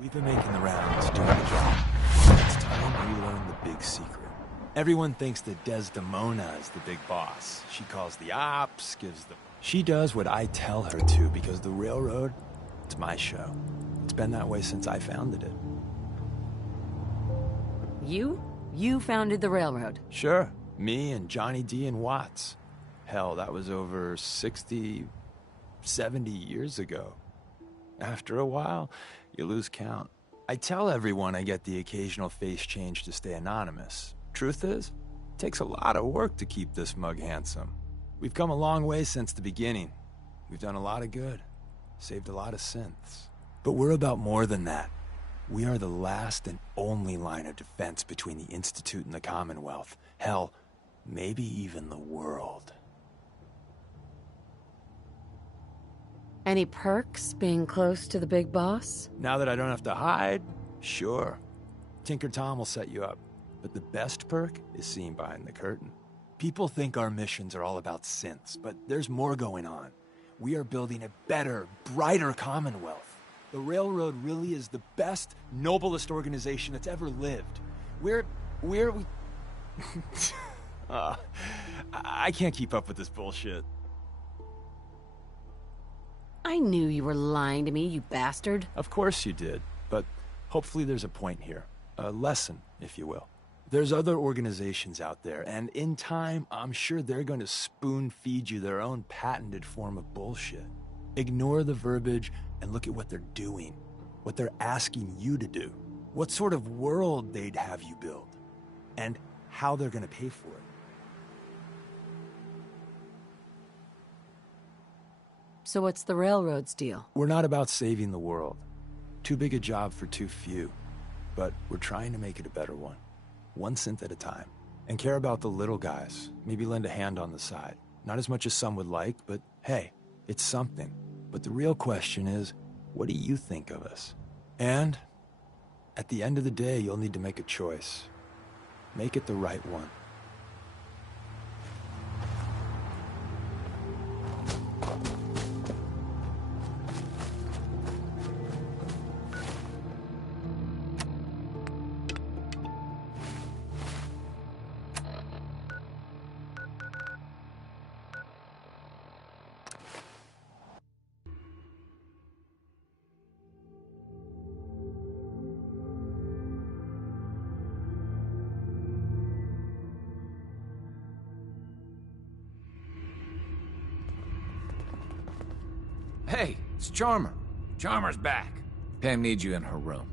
We've been making the rounds, doing the job. It's time we learn the big secret. Everyone thinks that Desdemona is the big boss. She calls the ops, gives the... She does what I tell her to because the railroad, it's my show. It's been that way since I founded it. You? You founded the railroad? Sure. Me and Johnny D and Watts. Hell, that was over 60, 70 years ago. After a while, you lose count. I tell everyone I get the occasional face change to stay anonymous. Truth is, it takes a lot of work to keep this mug handsome. We've come a long way since the beginning. We've done a lot of good, saved a lot of synths. But we're about more than that. We are the last and only line of defense between the Institute and the Commonwealth. Hell, maybe even the world. Any perks being close to the big boss? Now that I don't have to hide, sure. Tinker Tom will set you up. But the best perk is seen behind the curtain. People think our missions are all about synths, but there's more going on. We are building a better, brighter Commonwealth. The Railroad really is the best, noblest organization that's ever lived. I can't keep up with this bullshit. I knew you were lying to me, you bastard. Of course you did, but hopefully there's a point here. A lesson, if you will. There's other organizations out there, and in time, I'm sure they're going to spoon-feed you their own patented form of bullshit. Ignore the verbiage and look at what they're doing, what they're asking you to do, what sort of world they'd have you build, and how they're going to pay for it. So what's the Railroad's deal? We're not about saving the world. Too big a job for too few. But we're trying to make it a better one. One synth at a time. And care about the little guys. Maybe lend a hand on the side. Not as much as some would like, but hey, it's something. But the real question is, what do you think of us? And at the end of the day, you'll need to make a choice. Make it the right one. Hey, it's Charmer. Charmer's back. Pam needs you in her room.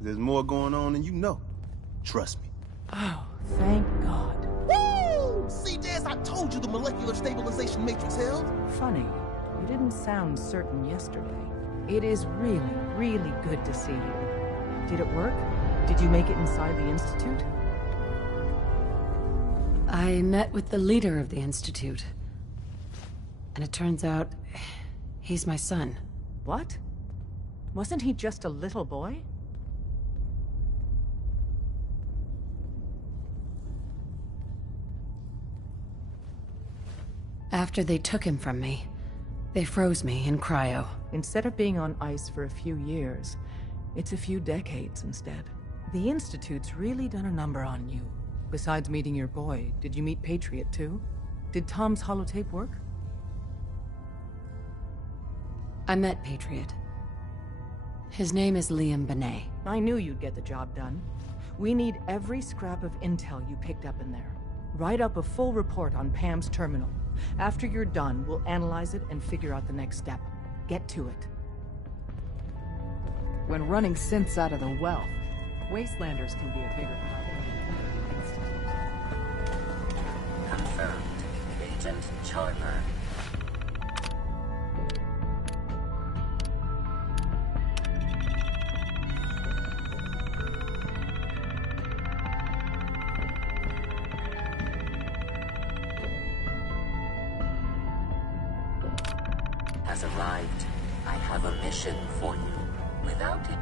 There's more going on than you know. Trust me. Oh, thank God. Woo! See, Des, I told you the molecular stabilization matrix held. Funny, you didn't sound certain yesterday. It is really, really good to see you. Did it work? Did you make it inside the Institute? I met with the leader of the Institute. And it turns out, he's my son. What? Wasn't he just a little boy? After they took him from me, they froze me in cryo. Instead of being on ice for a few years, it's a few decades instead. The Institute's really done a number on you. Besides meeting your boy, did you meet Patriot too? Did Tom's holotape work? I met Patriot. His name is Liam Benet. I knew you'd get the job done. We need every scrap of intel you picked up in there. Write up a full report on Pam's terminal. After you're done, we'll analyze it and figure out the next step. Get to it. When running synths out of the wealth, Wastelanders can be a bigger problem. Confirmed. Agent Charmer. Has arrived. I have a mission for you. Without it...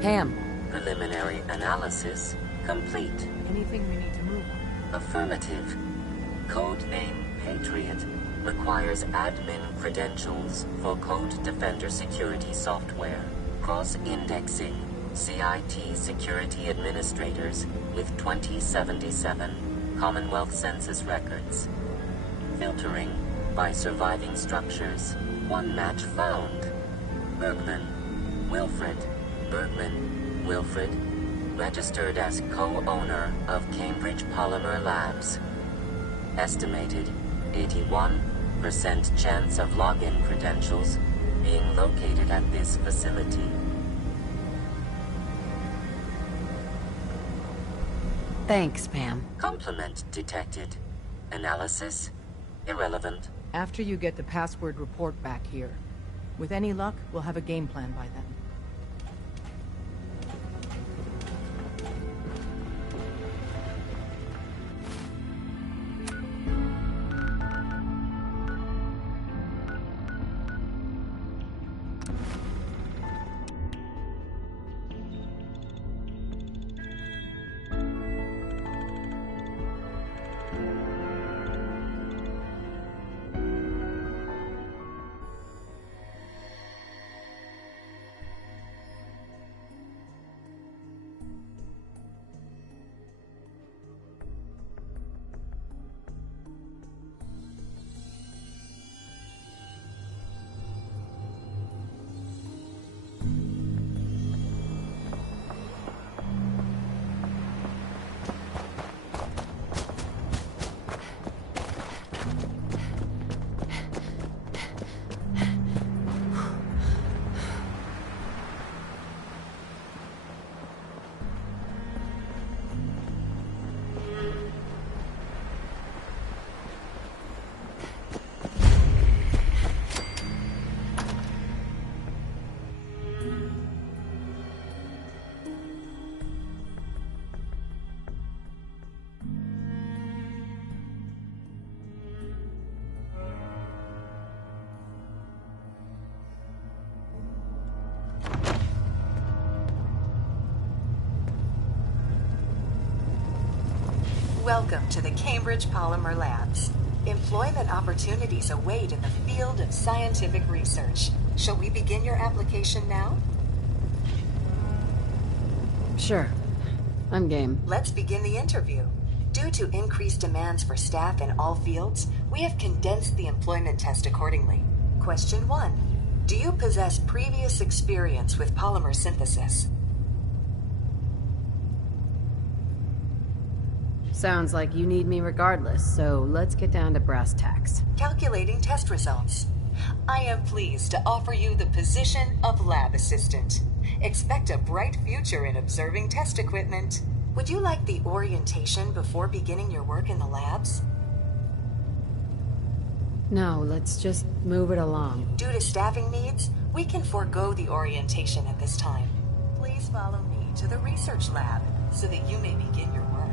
Pam, Preliminary analysis complete. Anything we need to move on? Affirmative. Codename Patriot requires admin credentials for Code Defender security software. Cross-indexing CIT security administrators with 2077 Commonwealth census records. Filtering by surviving structures. One match found. Bergman. Wilfred. Bergman. Wilfred. Registered as co-owner of Cambridge Polymer Labs. Estimated 81% chance of login credentials being located at this facility. Thanks, Pam. Complement detected. Analysis irrelevant. After you get the password report back here. With any luck, we'll have a game plan by then. Welcome to the Cambridge Polymer Labs. Employment opportunities await in the field of scientific research. Shall we begin your application now? Sure. I'm game. Let's begin the interview. Due to increased demands for staff in all fields, we have condensed the employment test accordingly. Question 1. Do you possess previous experience with polymer synthesis? Sounds like you need me regardless, so let's get down to brass tacks. Calculating test results. I am pleased to offer you the position of lab assistant. Expect a bright future in observing test equipment. Would you like the orientation before beginning your work in the labs? No, let's just move it along. Due to staffing needs, we can forego the orientation at this time. Please follow me to the research lab so that you may begin your work.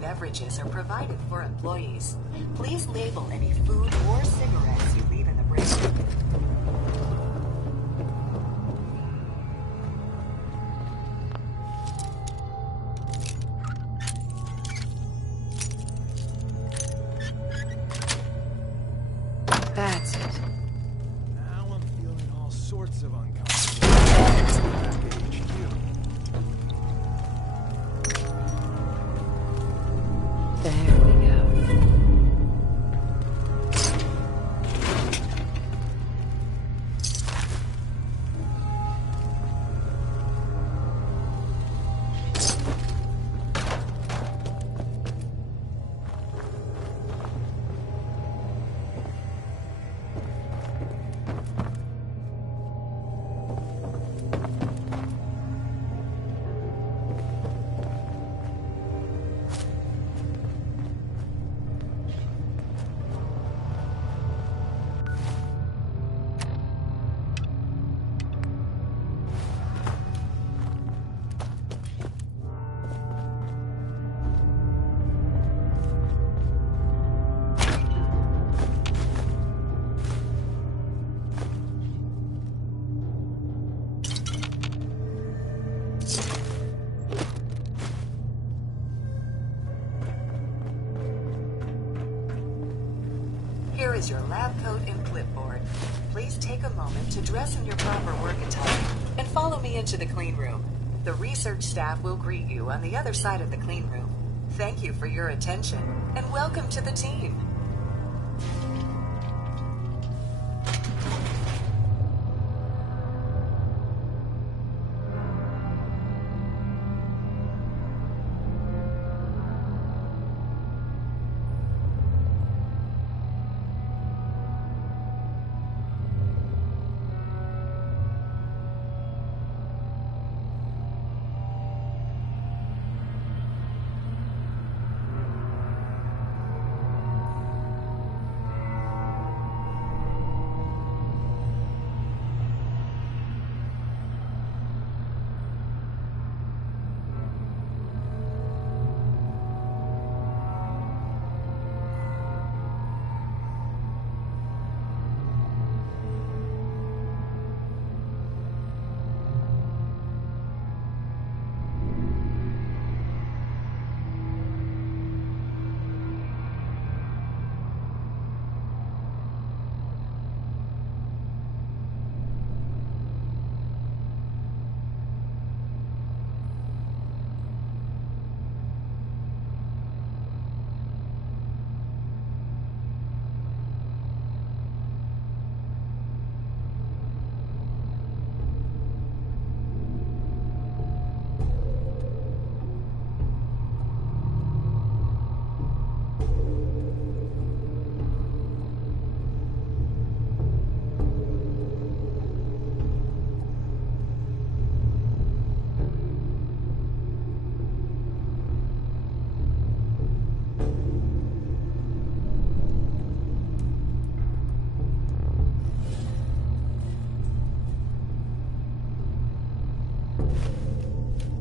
Beverages are provided for employees. Please label any food or cigarettes you leave in the break room. That's it. Now I'm feeling all sorts of uncomfortable. Back at HQ. There we go. is your lab coat and clipboard. Please take a moment to dress in your proper work attire and follow me into the clean room. The research staff will greet you on the other side of the clean room. Thank you for your attention, and welcome to the team.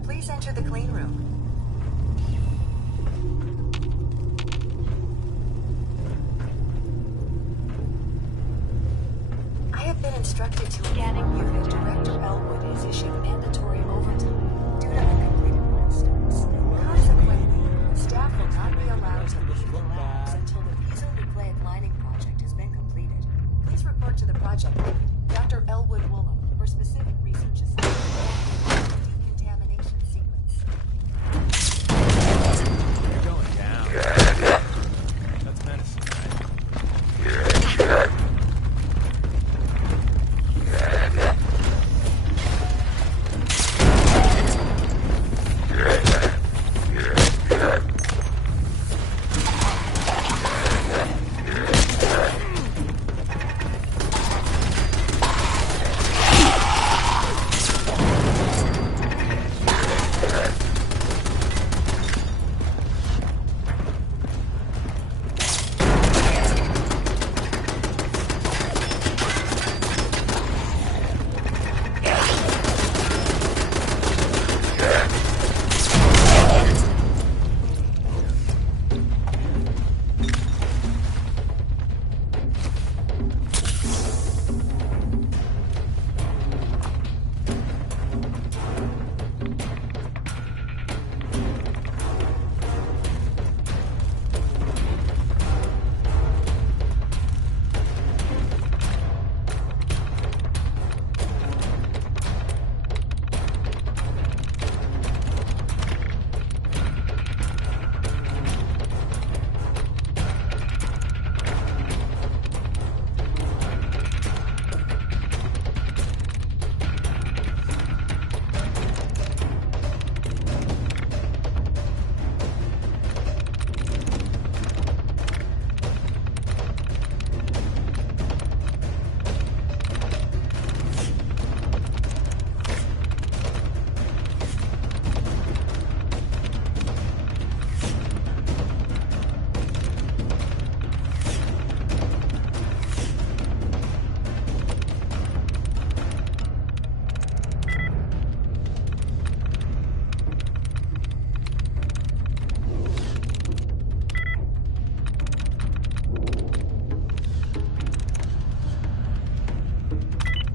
Please enter the clean room. I have been instructed to scanning unit. Director Elwood has issued mandatory overtime due to uncompleted milestones. Consequently, staff will not be allowed to leave the labs until the piezonucleic lining project has been completed. Please report to the project lead, Dr. Elwood Woolham, for specific research assignments. Decontamination sequence. You're going down. That's medicine, right?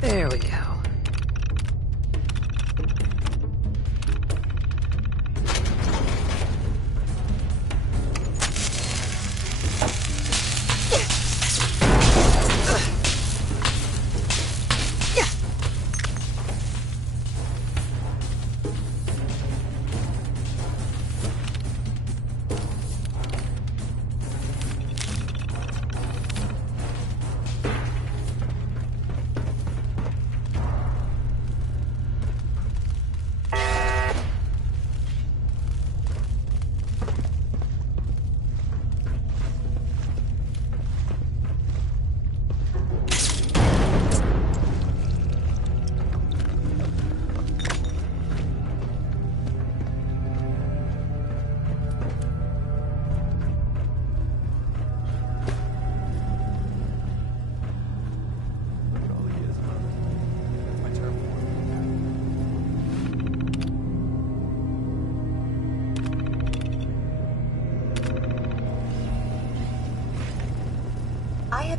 There we go.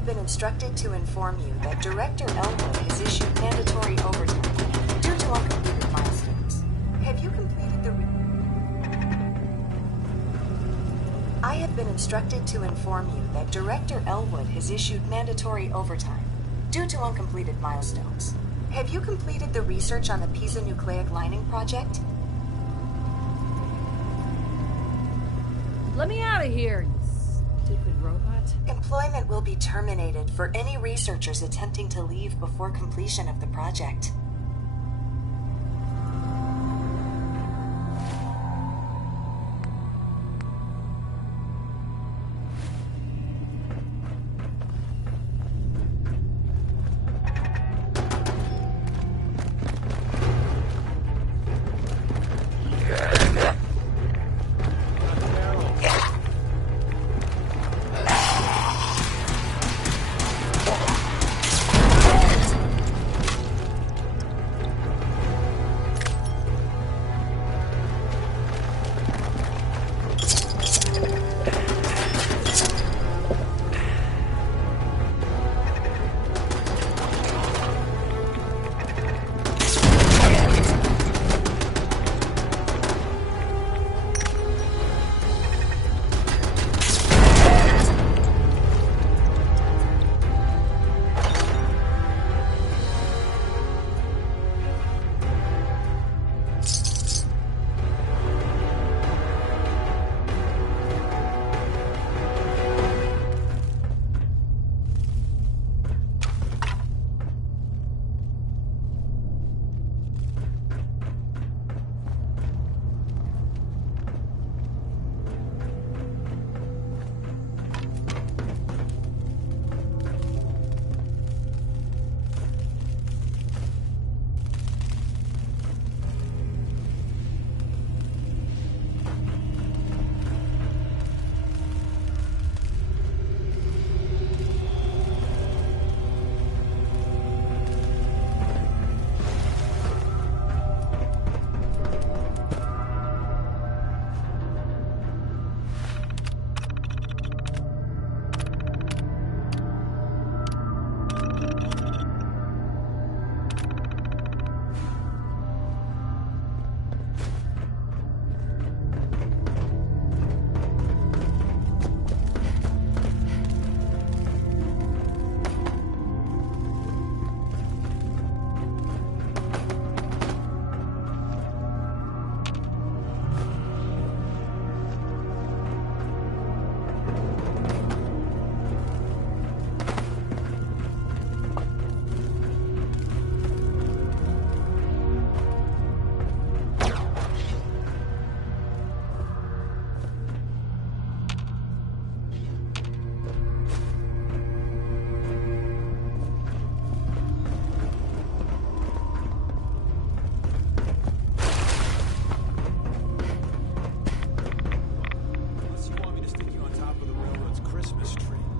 have been instructed to inform you that Director Elwood has issued mandatory overtime due to uncompleted milestones. Have you completed the I have been instructed to inform you that Director Elwood has issued mandatory overtime due to uncompleted milestones. Have you completed the research on the Pisa nucleic lining project? Let me out of here, you stupid robot. Employment will be terminated for any researchers attempting to leave before completion of the project.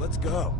Let's go.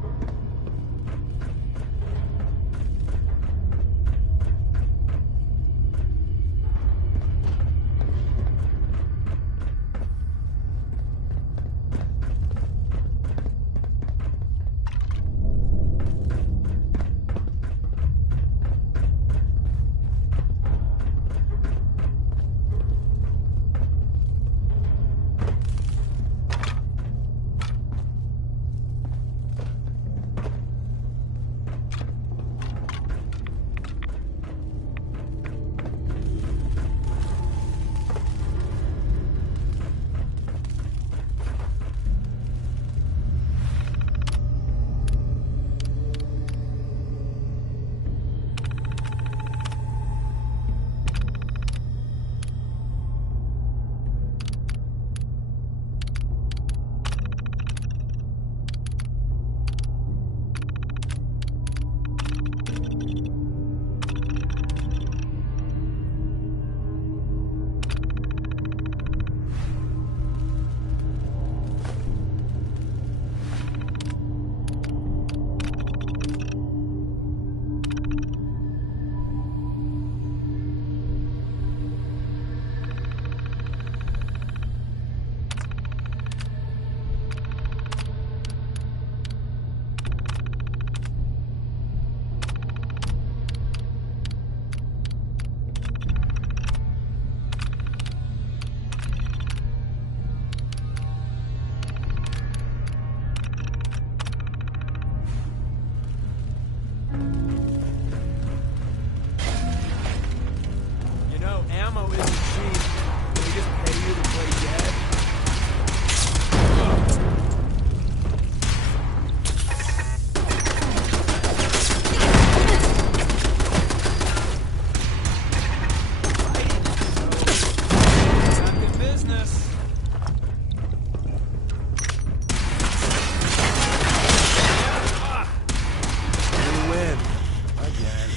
ammo isn't cheap. Can we just pay you to play dead? Back in business. You win. Again.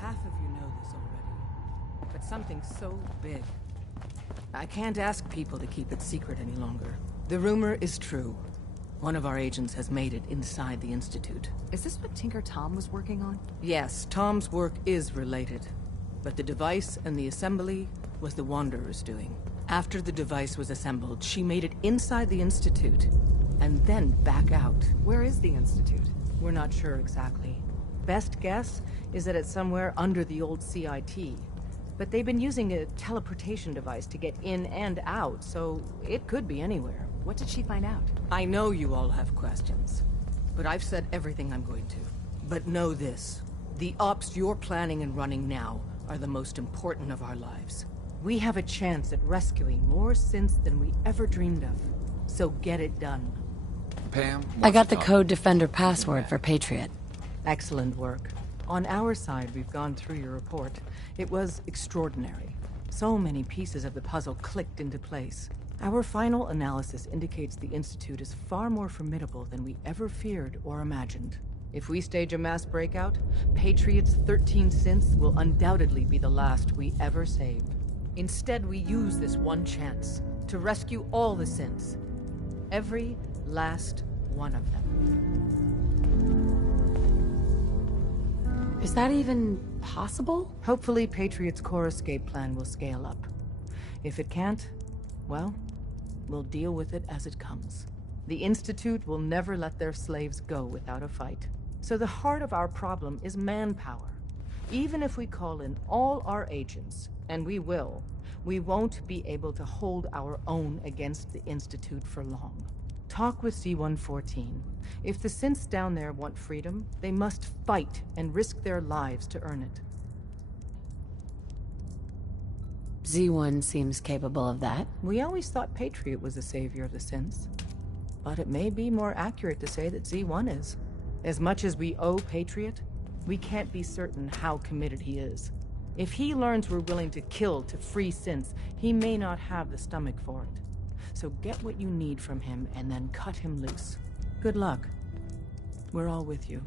Half of you know this already, but something so big. I can't ask people to keep it secret any longer. The rumor is true. One of our agents has made it inside the Institute. Is this what Tinker Tom was working on? Yes, Tom's work is related. But the device and the assembly was the Wanderer's doing. After the device was assembled, she made it inside the Institute, and then back out. Where is the Institute? We're not sure exactly. Best guess is that it's somewhere under the old CIT. But they've been using a teleportation device to get in and out, so it could be anywhere. What did she find out? I know you all have questions, but I've said everything I'm going to. But know this, the ops you're planning and running now are the most important of our lives. We have a chance at rescuing more synths than we ever dreamed of. So get it done. Pam? I got the Code Defender password for Patriot. Excellent work. On our side, we've gone through your report. It was extraordinary. So many pieces of the puzzle clicked into place. Our final analysis indicates the Institute is far more formidable than we ever feared or imagined. If we stage a mass breakout, Patriot's 13 synths will undoubtedly be the last we ever save. Instead, we use this one chance to rescue all the synths. Every last one of them. Is that even possible? Hopefully, Patriot's core escape plan will scale up. If it can't, well, we'll deal with it as it comes. The Institute will never let their slaves go without a fight. So the heart of our problem is manpower. Even if we call in all our agents, and we will, we won't be able to hold our own against the Institute for long. Talk with C-114. If the synths down there want freedom, they must fight and risk their lives to earn it. Z1 seems capable of that. We always thought Patriot was the savior of the synths. But it may be more accurate to say that Z1 is. As much as we owe Patriot, we can't be certain how committed he is. If he learns we're willing to kill to free synths, he may not have the stomach for it. So get what you need from him and then cut him loose. Good luck. We're all with you.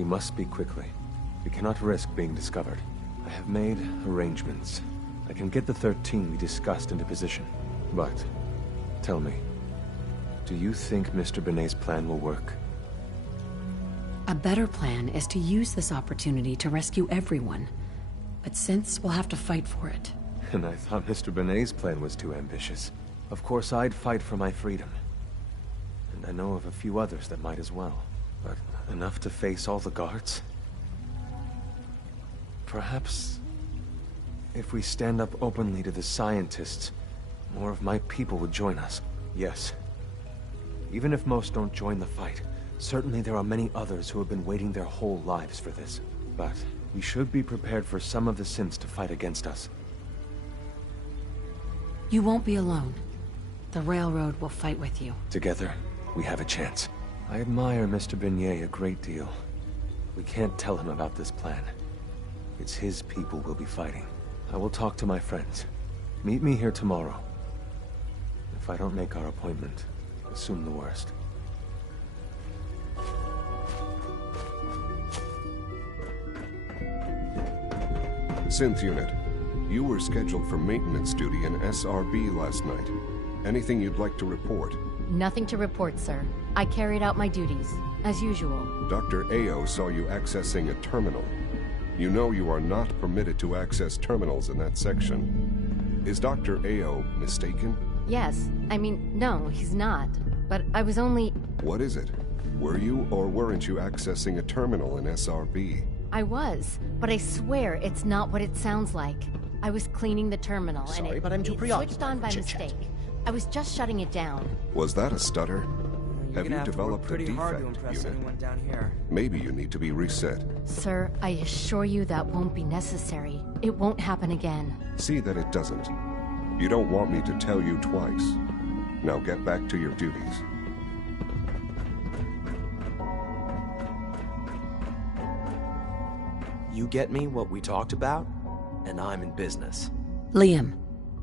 We must speak quickly. We cannot risk being discovered. I have made arrangements. I can get the 13 we discussed into position. But, tell me, do you think Mr. Benet's plan will work? A better plan is to use this opportunity to rescue everyone. But since we'll have to fight for it. And I thought Mr. Benet's plan was too ambitious. Of course, I'd fight for my freedom. And I know of a few others that might as well. But enough to face all the guards? Perhaps, if we stand up openly to the scientists, more of my people would join us. Yes. Even if most don't join the fight, certainly there are many others who have been waiting their whole lives for this. But we should be prepared for some of the synths to fight against us. You won't be alone. The Railroad will fight with you. Together, we have a chance. I admire Mr. Benet a great deal. We can't tell him about this plan. It's his people we'll be fighting. I will talk to my friends. Meet me here tomorrow. If I don't make our appointment, assume the worst. Synth Unit, you were scheduled for maintenance duty in SRB last night. Anything you'd like to report? Nothing to report, sir. I carried out my duties, as usual. Dr. Ao saw you accessing a terminal. You know you are not permitted to access terminals in that section. Is Dr. Ao mistaken? Yes. I mean, no, he's not. But I was only... What is it? Were you or weren't you accessing a terminal in SRB? I was, but I swear it's not what it sounds like. I was cleaning the terminal and it switched on by mistake. I was just shutting it down. Was that a stutter? Have you have developed a defect, Unit? Down here. Maybe you need to be reset. Sir, I assure you that won't be necessary. It won't happen again. See that it doesn't. You don't want me to tell you twice. Now get back to your duties. You get me what we talked about, and I'm in business. Liam,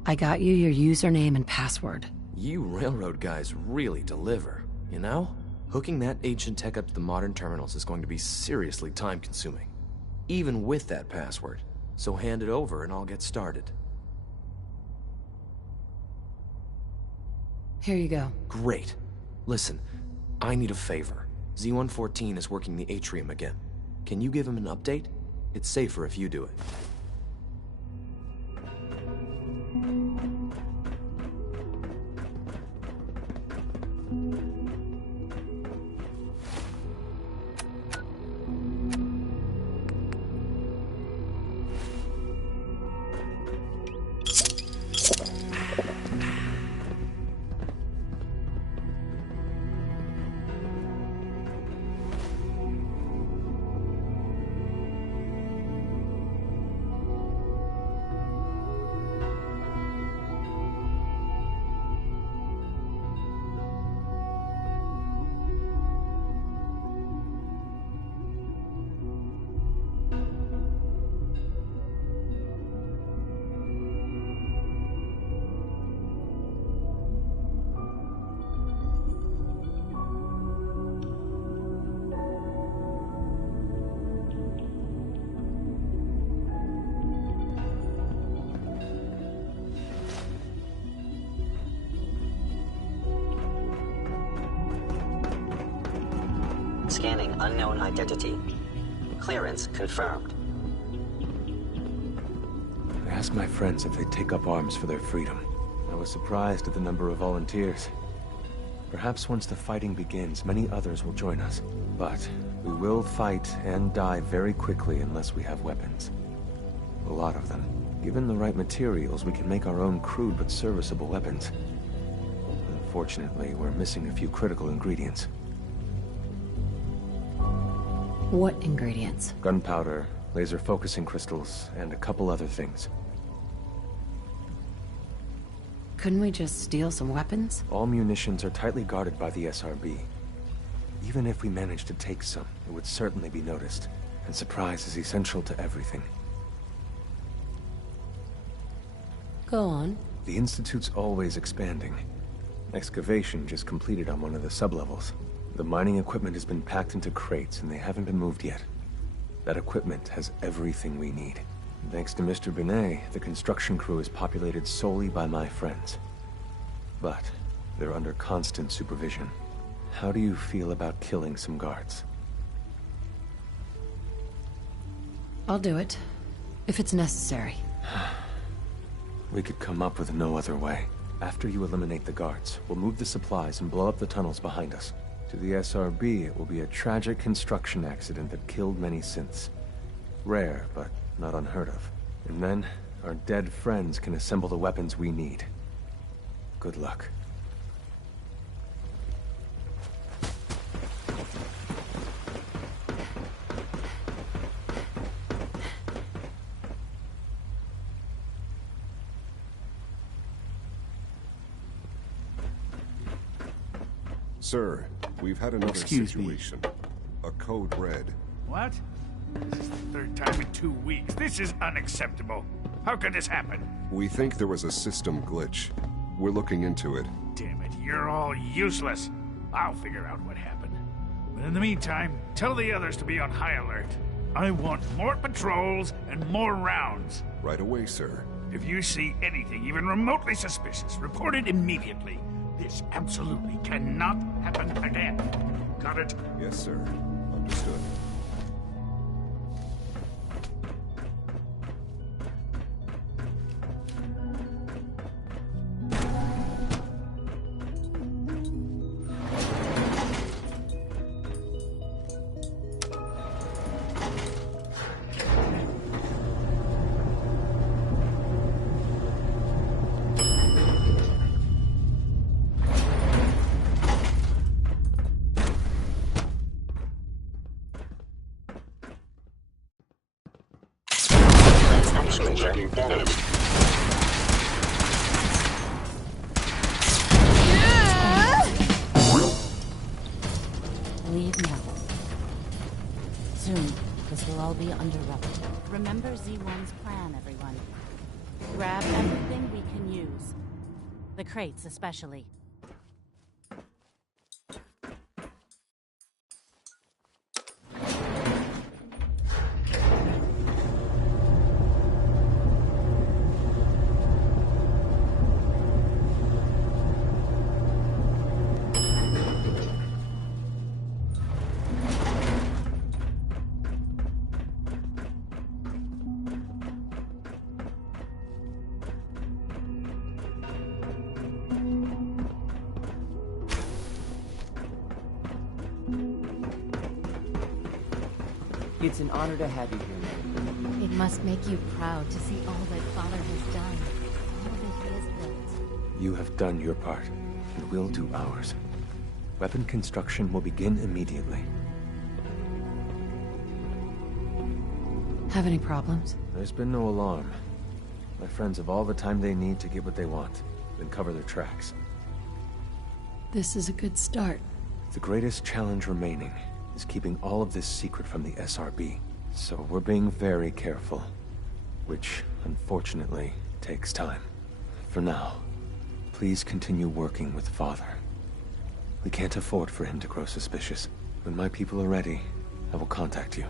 I got you your username and password. You railroad guys really deliver, you know? Hooking that ancient tech up to the modern terminals is going to be seriously time-consuming. Even with that password. So hand it over and I'll get started. Here you go. Great. Listen, I need a favor. Z-114 is working the atrium again. Can you give him an update? It's safer if you do it. Scanning unknown identity. Clearance confirmed. I asked my friends if they'd take up arms for their freedom. I was surprised at the number of volunteers. Perhaps once the fighting begins, many others will join us. But we will fight and die very quickly unless we have weapons. A lot of them. Given the right materials, we can make our own crude but serviceable weapons. Unfortunately, we're missing a few critical ingredients. What ingredients? Gunpowder, laser focusing crystals, and a couple other things. Couldn't we just steal some weapons? All munitions are tightly guarded by the SRB. Even if we managed to take some, it would certainly be noticed. And surprise is essential to everything. Go on. The Institute's always expanding. Excavation just completed on one of the sublevels. The mining equipment has been packed into crates, and they haven't been moved yet. That equipment has everything we need. And thanks to Mr. Binet, the construction crew is populated solely by my friends. But they're under constant supervision. How do you feel about killing some guards? I'll do it, if it's necessary. We could come up with no other way. After you eliminate the guards, we'll move the supplies and blow up the tunnels behind us. To the SRB, it will be a tragic construction accident that killed many synths. Rare, but not unheard of. And then, our dead friends can assemble the weapons we need. Good luck. Sir, we've had another situation. A code red. What? This is the third time in 2 weeks. This is unacceptable. How could this happen? We think there was a system glitch. We're looking into it. Damn it, you're all useless. I'll figure out what happened. But in the meantime, tell the others to be on high alert. I want more patrols and more rounds. Right away, sir. If you see anything even remotely suspicious, report it immediately. This absolutely cannot happen again. Got it? Yes, sir. Understood. Leave now. Soon, this will all be underwritten. Remember Z1's plan, everyone. Grab everything we can use. The crates, especially. It's an honor to have you here, Mary. It must make you proud to see all that Father has done. All that he has built. You have done your part, and we'll do ours. Weapon construction will begin immediately. Have any problems? There's been no alarm. My friends have all the time they need to get what they want, then cover their tracks. This is a good start. The greatest challenge remaining is keeping all of this secret from the SRB. So we're being very careful, which, unfortunately, takes time. For now, please continue working with Father. We can't afford for him to grow suspicious. When my people are ready, I will contact you.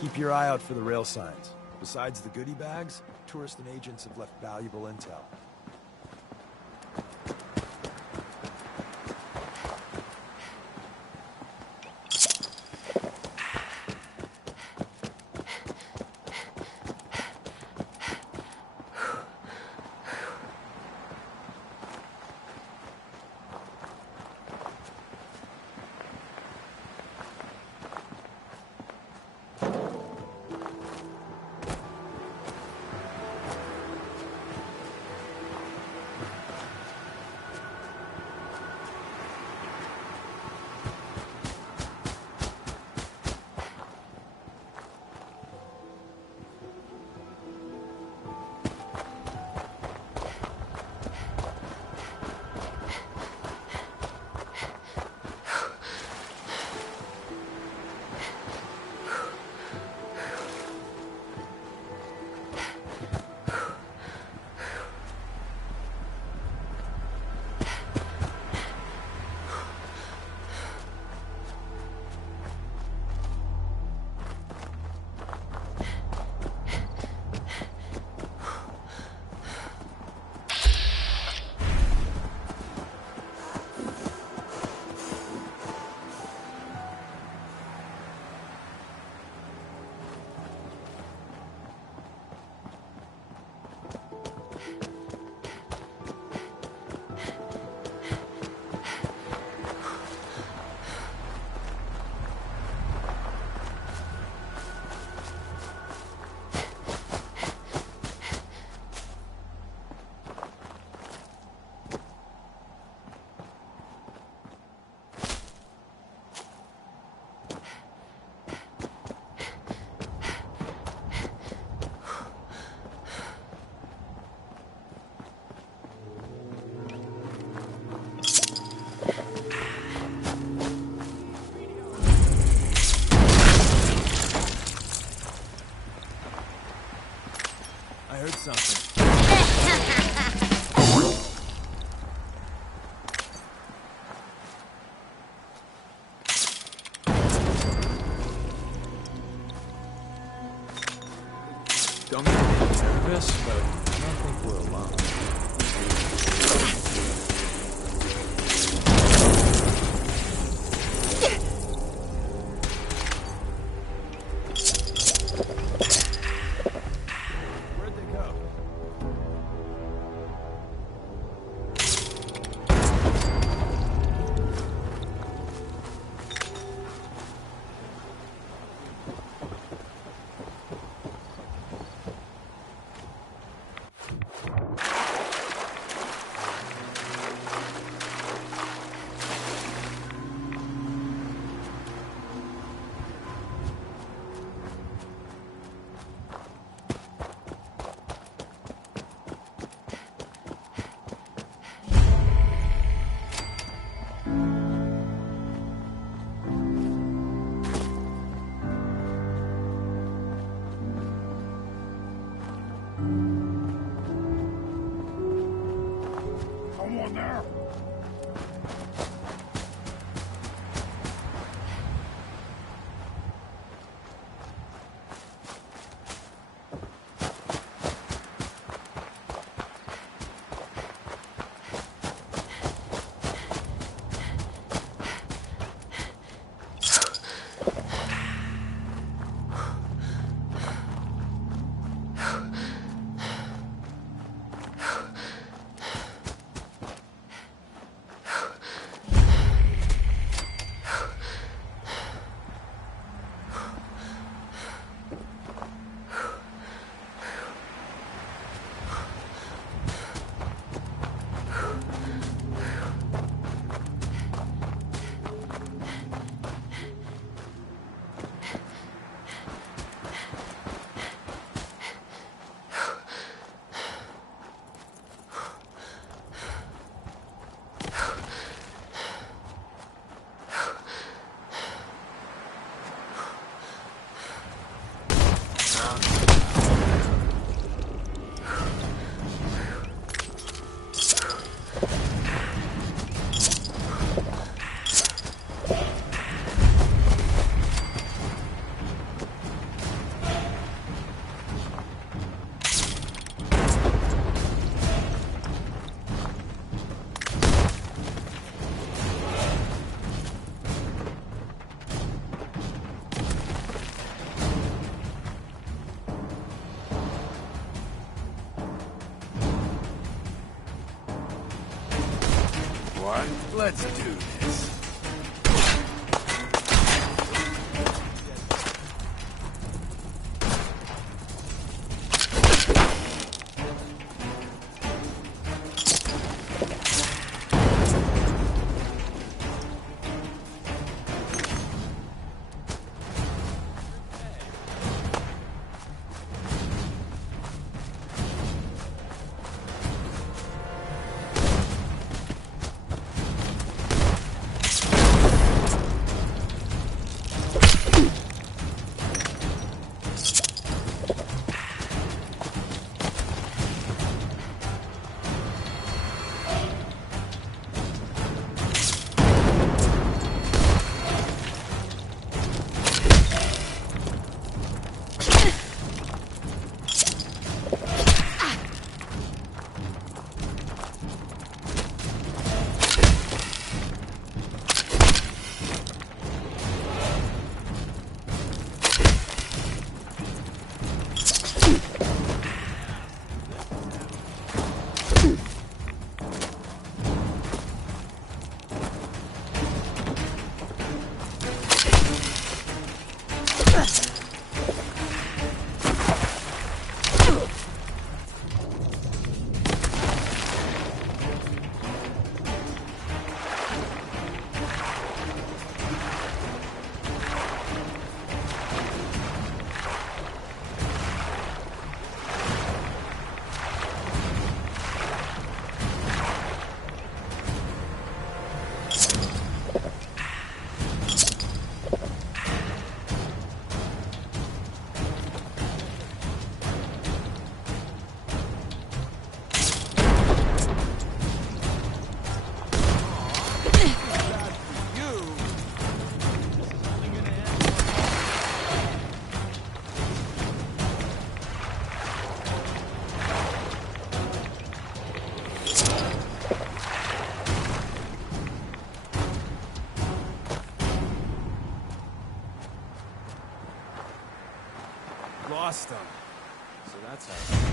Keep your eye out for the rail signs. Besides the goodie bags, tourists and agents have left valuable intel. Something. Don't get nervous, but I don't think we're alone. Let's do this. Lost them. So that's how.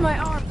My arm.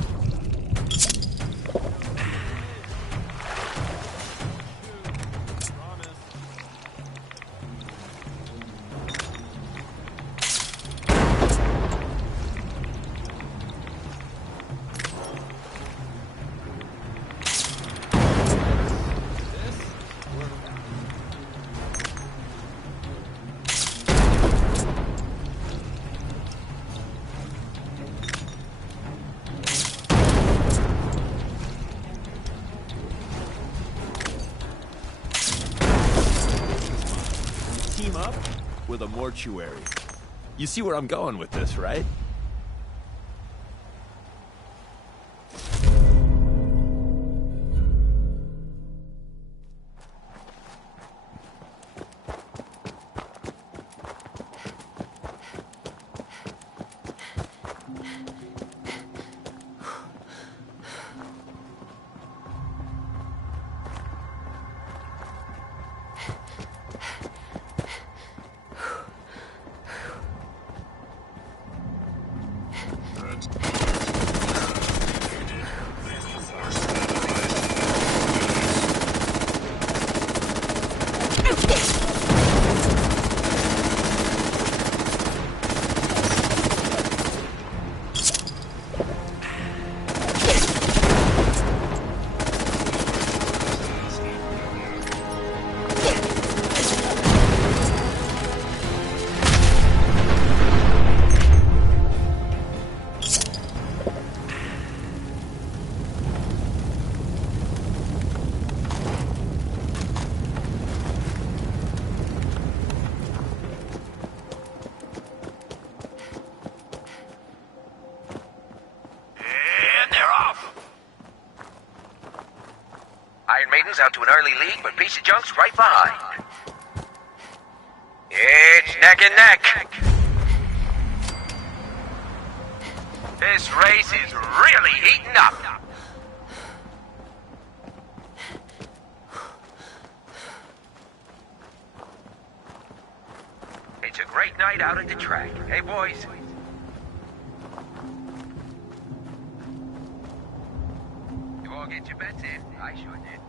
Team up with a mortuary. You see where I'm going with this, right? Maidens out to an early lead, but Piece of Junk's right behind. It's neck and neck. This race is really heating up. It's a great night out at the track. Hey, boys. You all get your bets in? I sure did.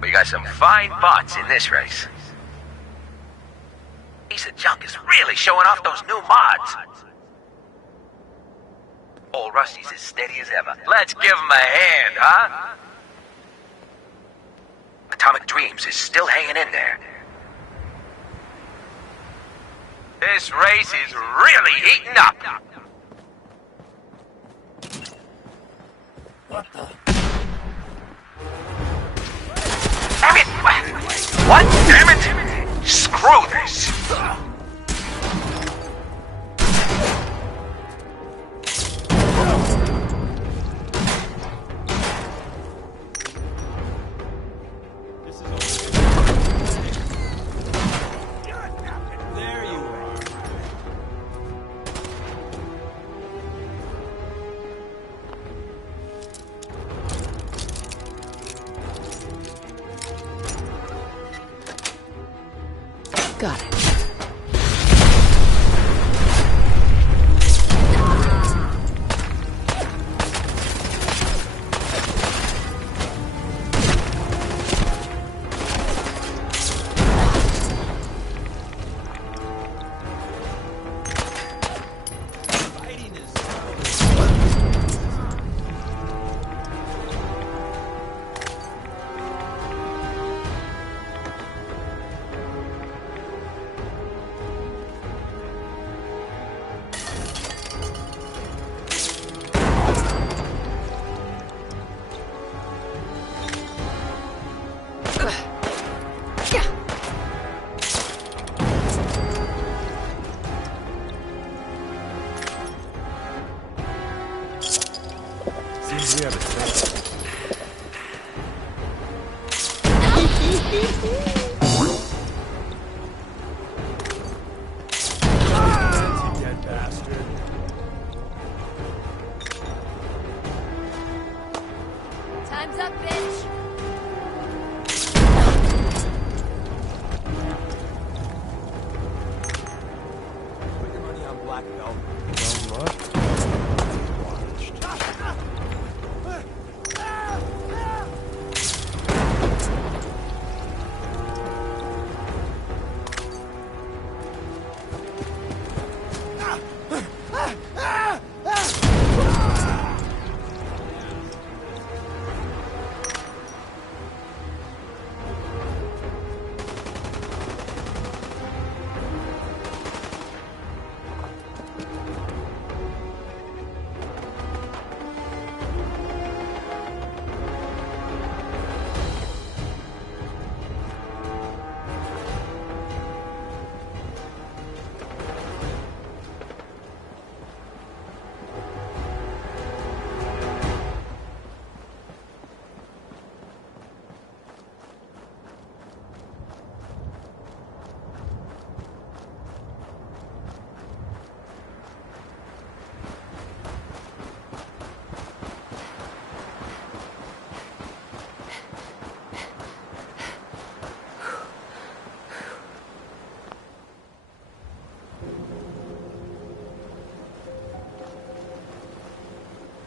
We got some fine bots in this race. Piece of Junk is really showing off those new mods. Old Rusty's as steady as ever. Let's give him a hand, huh? Atomic Dreams is still hanging in there. This race is really heating up. What the? Damn it! What? Damn it! Screw this! Got it. Seems we have a sense. You dead bastard. Time's up, bitch. Put your money on Black Belt. Well, what?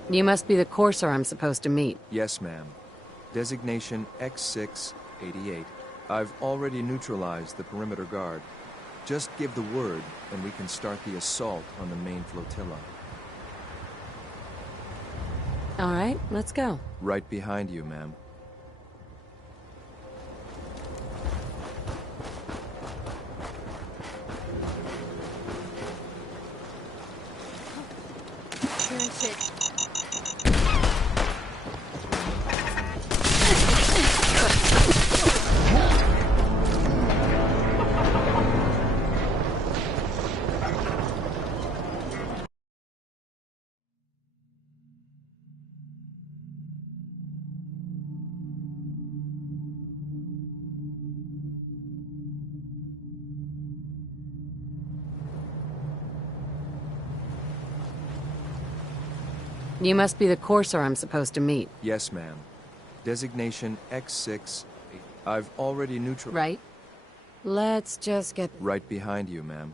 You must be the courser I'm supposed to meet. Yes, ma'am. Designation X688. I've already neutralized the perimeter guard. Just give the word, and we can start the assault on the main flotilla. All right, let's go. Right behind you, ma'am. Turn shit. You must be the courser I'm supposed to meet. Yes, ma'am. Designation X6. I've already neutralized. Right? Let's just get... Right behind you, ma'am.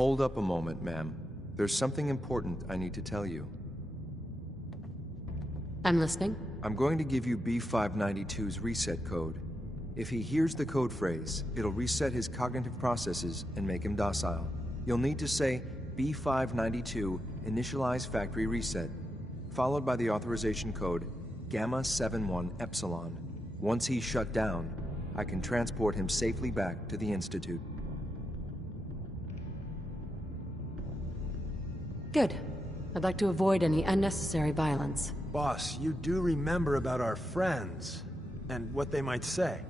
Hold up a moment, ma'am. There's something important I need to tell you. I'm listening. I'm going to give you B592's reset code. If he hears the code phrase, it'll reset his cognitive processes and make him docile. You'll need to say B592 initialize factory reset, followed by the authorization code Gamma 71 Epsilon. Once he's shut down, I can transport him safely back to the Institute. Good. I'd like to avoid any unnecessary violence. Boss, you do remember about our friends and what they might say,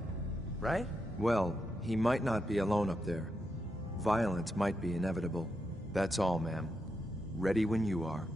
right? Well, he might not be alone up there. Violence might be inevitable. That's all, ma'am. Ready when you are.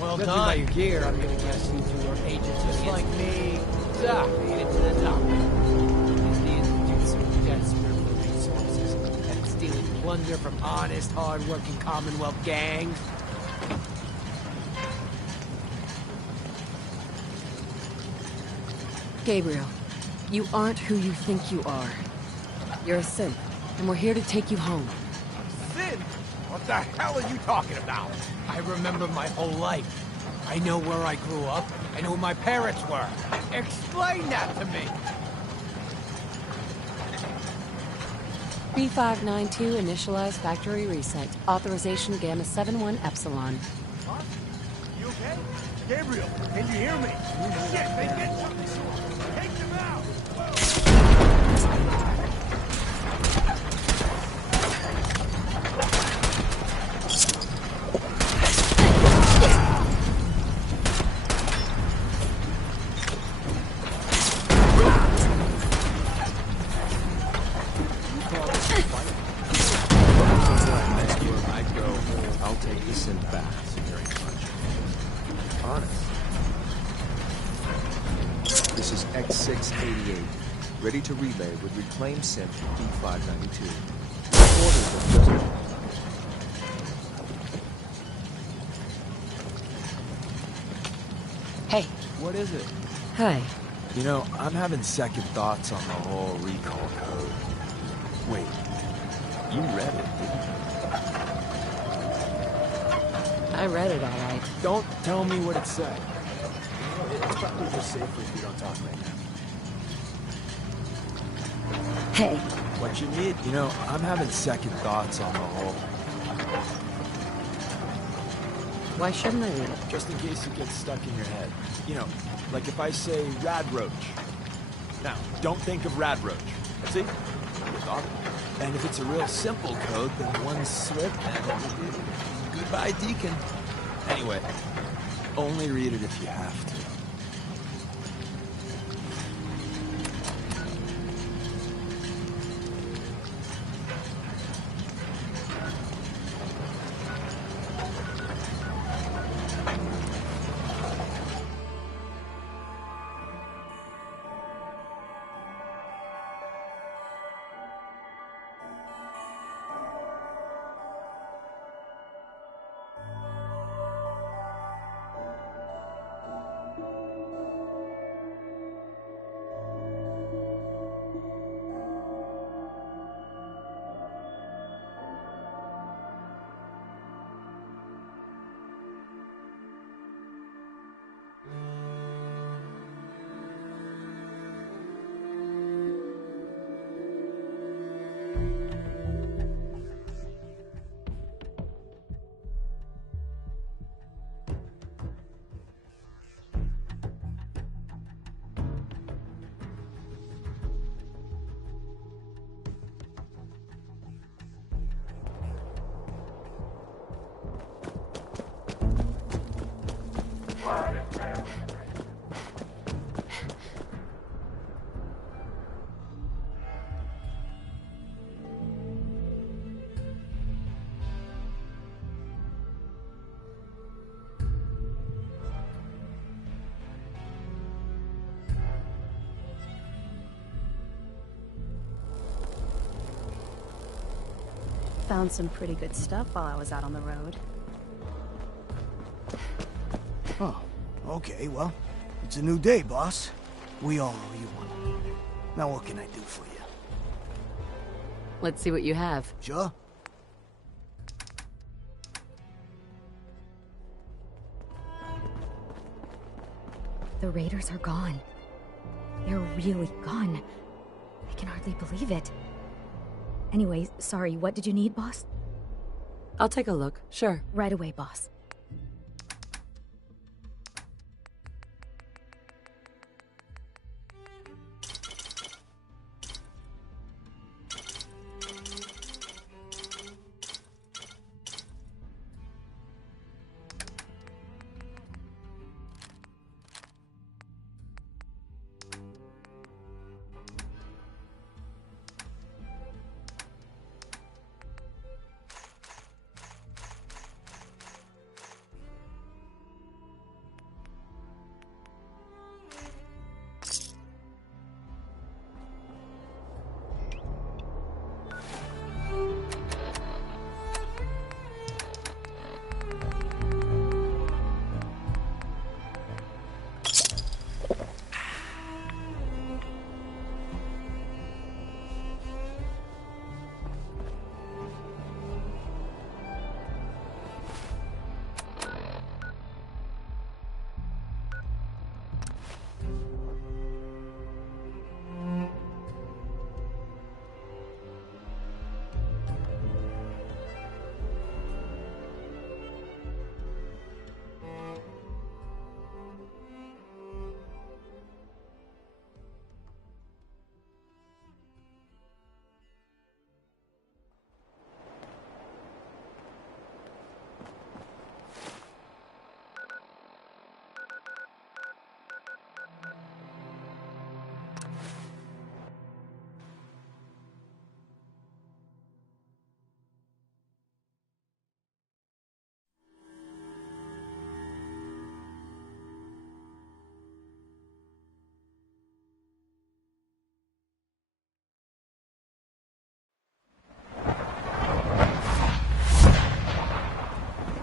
Well done. By your gear, I'm gonna guess you two are agents just like me. Made it to the top. The Institute's so desperate for resources that it's stealing plunder from honest, hard-working Commonwealth gangs. Gabriel, you aren't who you think you are. You're a synth, and we're here to take you home. Sin? What the hell are you talking about? I remember my whole life. I know where I grew up. I know who my parents were. Explain that to me. B592 initialize factory reset. Authorization Gamma 71 Epsilon. What? You okay? Gabriel, can you hear me? Shit, they get something. Take them out! This is X688, ready to relay with reclaim synth B592. Orders are just... Hey. What is it? Hi. You know, I'm having second thoughts on the whole recall code. Wait, you read it, didn't you? I read it all right. Don't tell me what it said. It's probably just safer if we don't talk right now. Hey. What you need? You know, I'm having second thoughts on the whole... Why shouldn't I read it? Just in case it gets stuck in your head. You know, like if I say Rad Roach. Now, don't think of Rad Roach. See? And if it's a real simple code, then one slip and... Goodbye, Deacon. Anyway, only read it if you have to. Found some pretty good stuff while I was out on the road. Oh, okay, well, it's a new day, boss. We all owe you one. Now what can I do for you? Let's see what you have. Sure. The raiders are gone. They're really gone. I can hardly believe it. Anyways, sorry, what did you need, boss? I'll take a look, sure. Right away, boss.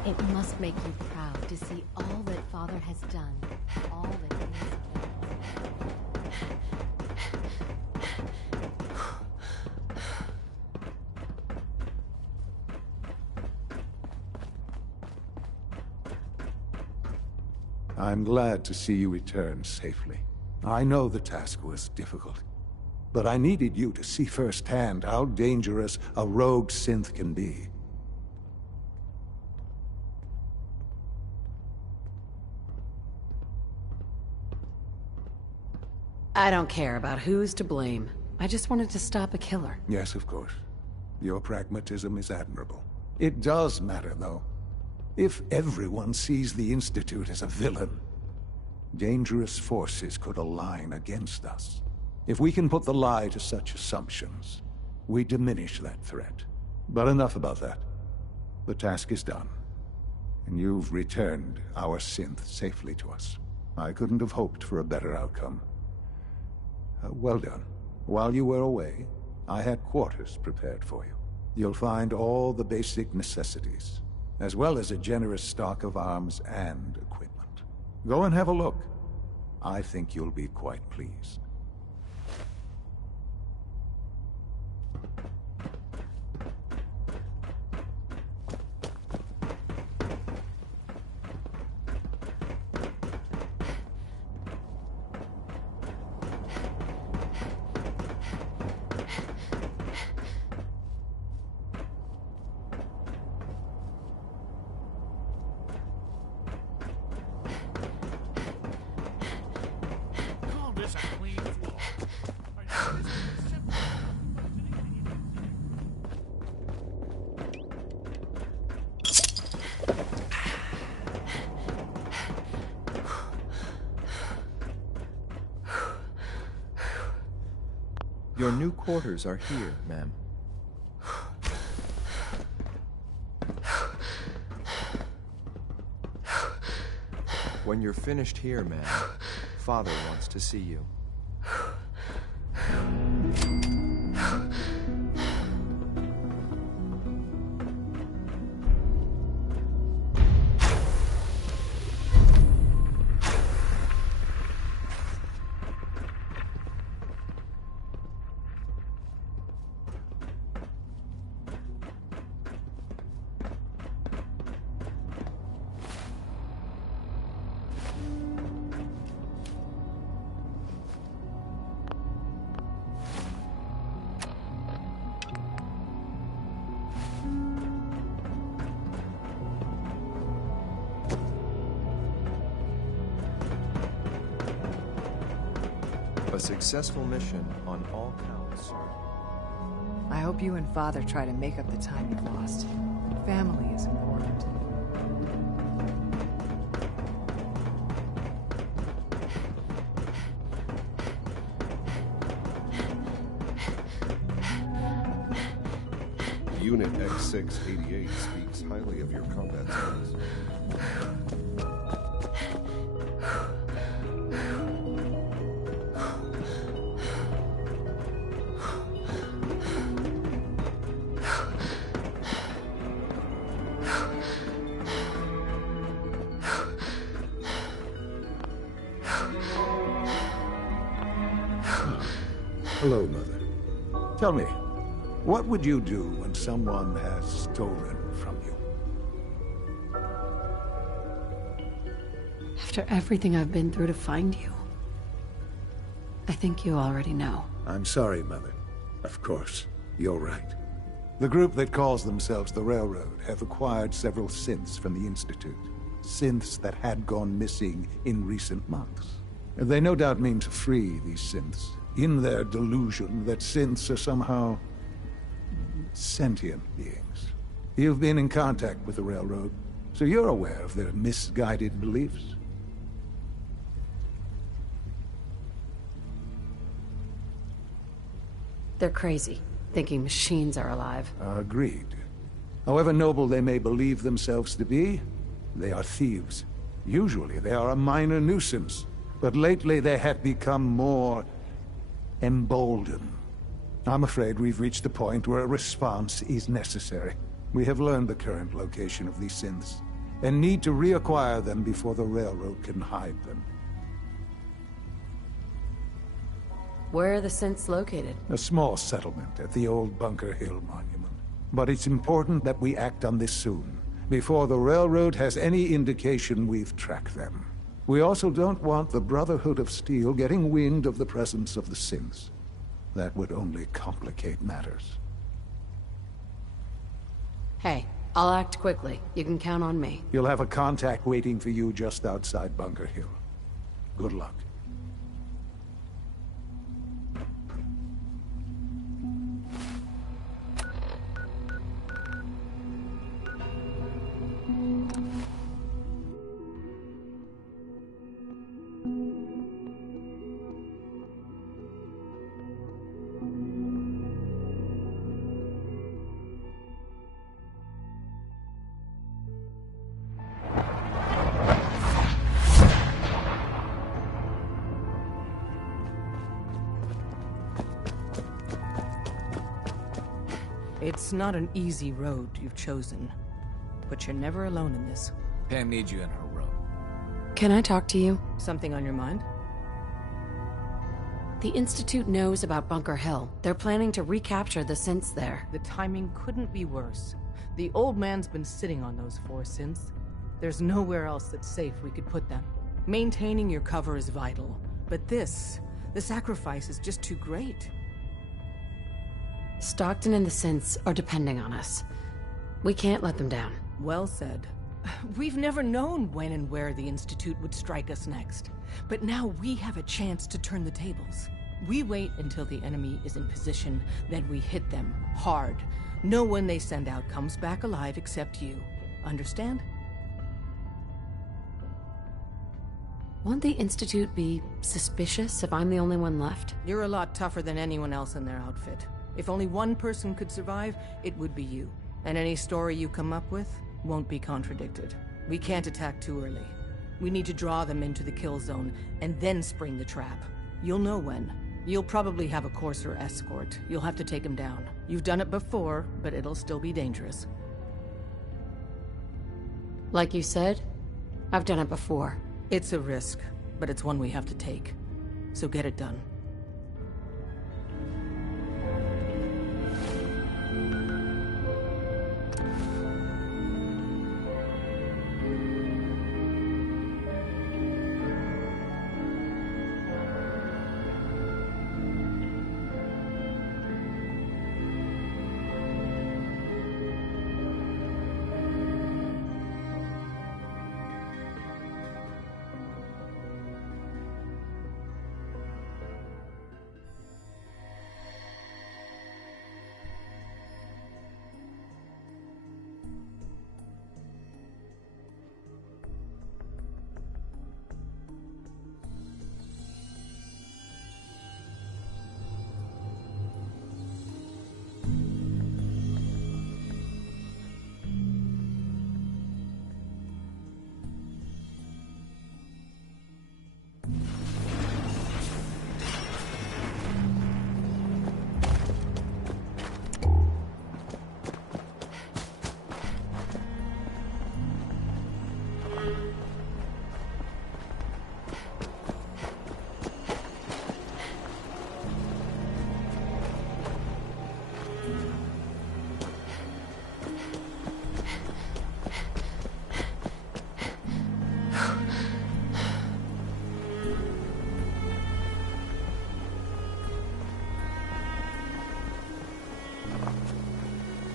It must make you proud to see all that Father has done, all that he has I'm glad to see you return safely. I know the task was difficult, but I needed you to see firsthand how dangerous a rogue synth can be. I don't care about who's to blame. I just wanted to stop a killer. Yes, of course. Your pragmatism is admirable. It does matter, though. If everyone sees the Institute as a villain, dangerous forces could align against us. If we can put the lie to such assumptions, we diminish that threat. But enough about that. The task is done, and you've returned our synth safely to us. I couldn't have hoped for a better outcome. Well done. While you were away, I had quarters prepared for you. You'll find all the basic necessities, as well as a generous stock of arms and equipment. Go and have a look. I think you'll be quite pleased. Your new quarters are here, ma'am. When you're finished here, ma'am, Father wants to see you. A successful mission on all counts, sir. I hope you and Father try to make up the time you've lost. Family is important. Unit X688 speaks highly of your combat skills. Hello, Mother. Tell me, what would you do when someone has stolen from you? After everything I've been through to find you, I think you already know. I'm sorry, Mother. Of course, you're right. The group that calls themselves the Railroad have acquired several synths from the Institute. Synths that had gone missing in recent months. They no doubt mean to free these synths, in their delusion that synths are somehow sentient beings. You've been in contact with the Railroad, so you're aware of their misguided beliefs. They're crazy, thinking machines are alive. Agreed. However noble they may believe themselves to be, they are thieves. Usually they are a minor nuisance, but lately they have become more emboldened. I'm afraid we've reached the point where a response is necessary. We have learned the current location of these synths, and need to reacquire them before the Railroad can hide them. Where are the synths located? A small settlement at the old Bunker Hill Monument. But it's important that we act on this soon, before the Railroad has any indication we've tracked them. We also don't want the Brotherhood of Steel getting wind of the presence of the synths. That would only complicate matters. Hey, I'll act quickly. You can count on me. You'll have a contact waiting for you just outside Bunker Hill. Good luck. It's not an easy road you've chosen, but you're never alone in this. Pam needs you in her room. Can I talk to you? Something on your mind? The Institute knows about Bunker Hill. They're planning to recapture the synths there. The timing couldn't be worse. The old man's been sitting on those 4 synths. There's nowhere else that's safe we could put them. Maintaining your cover is vital, but the sacrifice is just too great. Stockton and the synths are depending on us. We can't let them down. Well said. We've never known when and where the Institute would strike us next. But now we have a chance to turn the tables. We wait until the enemy is in position, then we hit them hard. No one they send out comes back alive except you. Understand? Won't the Institute be suspicious if I'm the only one left? You're a lot tougher than anyone else in their outfit. If only one person could survive, it would be you. And any story you come up with won't be contradicted. We can't attack too early. We need to draw them into the kill zone, and then spring the trap. You'll know when. You'll probably have a Courser escort. You'll have to take him down. You've done it before, but it'll still be dangerous. Like you said, I've done it before. It's a risk, but it's one we have to take. So get it done.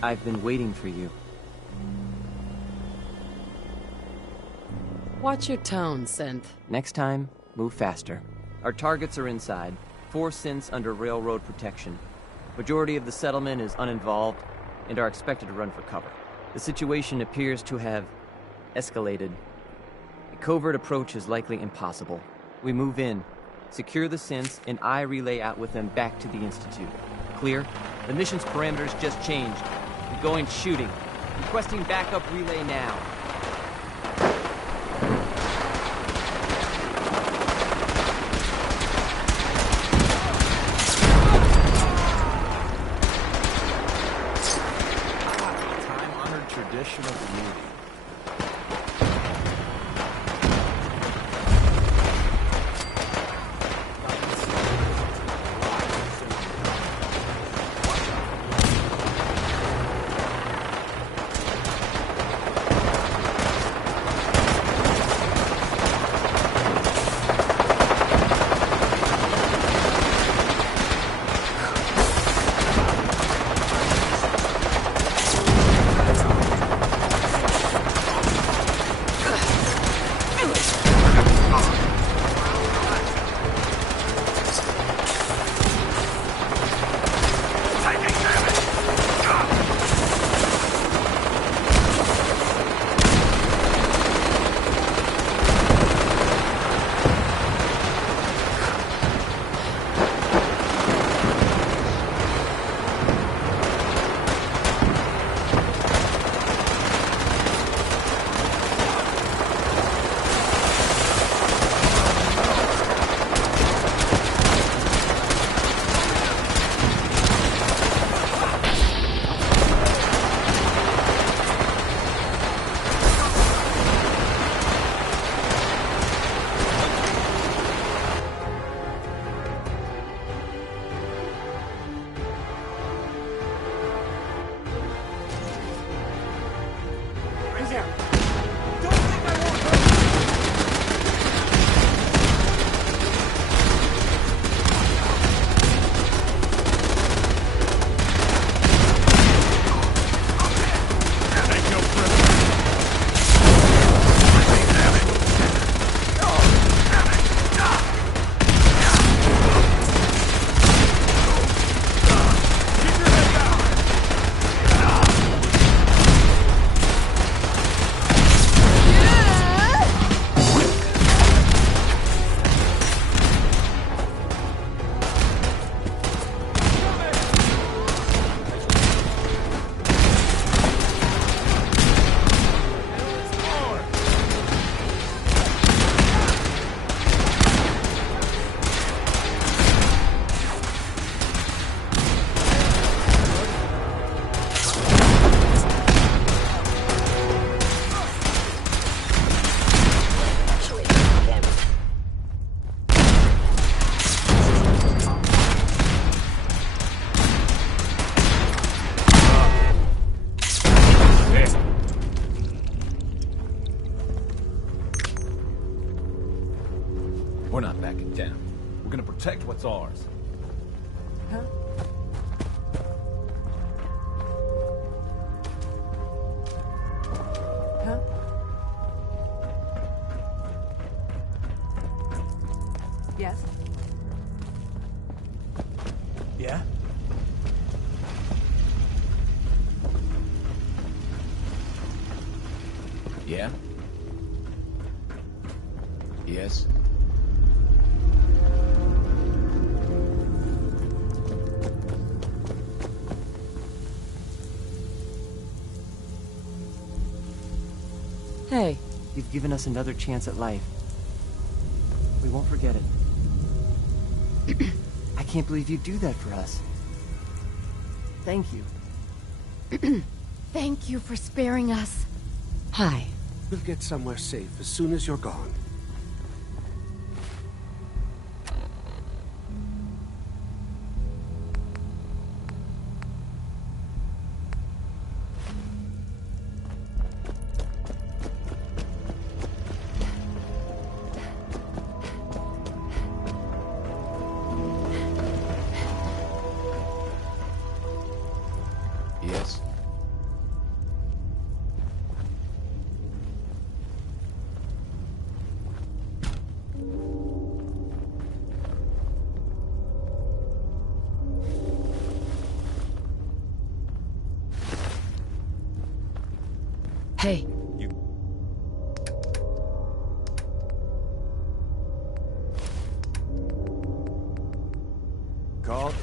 I've been waiting for you. Watch your tone, Synth. Next time, move faster. Our targets are inside. 4 synths under railroad protection. Majority of the settlement is uninvolved and are expected to run for cover. The situation appears to have escalated. A covert approach is likely impossible. We move in, secure the synths, and I relay out with them back to the Institute. Clear? The mission's parameters just changed. We're going shooting. Requesting backup relay now. Time-honored tradition of beauty. We're not backing down. We're gonna protect what's ours. Huh? Huh? Yes? Yeah? Yeah? Yes? Hey. You've given us another chance at life. We won't forget it. I can't believe you'd do that for us. Thank you. Thank you for sparing us. Hi. We'll get somewhere safe as soon as you're gone. Yes? Hey. Called?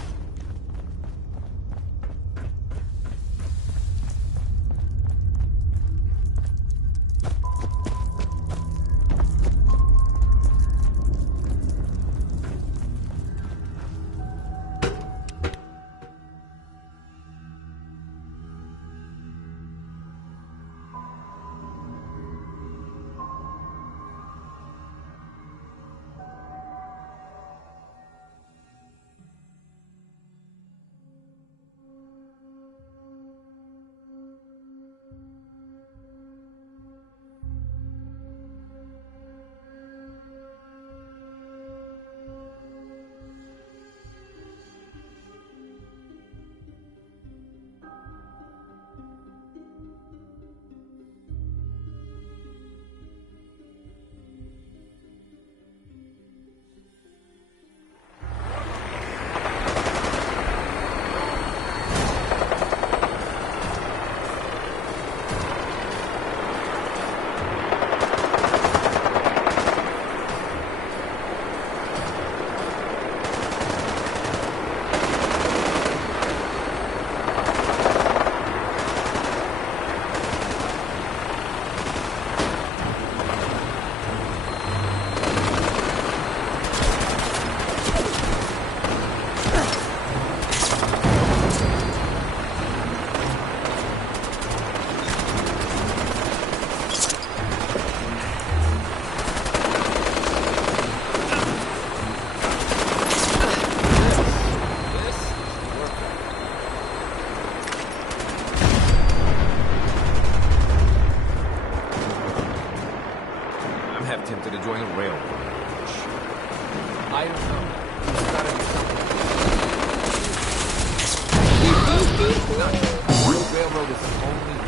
Tempted to join the railroad. I don't know. There's gotta be something. The railroad is the only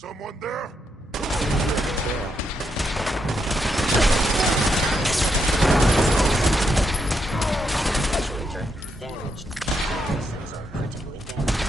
Someone there? Actuator damaged. Systems are critically damaged.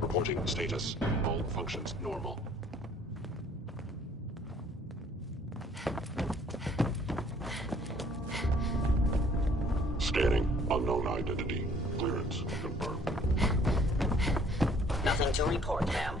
Reporting status. All functions normal. Scanning. Unknown identity. Clearance confirmed. Nothing to report, ma'am.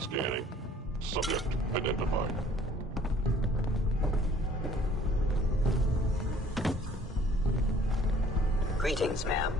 Scanning. Subject identified. Greetings, ma'am.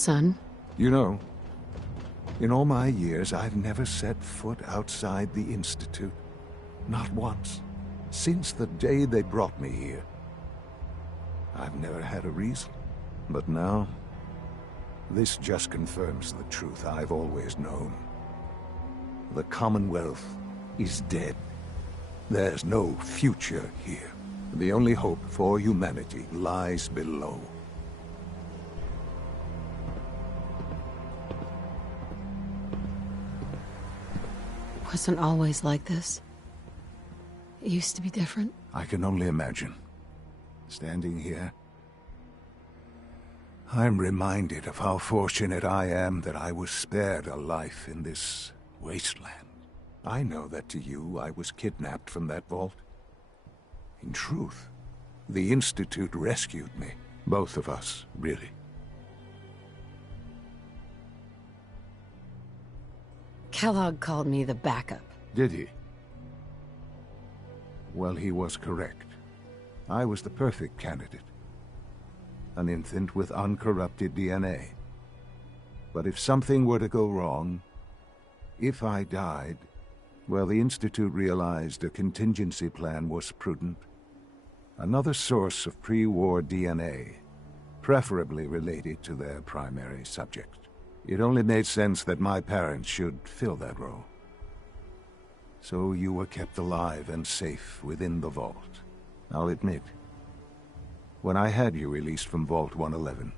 Son? You know, in all my years, I've never set foot outside the Institute. Not once. Since the day they brought me here. I've never had a reason. But now, this just confirms the truth I've always known. The Commonwealth is dead. There's no future here. The only hope for humanity lies below. Wasn't always like this. It used to be different. I can only imagine. Standing here, I'm reminded of how fortunate I am that I was spared a life in this wasteland. I know that to you, I was kidnapped from that vault. In truth, the Institute rescued me. Both of us, really. Kellogg called me the backup. Did he? Well, he was correct. I was the perfect candidate. An infant with uncorrupted DNA. But if something were to go wrong, if I died, well, the Institute realized a contingency plan was prudent. Another source of pre-war DNA, preferably related to their primary subject. It only made sense that my parents should fill that role. So you were kept alive and safe within the vault. I'll admit, when I had you released from Vault 111,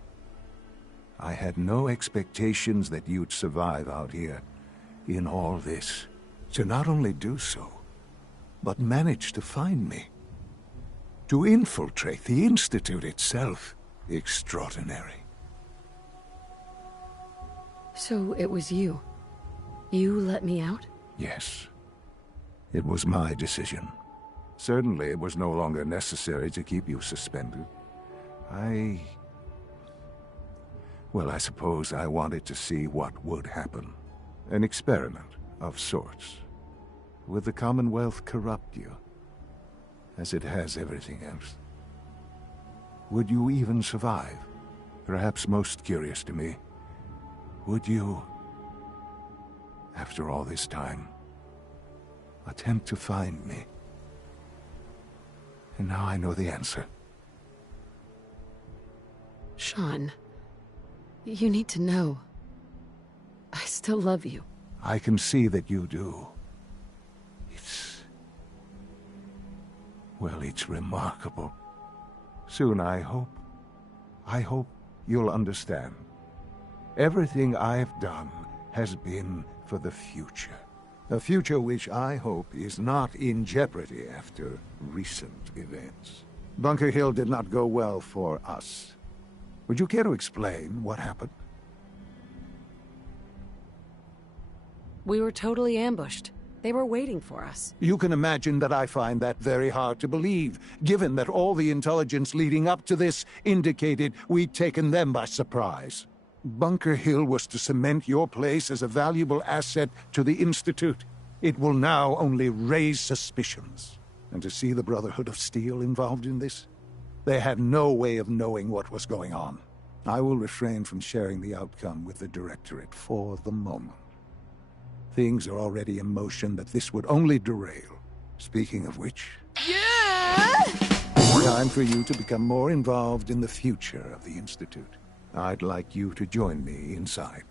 I had no expectations that you'd survive out here in all this. To not only do so, but manage to find me. To infiltrate the Institute itself. Extraordinary. So it was you. You let me out? Yes. It was my decision. Certainly it was no longer necessary to keep you suspended. Well, I suppose I wanted to see what would happen. An experiment of sorts. Would the Commonwealth corrupt you, as it has everything else? Would you even survive? Perhaps most curious to me, would you, after all this time, attempt to find me? And now I know the answer. Sean, you need to know. I still love you. I can see that you do. Well, it's remarkable. Soon, I hope you'll understand. Everything I've done has been for the future. A future which I hope is not in jeopardy after recent events. Bunker Hill did not go well for us. Would you care to explain what happened? We were totally ambushed. They were waiting for us. You can imagine that I find that very hard to believe, given that all the intelligence leading up to this indicated we'd taken them by surprise. Bunker Hill was to cement your place as a valuable asset to the Institute. It will now only raise suspicions. And to see the Brotherhood of Steel involved in this? They had no way of knowing what was going on. I will refrain from sharing the outcome with the Directorate for the moment. Things are already in motion that this would only derail. Speaking of which... Yeah! Time for you to become more involved in the future of the Institute. I'd like you to join me inside.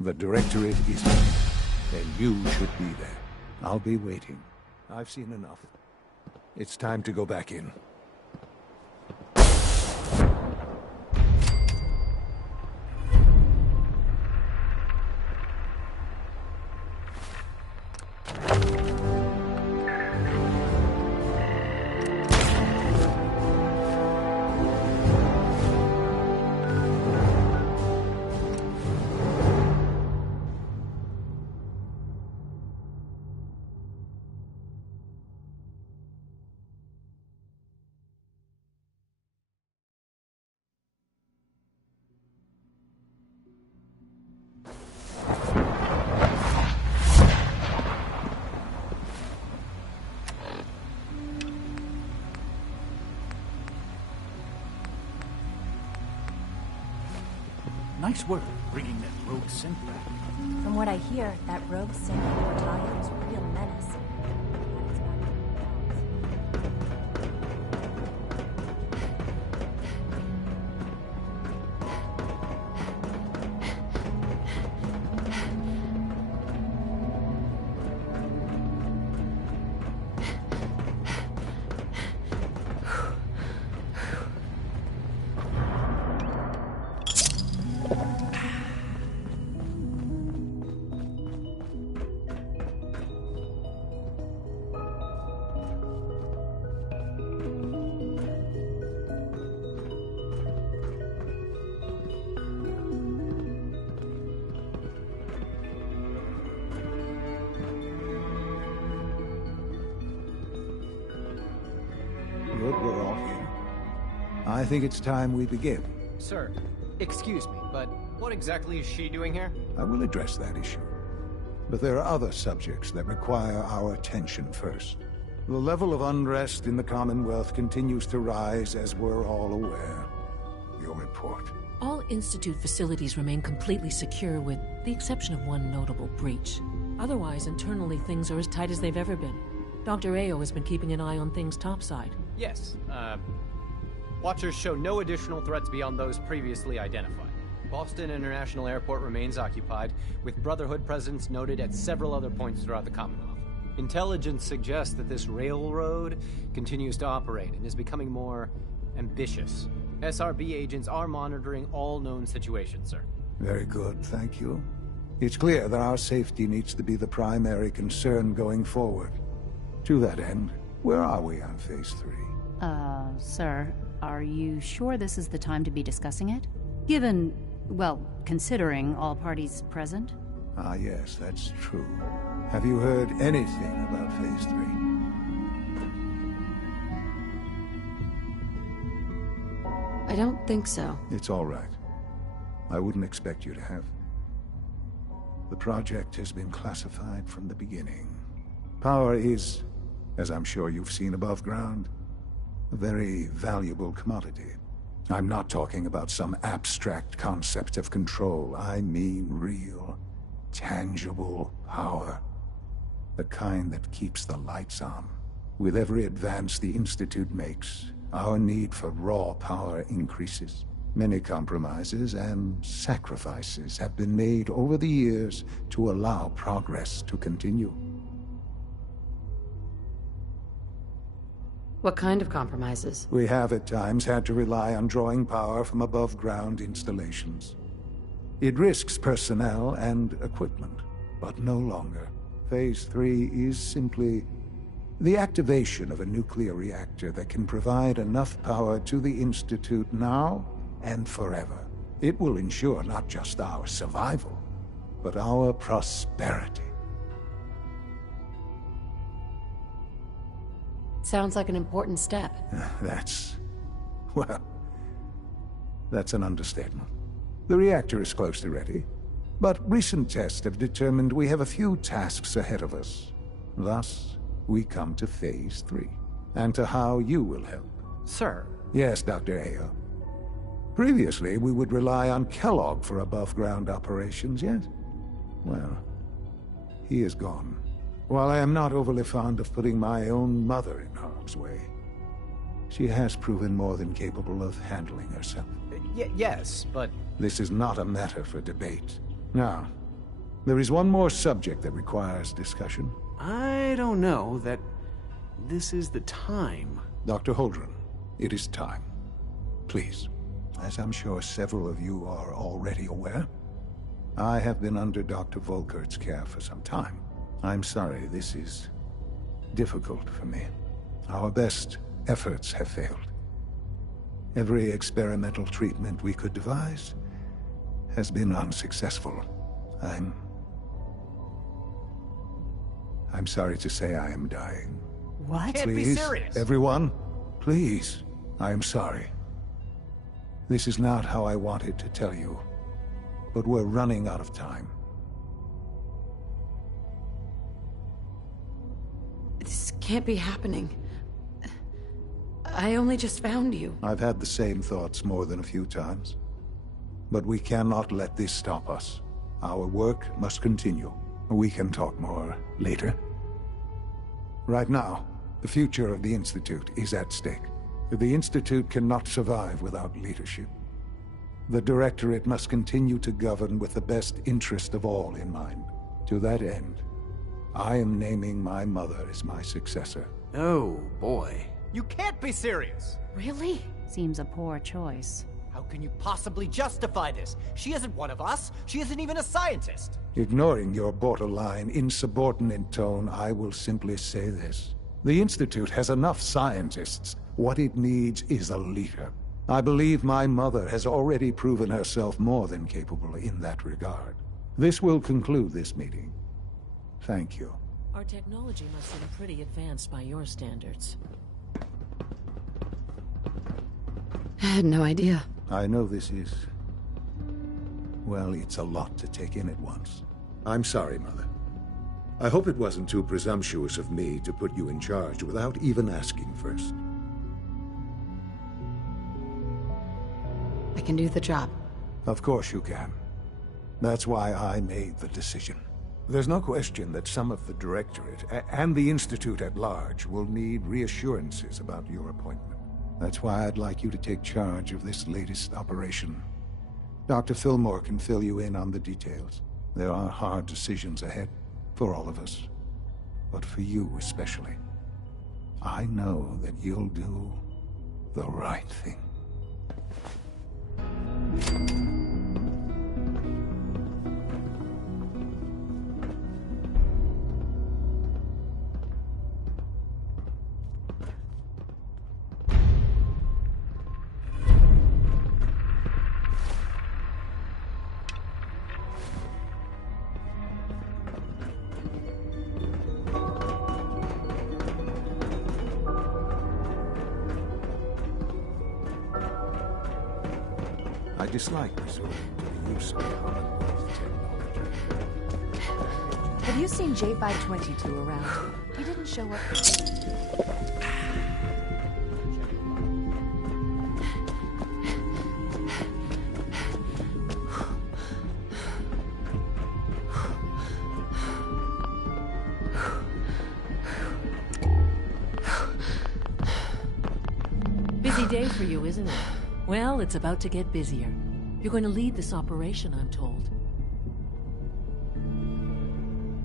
The Directorate is ready, and you should be there. I'll be waiting. I've seen enough. It's time to go back in. Nice work bringing that rogue synth back. From what I hear, that rogue synth Natalia was a real menace. Good, we're all here. I think it's time we begin. Sir, excuse me, but what exactly is she doing here? I will address that issue. But there are other subjects that require our attention first. The level of unrest in the Commonwealth continues to rise, as we're all aware. Your report. All Institute facilities remain completely secure with the exception of one notable breach. Otherwise, internally, things are as tight as they've ever been. Dr. Ao has been keeping an eye on things topside. Yes, Watchers show no additional threats beyond those previously identified. Boston International Airport remains occupied, with Brotherhood presence noted at several other points throughout the Commonwealth. Intelligence suggests that this railroad continues to operate and is becoming more ambitious. SRB agents are monitoring all known situations, sir. Very good, thank you. It's clear that our safety needs to be the primary concern going forward. To that end, where are we on Phase 3? Sir, are you sure this is the time to be discussing it? Given, well, considering all parties present? Ah, yes, that's true. Have you heard anything about Phase 3? I don't think so. It's all right. I wouldn't expect you to have. The project has been classified from the beginning. Power is, as I'm sure you've seen above ground, a very valuable commodity. I'm not talking about some abstract concept of control. I mean real, tangible power. The kind that keeps the lights on. With every advance the Institute makes, our need for raw power increases. Many compromises and sacrifices have been made over the years to allow progress to continue. What kind of compromises? We have at times had to rely on drawing power from above-ground installations. It risks personnel and equipment, but no longer. Phase 3 is simply the activation of a nuclear reactor that can provide enough power to the Institute now and forever. It will ensure not just our survival, but our prosperity. Sounds like an important step. That's an understatement. The reactor is close to ready, but recent tests have determined we have a few tasks ahead of us. Thus, we come to Phase 3, and to how you will help. Sir? Yes, Dr. Ao. Previously, we would rely on Kellogg for above-ground operations, yes? Well, he is gone. While I am not overly fond of putting my own mother in harm's way, she has proven more than capable of handling herself. Yes, but... This is not a matter for debate. Now, there is one more subject that requires discussion. I don't know that this is the time. Dr. Holdren, it is time. Please, as I'm sure several of you are already aware, I have been under Dr. Volkert's care for some time. I'm sorry, this is difficult for me. Our best efforts have failed. Every experimental treatment we could devise has been unsuccessful. I'm sorry to say I am dying. What? Can't be serious. Everyone, please, I am sorry. This is not how I wanted to tell you, but we're running out of time. This can't be happening. I only just found you. I've had the same thoughts more than a few times. But we cannot let this stop us. Our work must continue. We can talk more later. Right now, the future of the Institute is at stake. The Institute cannot survive without leadership. The Directorate must continue to govern with the best interest of all in mind. To that end, I am naming my mother as my successor. Oh, boy. You can't be serious! Really? Seems a poor choice. How can you possibly justify this? She isn't one of us. She isn't even a scientist. Ignoring your borderline, insubordinate tone, I will simply say this. The Institute has enough scientists. What it needs is a leader. I believe my mother has already proven herself more than capable in that regard. This will conclude this meeting. Thank you. Our technology must seem pretty advanced by your standards. I had no idea. I know this is... well, it's a lot to take in at once. I'm sorry, Mother. I hope it wasn't too presumptuous of me to put you in charge without even asking first. I can do the job. Of course you can. That's why I made the decision. There's no question that some of the Directorate and the Institute at large will need reassurances about your appointment. That's why I'd like you to take charge of this latest operation. Dr. Fillmore can fill you in on the details. There are hard decisions ahead, for all of us. But for you especially. I know that you'll do the right thing. I dislike resorting to the use of Commonwealth technology. Have you seen J522 around? He didn't show up for... Busy day for you, isn't it? Well, it's about to get busier. You're going to lead this operation, I'm told.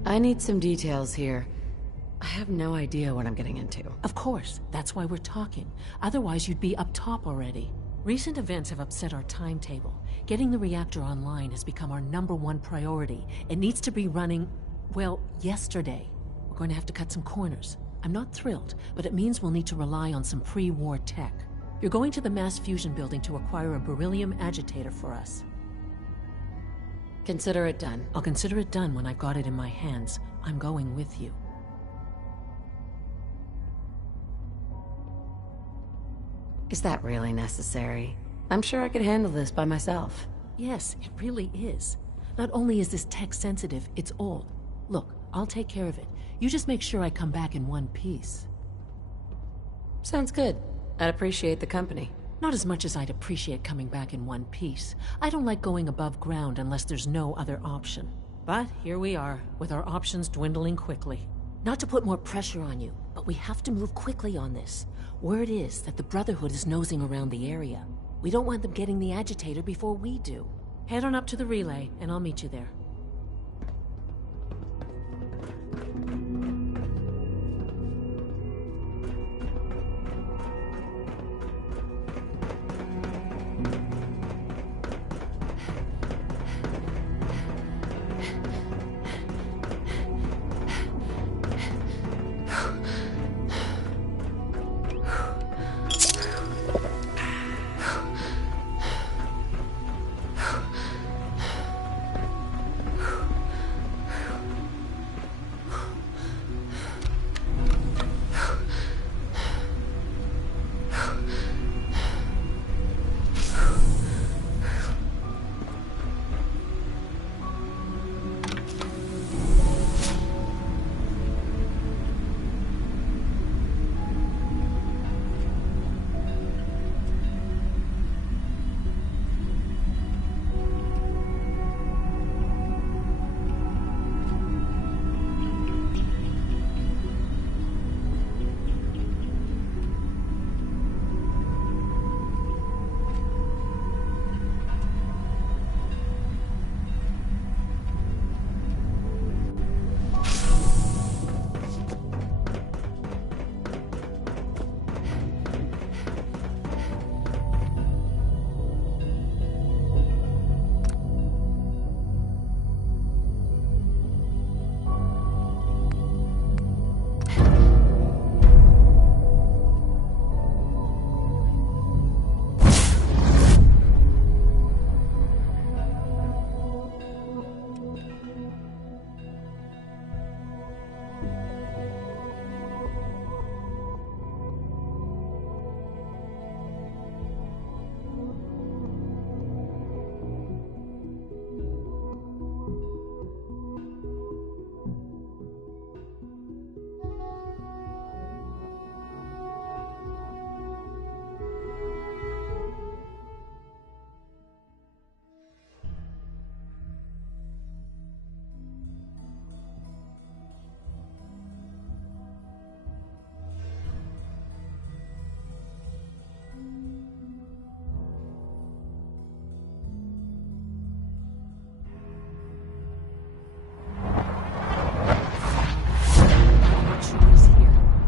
I need some details here. I have no idea what I'm getting into. Of course, that's why we're talking. Otherwise, you'd be up top already. Recent events have upset our timetable. Getting the reactor online has become our #1 priority. It needs to be running, well, yesterday. We're going to have to cut some corners. I'm not thrilled, but it means we'll need to rely on some pre-war tech. You're going to the mass fusion building to acquire a beryllium agitator for us. Consider it done. I'll consider it done when I've got it in my hands. I'm going with you. Is that really necessary? I'm sure I could handle this by myself. Yes, it really is. Not only is this tech sensitive, it's old. Look, I'll take care of it. You just make sure I come back in one piece. Sounds good. I'd appreciate the company. Not as much as I'd appreciate coming back in one piece. I don't like going above ground unless there's no other option. But here we are, with our options dwindling quickly. Not to put more pressure on you, but we have to move quickly on this. Word is that the Brotherhood is nosing around the area. We don't want them getting the agitator before we do. Head on up to the relay, and I'll meet you there.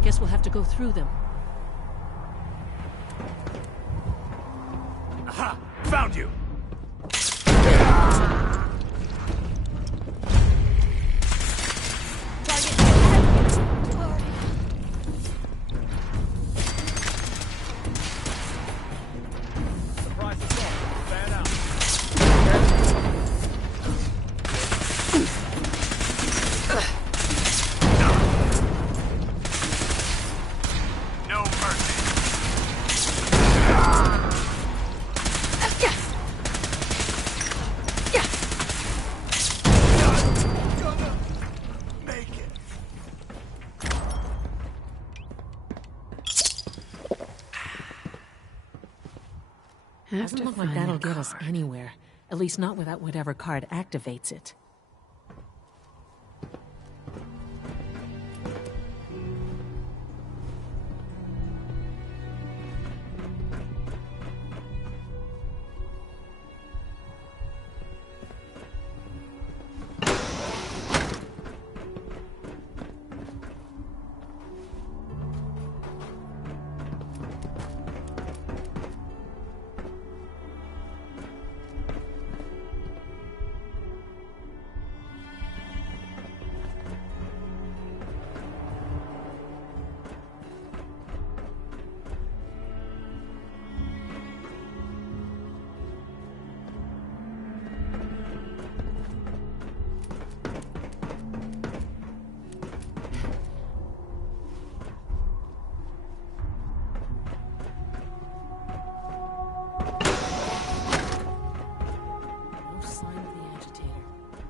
Guess we'll have to go through them. Aha! Found you! Doesn't look like that'll get us anywhere. At least not without whatever card activates it.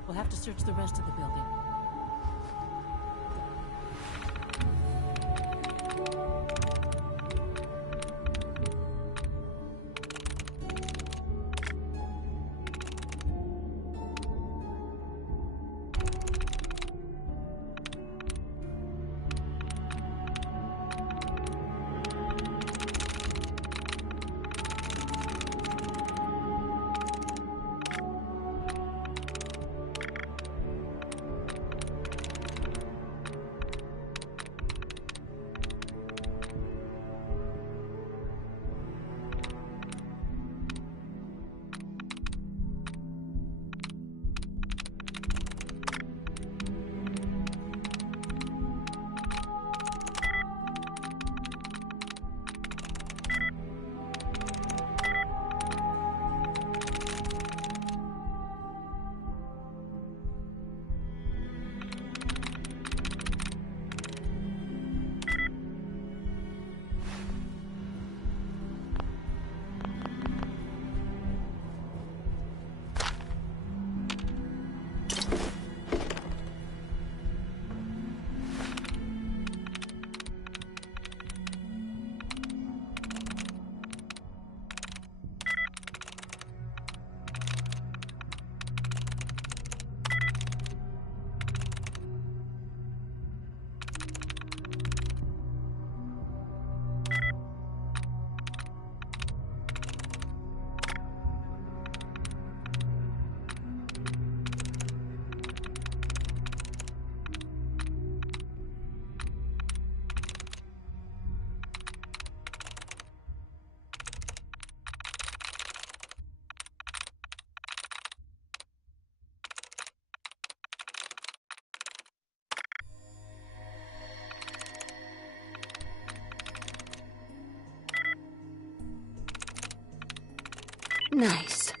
We'll have to search the rest of the building. Nice.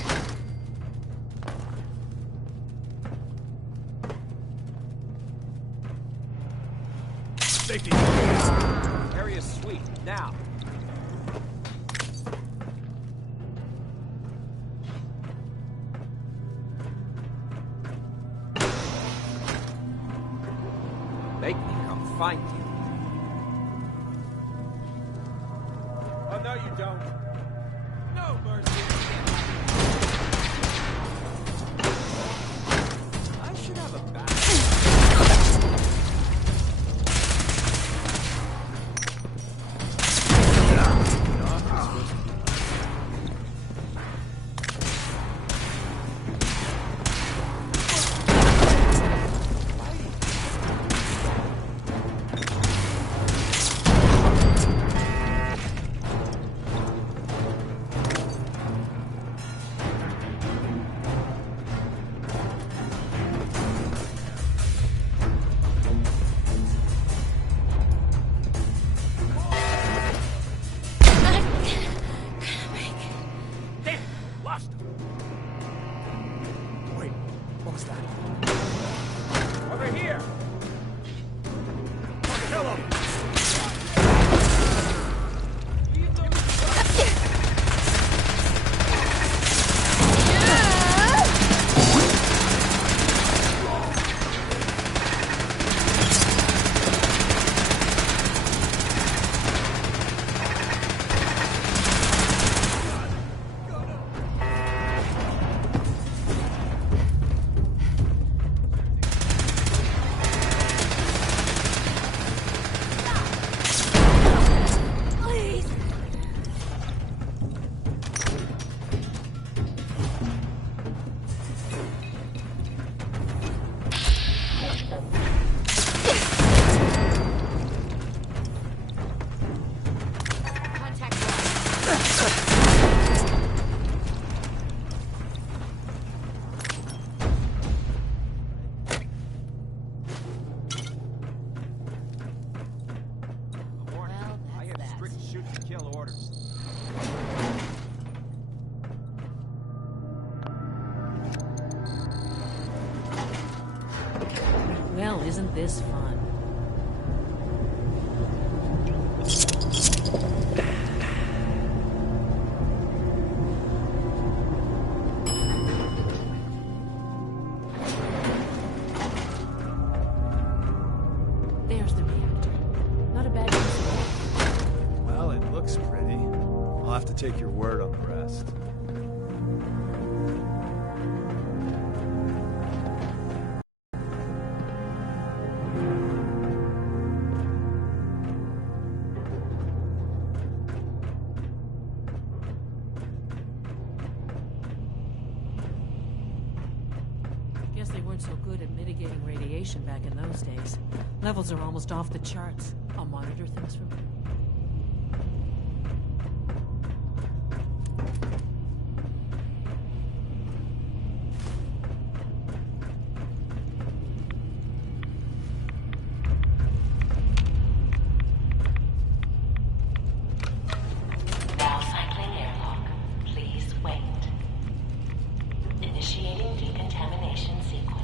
it. Safety. Area's sweet. Now. Make me come find you. Oh, no, you don't. No mercy. I should have a back. Well, isn't this fun? There's the reactor. Not a bad piece. Well, it looks pretty. I'll have to take your word on the rest. Guess they weren't so good at mitigating radiation back in those days. Levels are almost off the charts. I'll monitor things from here. Now cycling airlock. Please wait. Initiating decontamination sequence.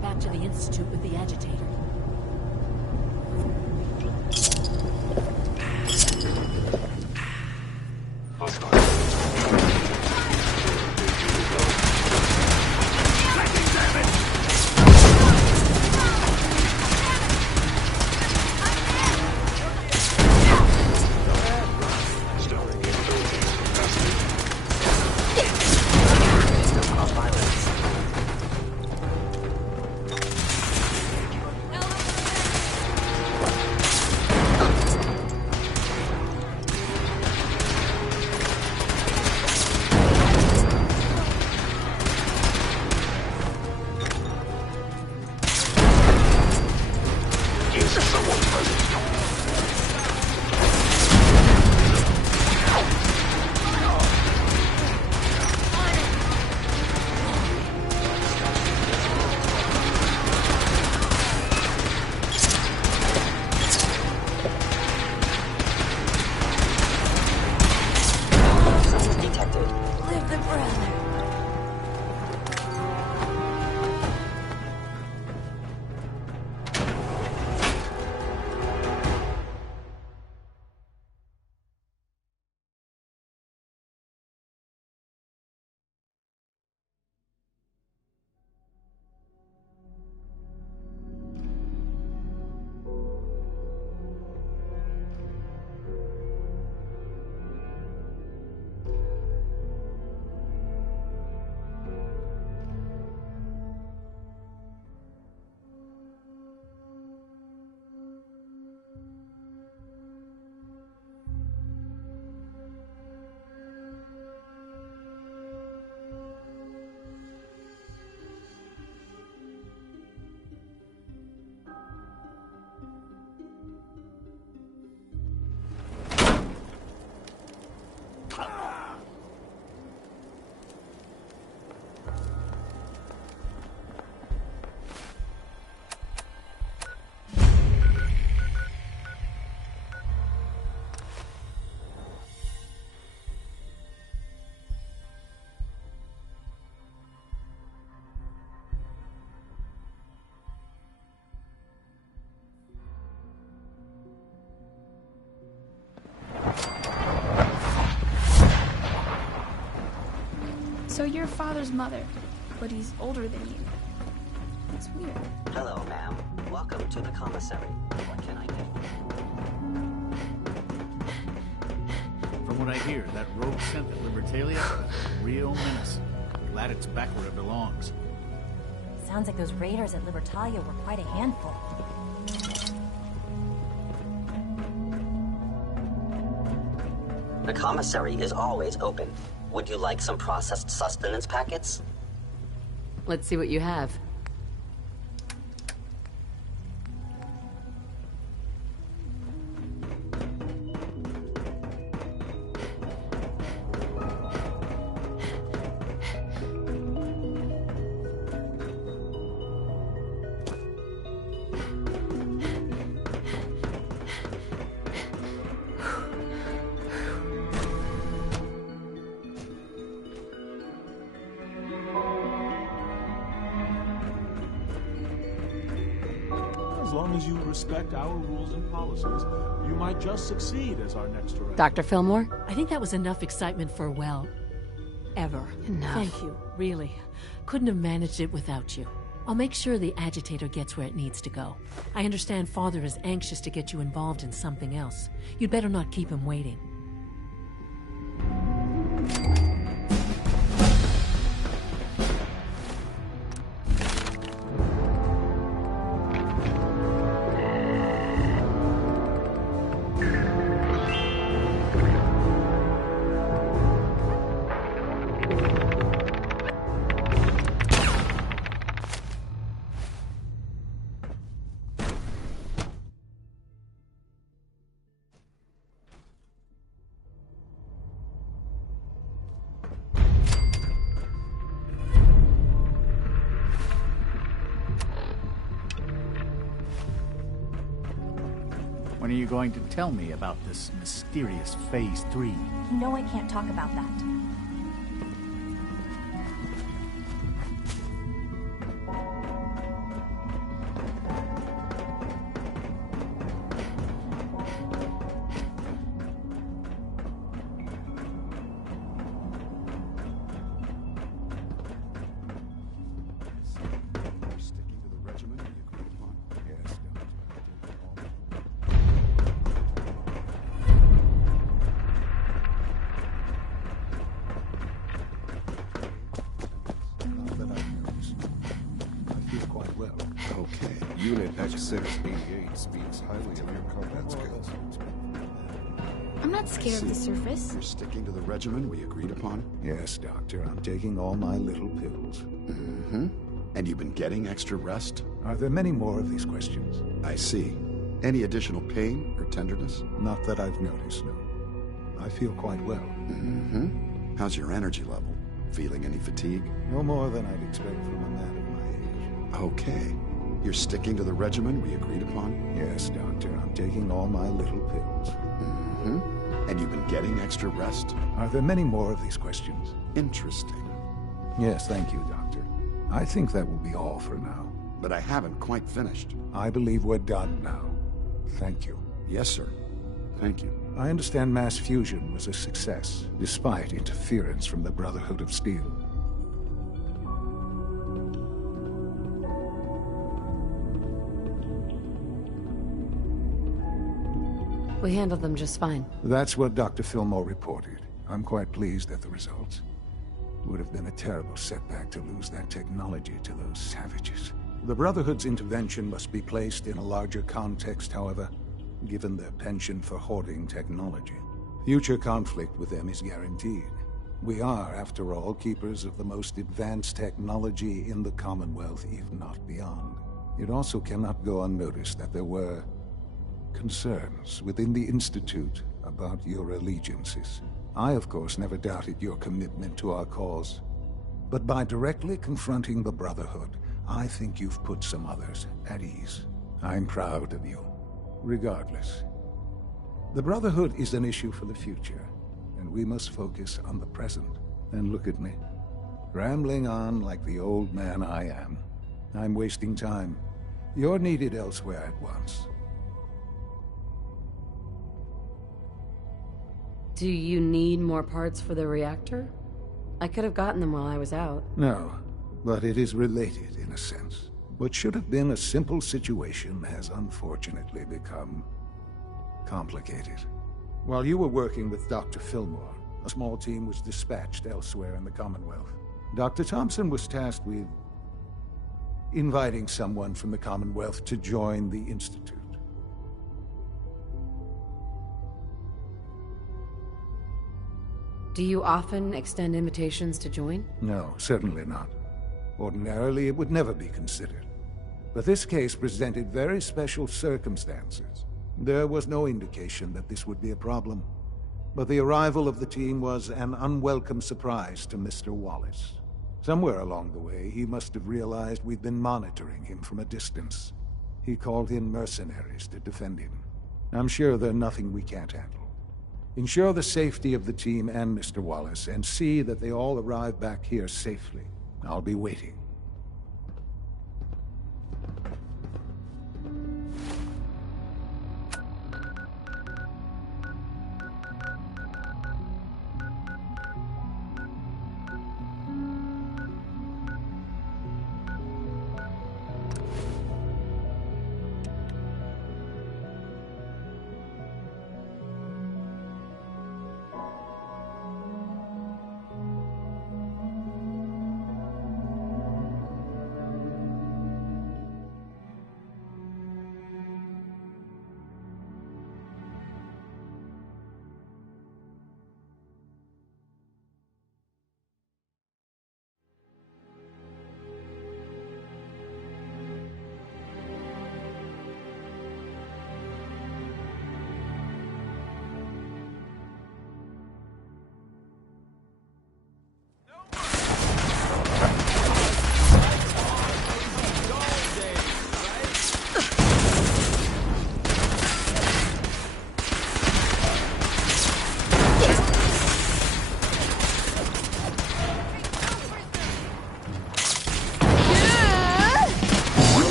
get back to the Institute with the agitator. So you're father's mother, but he's older than you. It's weird. Hello, ma'am. Welcome to the commissary. What can I do? From what I hear, that rogue scent at Libertalia is a real menace. Glad it's back where it belongs. Sounds like those raiders at Libertalia were quite a handful. The commissary is always open. Would you like some processed sustenance packets? Let's see what you have. As long as you respect our rules and policies, you might just succeed as our next director. Dr. Fillmore? I think that was enough excitement for, well, ever. Enough. Thank you, really. Couldn't have managed it without you. I'll make sure the agitator gets where it needs to go. I understand Father is anxious to get you involved in something else. You'd better not keep him waiting. When are you going to tell me about this mysterious Phase 3? You know I can't talk about that. 688 speaks highly of your combat skills. I'm not scared of the surface. You're sticking to the regimen we agreed upon? Yes, Doctor. I'm taking all my little pills. Mm-hmm. And you've been getting extra rest? Are there many more of these questions? I see. Any additional pain or tenderness? Not that I've noticed, no. I feel quite well. Mm-hmm. How's your energy level? Feeling any fatigue? No more than I'd expect from a man of my age. Okay. You're sticking to the regimen we agreed upon? Yes, Doctor. I'm taking all my little pills. Mm-hmm. And you've been getting extra rest? Are there many more of these questions? Interesting. Yes, thank you, Doctor. I think that will be all for now. But I haven't quite finished. I believe we're done now. Thank you. Yes, sir. Thank you. I understand mass fusion was a success, despite interference from the Brotherhood of Steel. We handled them just fine. That's what Dr. Fillmore reported. I'm quite pleased at the results. It would have been a terrible setback to lose that technology to those savages. The Brotherhood's intervention must be placed in a larger context, however, given their penchant for hoarding technology. Future conflict with them is guaranteed. We are, after all, keepers of the most advanced technology in the Commonwealth, if not beyond. It also cannot go unnoticed that there were concerns within the Institute about your allegiances. I, of course, never doubted your commitment to our cause. But by directly confronting the Brotherhood, I think you've put some others at ease. I'm proud of you. Regardless, the Brotherhood is an issue for the future, and we must focus on the present. And look at me, rambling on like the old man I am. I'm wasting time. You're needed elsewhere at once. Do you need more parts for the reactor? I could have gotten them while I was out. No, but it is related in a sense. What should have been a simple situation has unfortunately become complicated. While you were working with Dr. Fillmore, a small team was dispatched elsewhere in the Commonwealth. Dr. Thompson was tasked with inviting someone from the Commonwealth to join the Institute. Do you often extend invitations to join? No, certainly not. Ordinarily, it would never be considered. But this case presented very special circumstances. There was no indication that this would be a problem. But the arrival of the team was an unwelcome surprise to Mr. Wallace. Somewhere along the way, he must have realized we'd been monitoring him from a distance. He called in mercenaries to defend him. I'm sure they're nothing we can't handle. Ensure the safety of the team and Mr. Wallace, and see that they all arrive back here safely. I'll be waiting.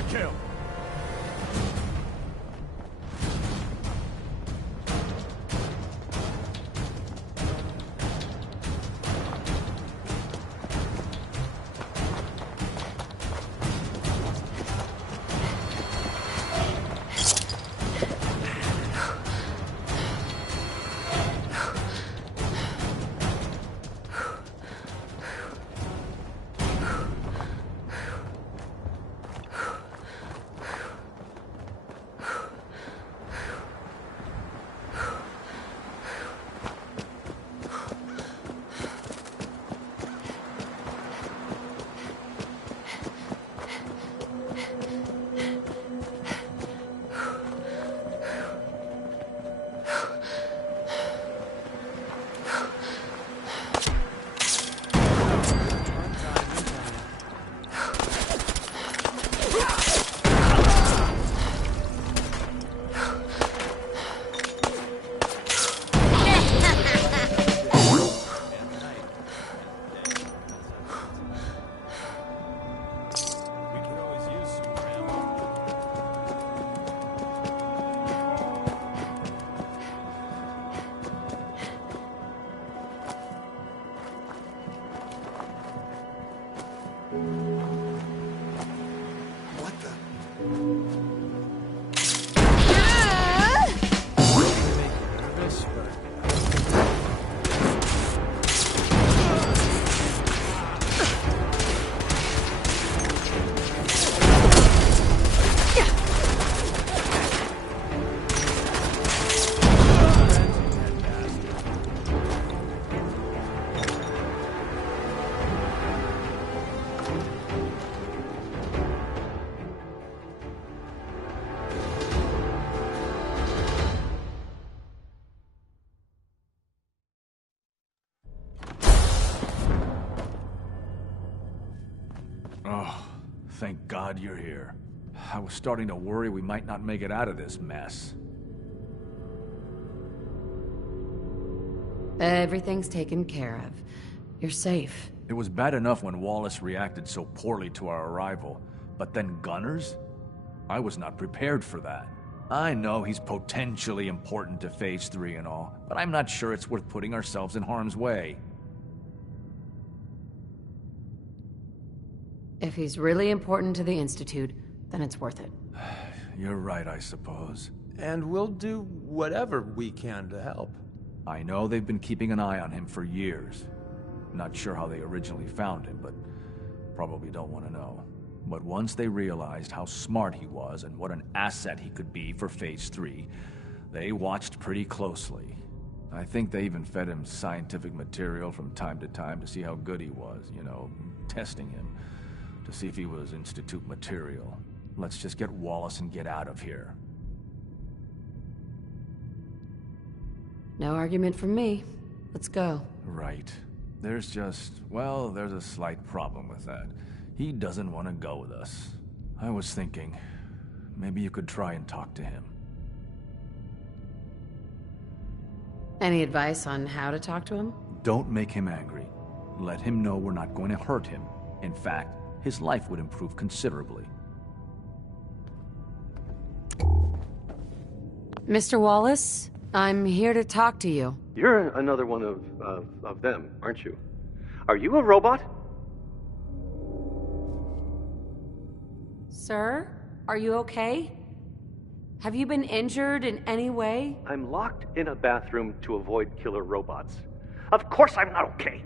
kill! Oh, thank God you're here. I was starting to worry we might not make it out of this mess. Everything's taken care of. You're safe. It was bad enough when Wallace reacted so poorly to our arrival, but then Gunners? I was not prepared for that. I know he's potentially important to Phase 3 and all, but I'm not sure it's worth putting ourselves in harm's way. If he's really important to the Institute, then it's worth it. You're right, I suppose. And we'll do whatever we can to help. I know they've been keeping an eye on him for years. Not sure how they originally found him, but probably don't want to know. But once they realized how smart he was and what an asset he could be for Phase 3, they watched pretty closely. I think they even fed him scientific material from time to time to see how good he was, you know, testing him. To see if he was Institute material. Let's just get Wallace and get out of here. No argument from me. Let's go. Right. There's just, well, there's a slight problem with that. He doesn't want to go with us. I was thinking, maybe you could try and talk to him. Any advice on how to talk to him? Don't make him angry. Let him know we're not going to hurt him. In fact, his life would improve considerably. Mr. Wallace, I'm here to talk to you. You're another one of them, aren't you? Are you a robot? Sir, are you okay? Have you been injured in any way? I'm locked in a bathroom to avoid killer robots. Of course I'm not okay.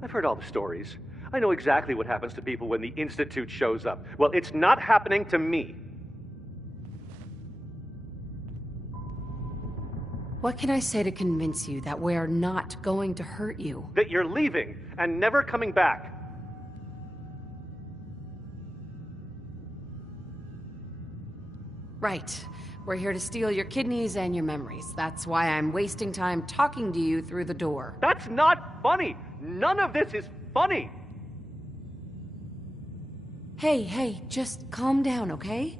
I've heard all the stories. I know exactly what happens to people when the Institute shows up. Well, it's not happening to me. What can I say to convince you that we're not going to hurt you? That you're leaving and never coming back. Right. We're here to steal your kidneys and your memories. That's why I'm wasting time talking to you through the door. That's not funny! None of this is funny! Hey, just calm down, okay?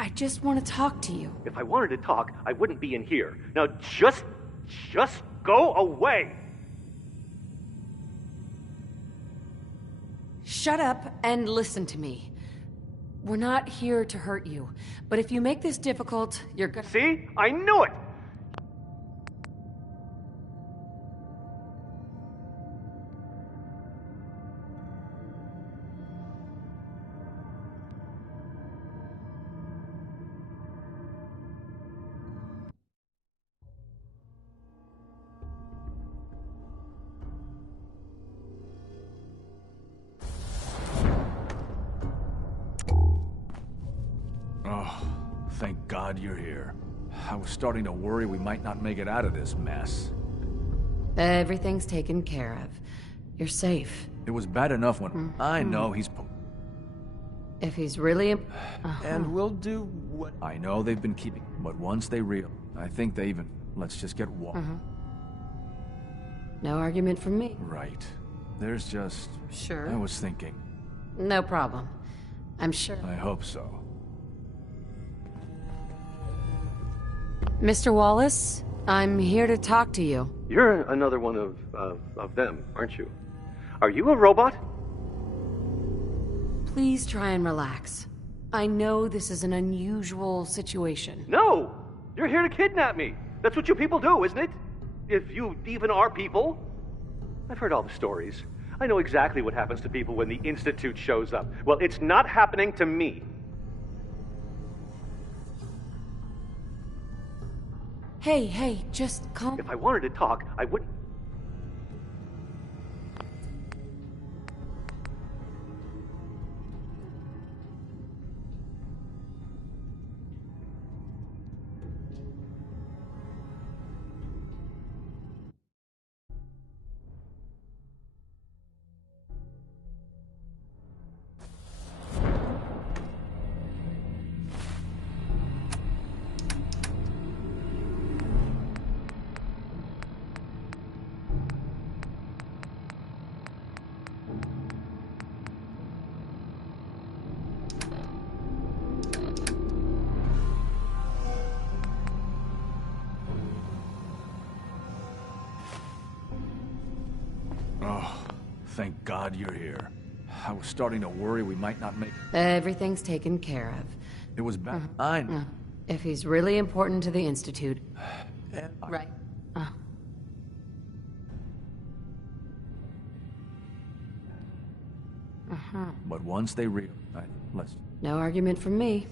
I just want to talk to you. If I wanted to talk, I wouldn't be in here. Now just go away! Shut up and listen to me. we're not here to hurt you. But if you make this difficult, you're gonna... See? I knew it! Oh, thank God you're here. I was starting to worry we might not make it out of this mess. Everything's taken care of. You're safe. It was bad enough when... I know he's... If he's really... And we'll do what... I know they've been keeping... But once they I think they even... Let's just get No argument from me. Right. There's just... Sure. I was thinking... No problem. I'm sure... I hope so. Mr. Wallace, I'm here to talk to you. You're another one of them, aren't you? Are you a robot? Please try and relax. I know this is an unusual situation. No! You're here to kidnap me! That's what you people do, isn't it? If you even are people. I've heard all the stories. I know exactly what happens to people when the Institute shows up. Well, it's not happening to me. Hey, just calm... If I wanted to talk, I wouldn't... Oh, thank God you're here. I was starting to worry we might not make... Everything's taken care of. It was bad. I know. If he's really important to the Institute... Right. But once they let's... No argument from me.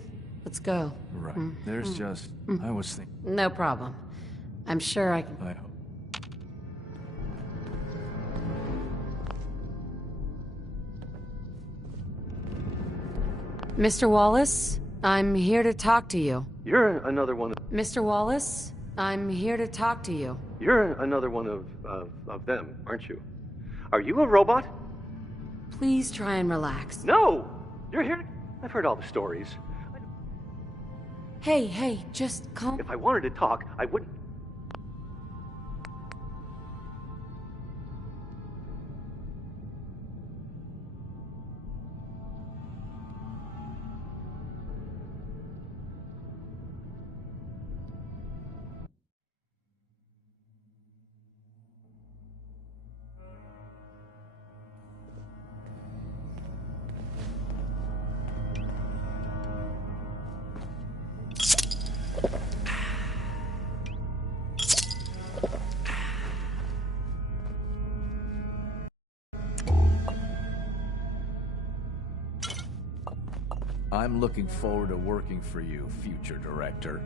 Let's go. Right. There's just... I was thinking... No problem. I'm sure I can... I hope. Mr. Wallace, I'm here to talk to you. You're another one of... Mr. Wallace, I'm here to talk to you. You're another one of them, aren't you? Are you a robot? Please try and relax. No! You're here... I've heard all the stories. Hey, just calm... If I wanted to talk, I wouldn't... I'm looking forward to working for you, future director.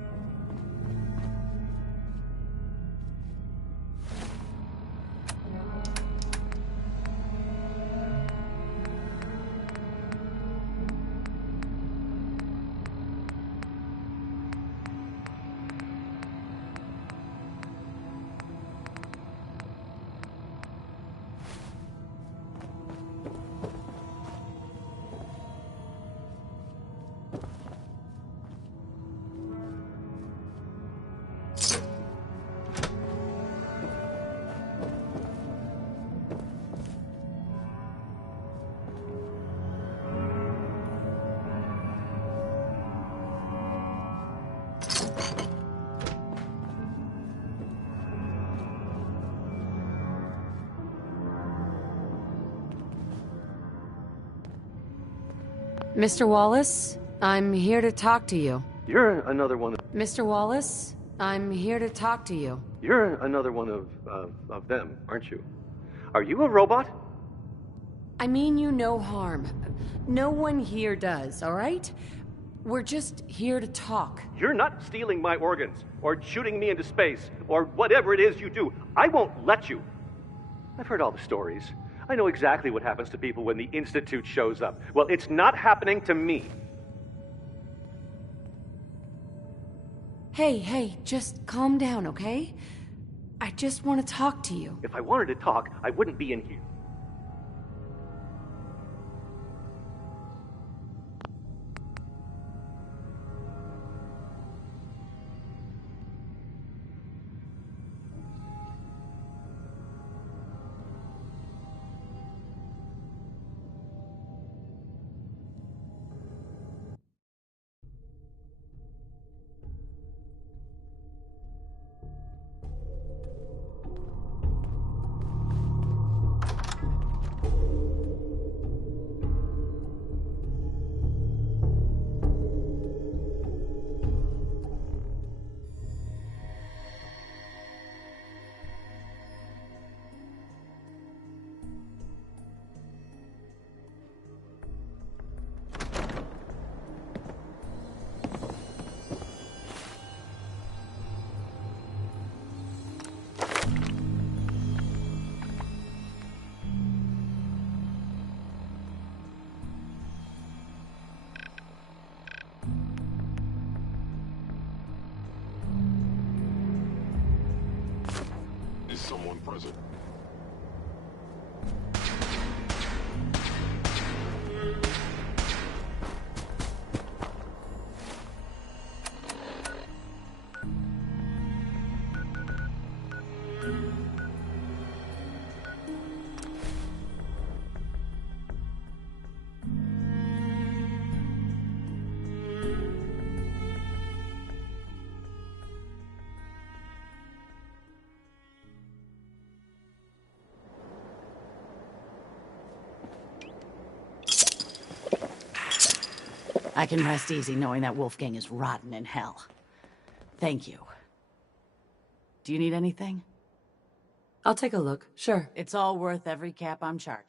Mr. Wallace, I'm here to talk to you. You're another one of... Mr. Wallace, I'm here to talk to you. You're another one of them, aren't you? Are you a robot? I mean you no harm. No one here does, all right? We're just here to talk. You're not stealing my organs, or shooting me into space, or whatever it is you do. I won't let you. I've heard all the stories. I know exactly what happens to people when the Institute shows up. Well, it's not happening to me. Hey, just calm down, okay? I just want to talk to you. If I wanted to talk, I wouldn't be in here. Is someone present? I can rest easy knowing that Wolfgang is rotten in hell. Thank you. Do you need anything? I'll take a look, sure. It's all worth every cap I'm charged.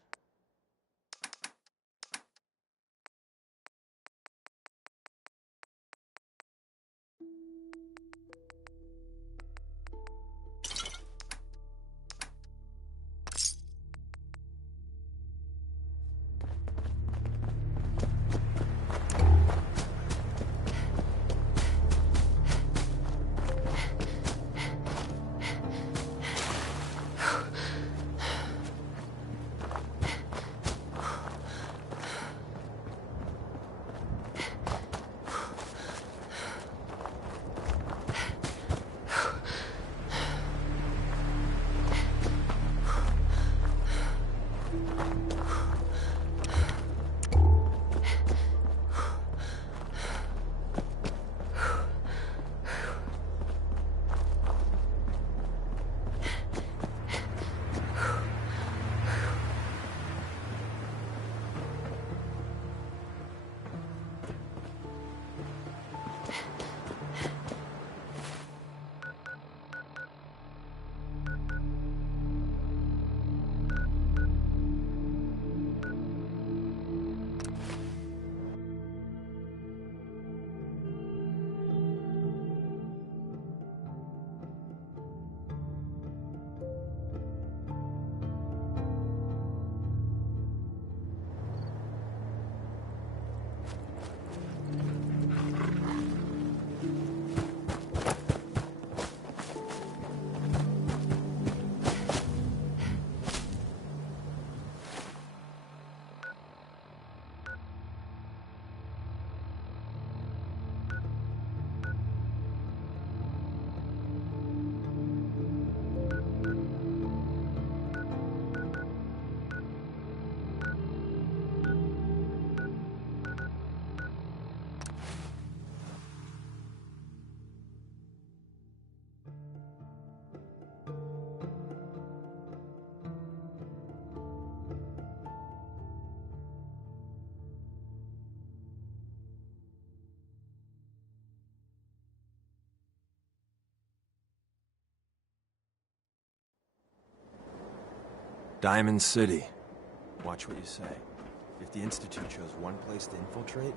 Diamond City. Watch what you say. If the Institute chose one place to infiltrate,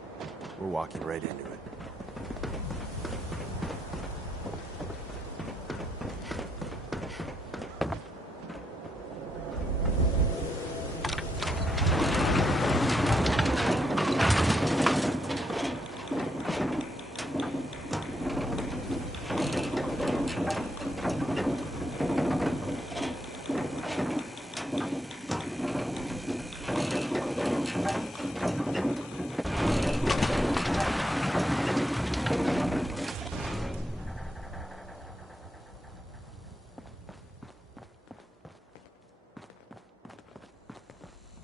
we're walking right into it.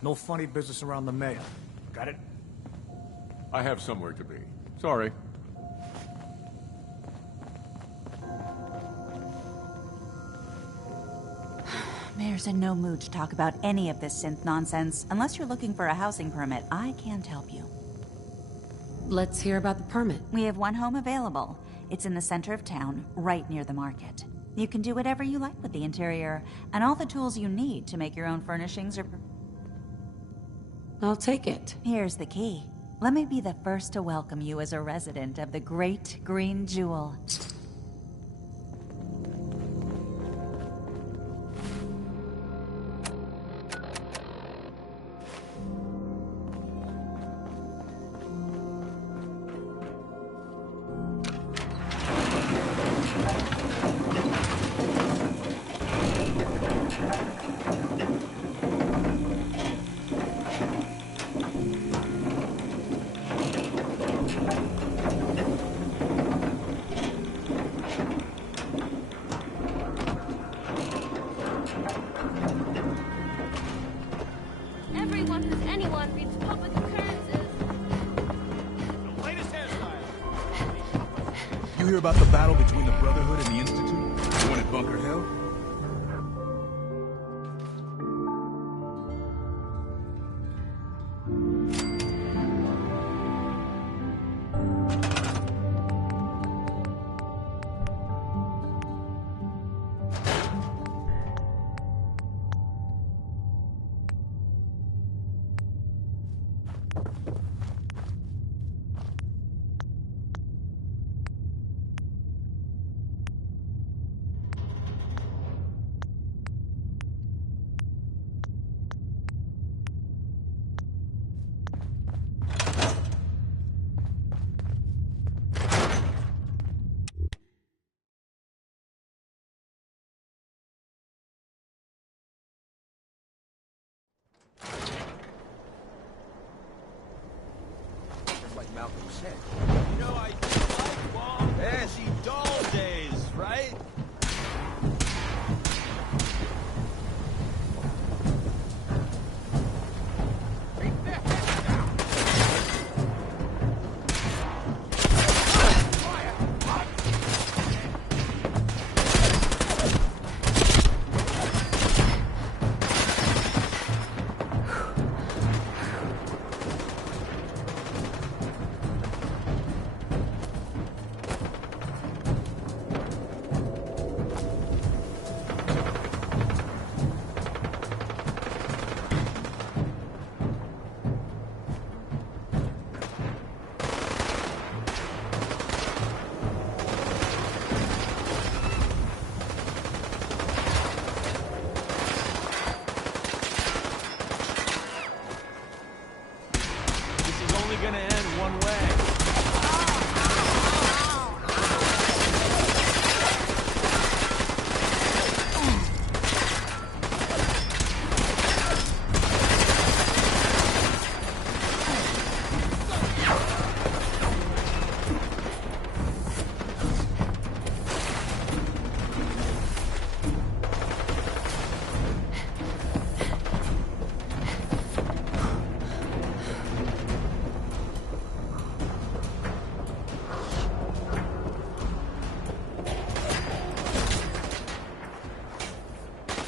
No funny business around the mayor. Got it? I have somewhere to be. Sorry. Mayor's in no mood to talk about any of this synth nonsense. Unless you're looking for a housing permit, I can't help you. Let's hear about the permit. We have one home available. It's in the center of town, right near the market. You can do whatever you like with the interior, and all the tools you need to make your own furnishings are... I'll take it. Here's the key. Let me be the first to welcome you as a resident of the Great Green Jewel. Everyone who's anyone reads public occurrences. The latest hairstyle. You hear about the battle between the Brotherhood and the Institute? The one at Bunker Hill? Like Malcolm said. You know, I do like long, fancy doll days, right? Gonna end one way.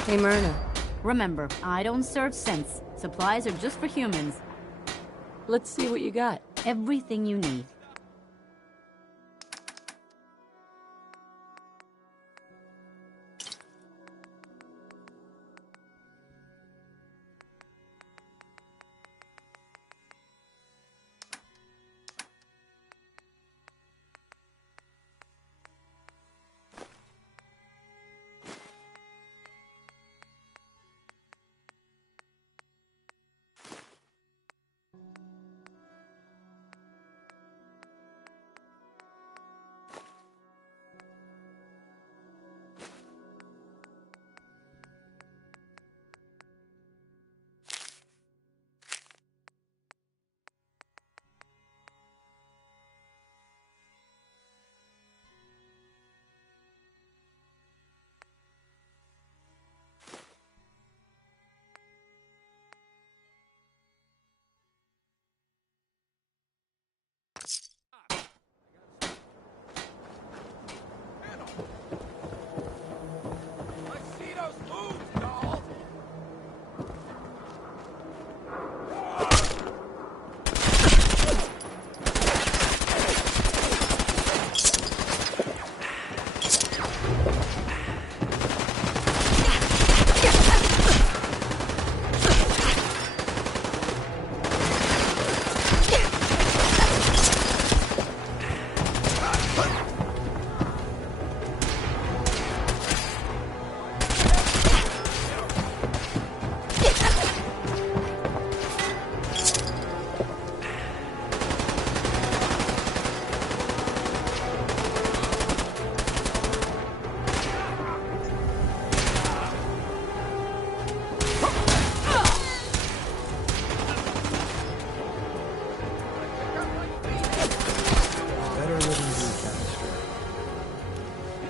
Hey, Myrna. Remember, I don't serve synths. Supplies are just for humans. Let's see what you got. Everything you need.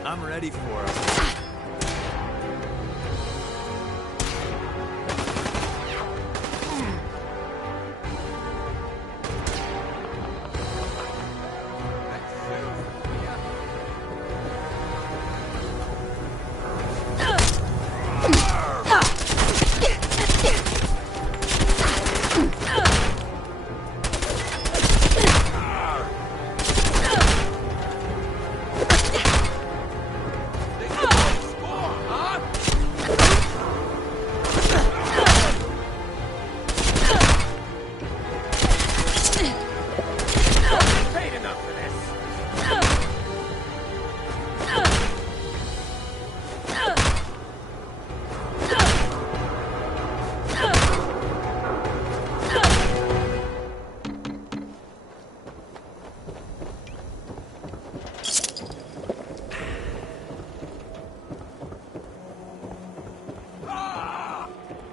I'm ready for it.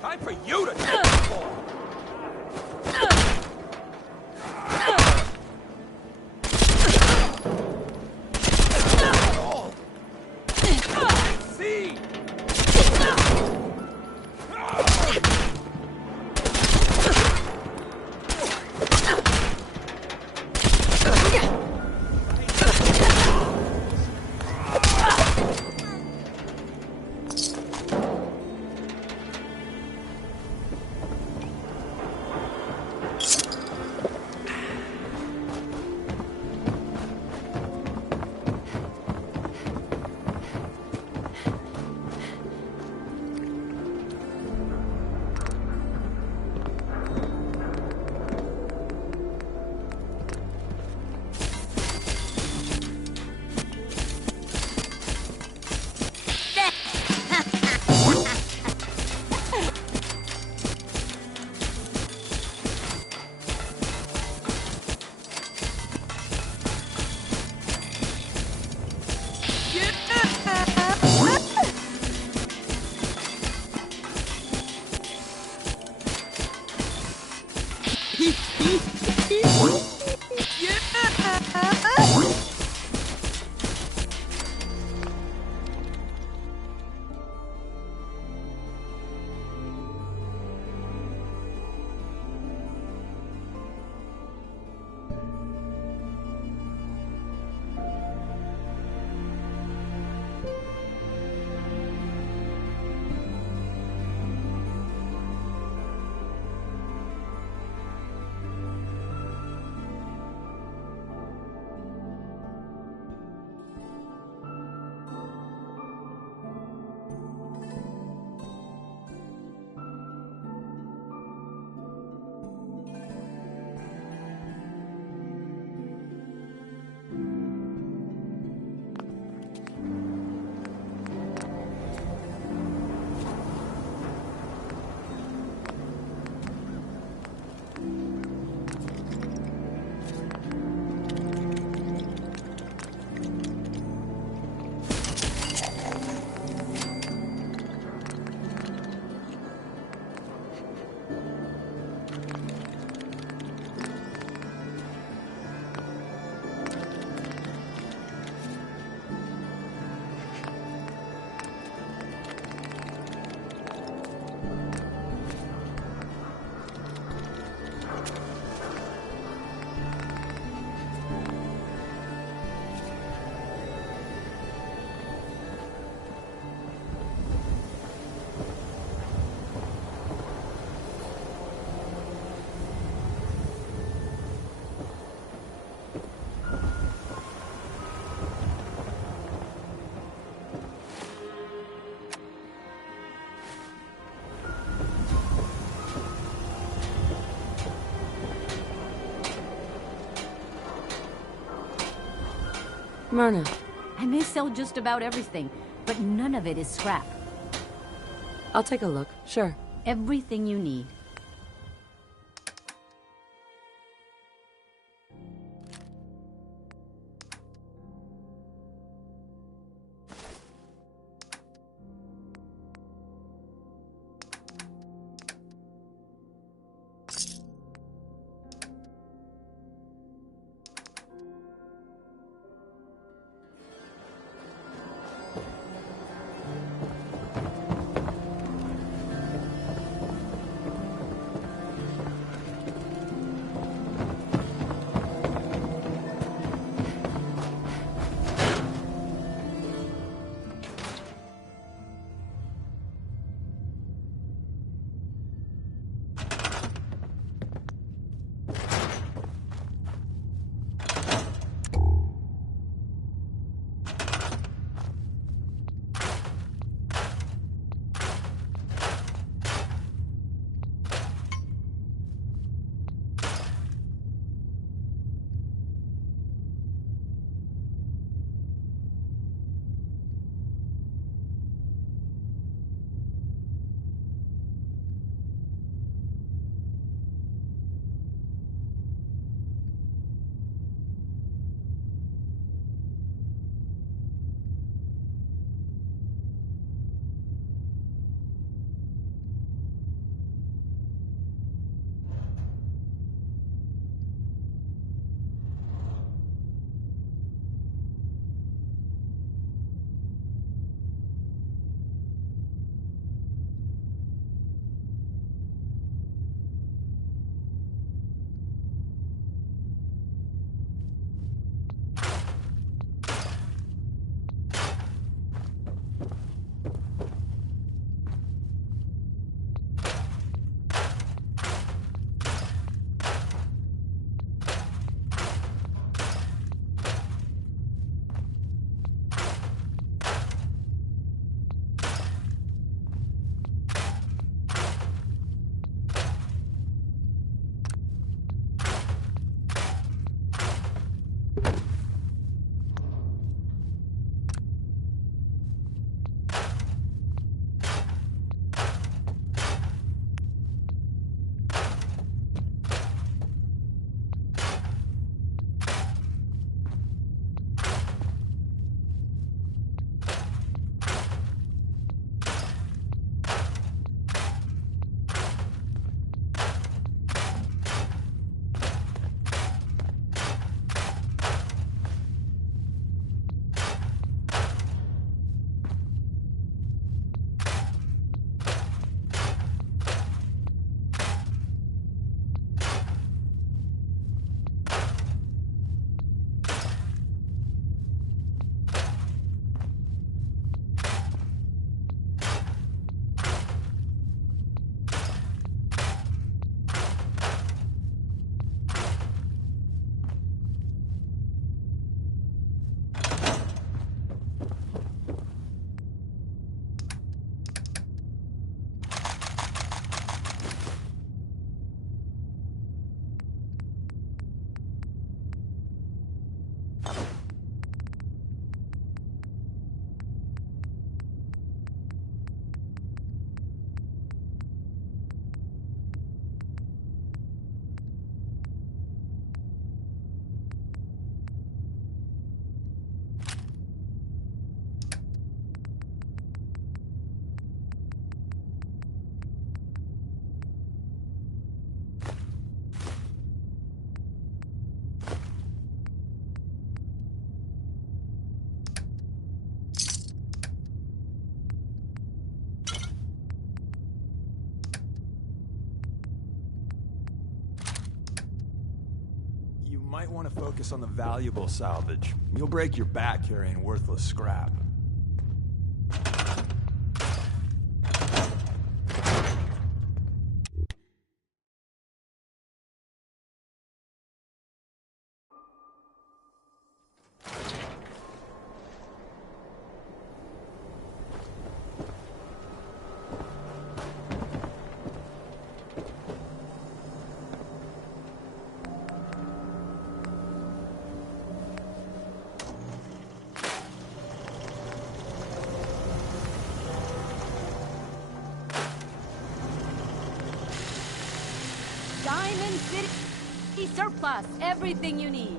Time for you to take the ball. See. Myrna. I may sell just about everything, but none of it is scrap. I'll take a look, sure. Everything you need. Might want to focus on the valuable salvage. You'll break your back carrying worthless scrap. Safety surplus. Everything you need.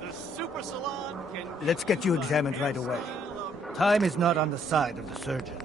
The super salon can... Let's get you examined right away. Time is not on the side of the surgeon.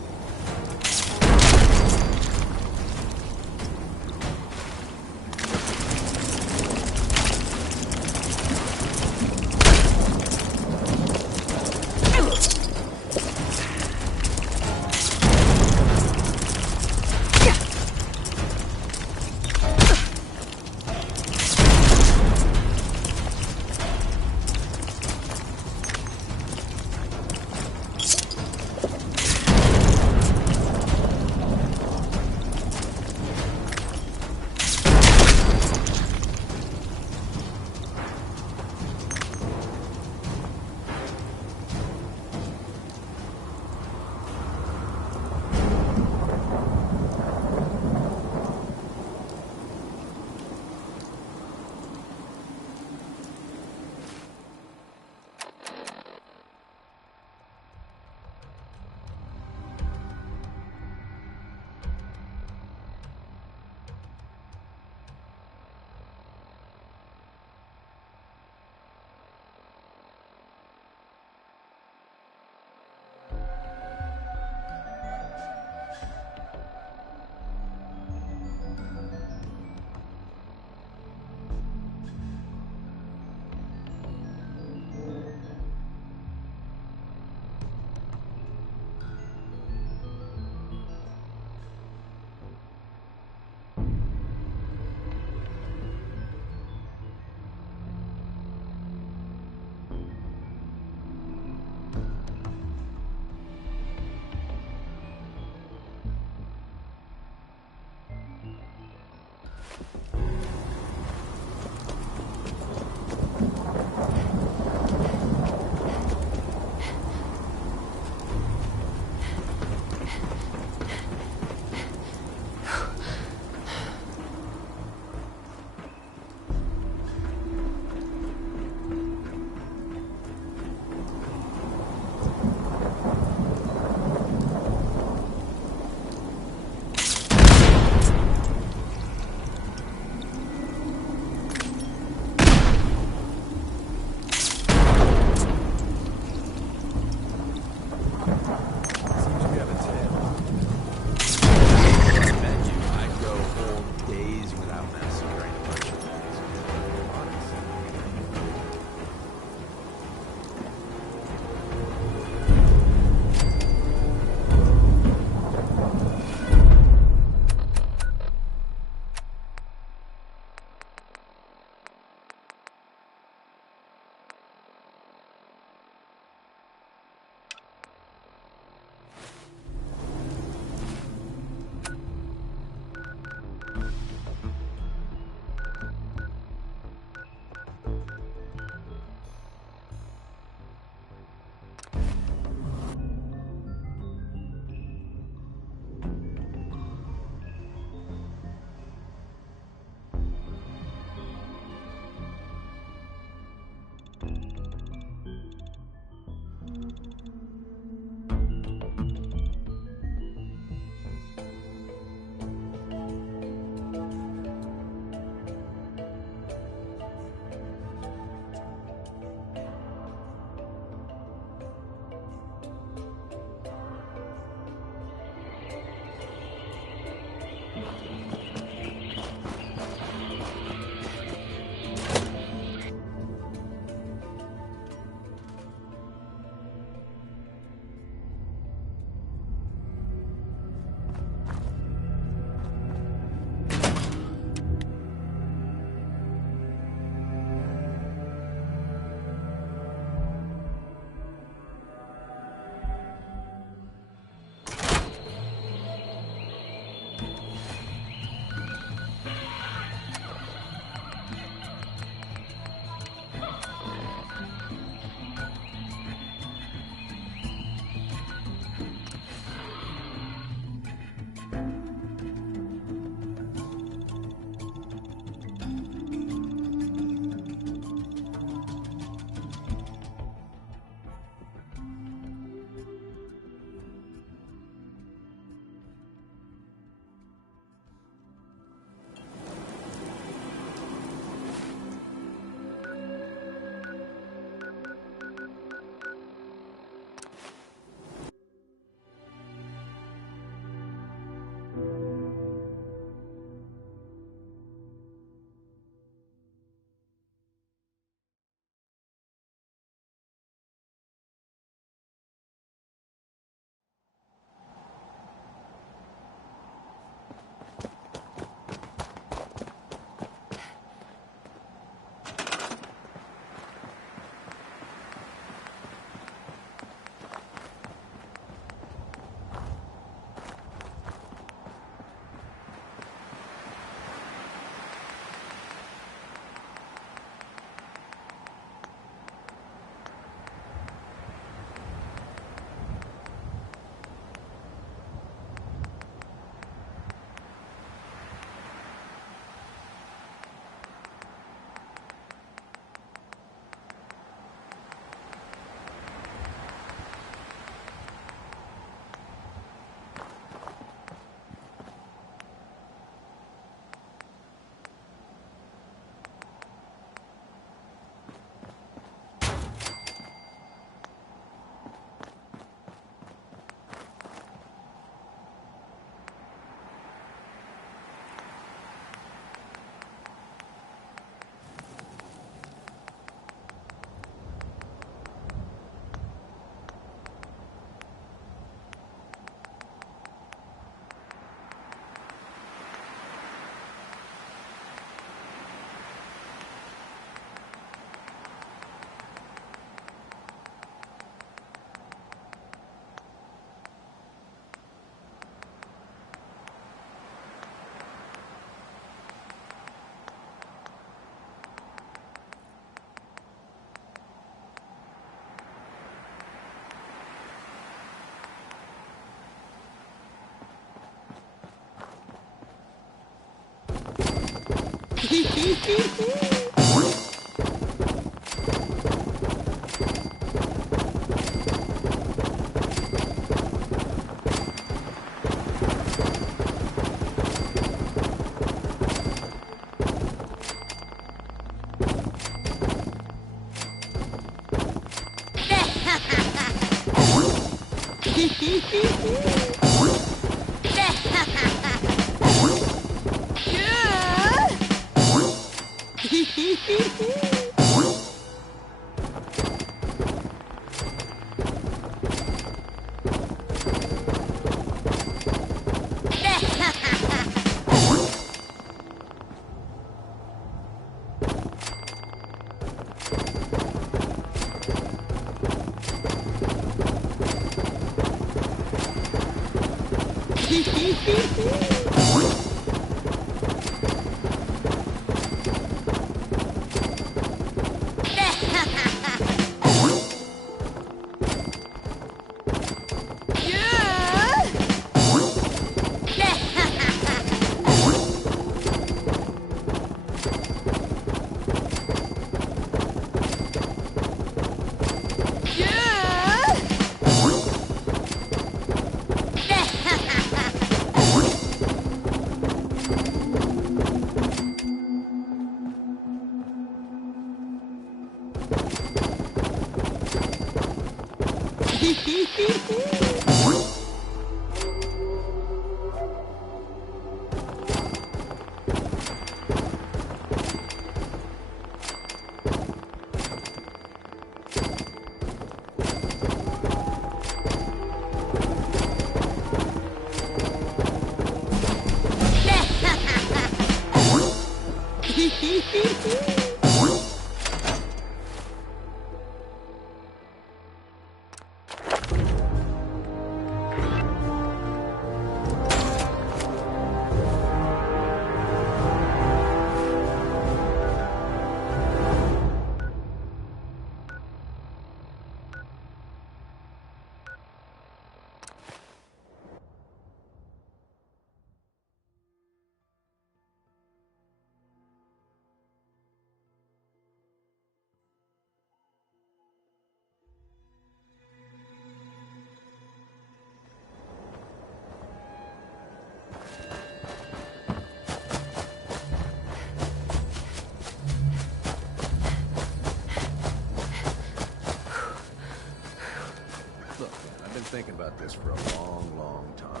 Thinking about this for a long, long time.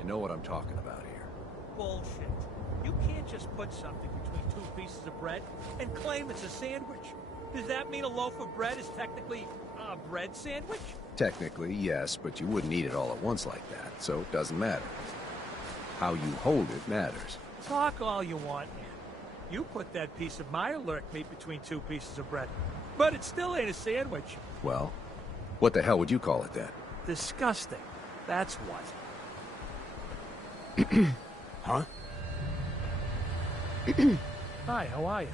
I know what I'm talking about here. Bullshit. You can't just put something between two pieces of bread and claim it's a sandwich. Does that mean a loaf of bread is technically a bread sandwich? Technically, yes, but you wouldn't eat it all at once like that, so it doesn't matter. How you hold it matters. Talk all you want, man. You put that piece of Mirelurk meat between two pieces of bread, but it still ain't a sandwich. Well, what the hell would you call it then? Disgusting. That's what. Huh? Hi, how are you?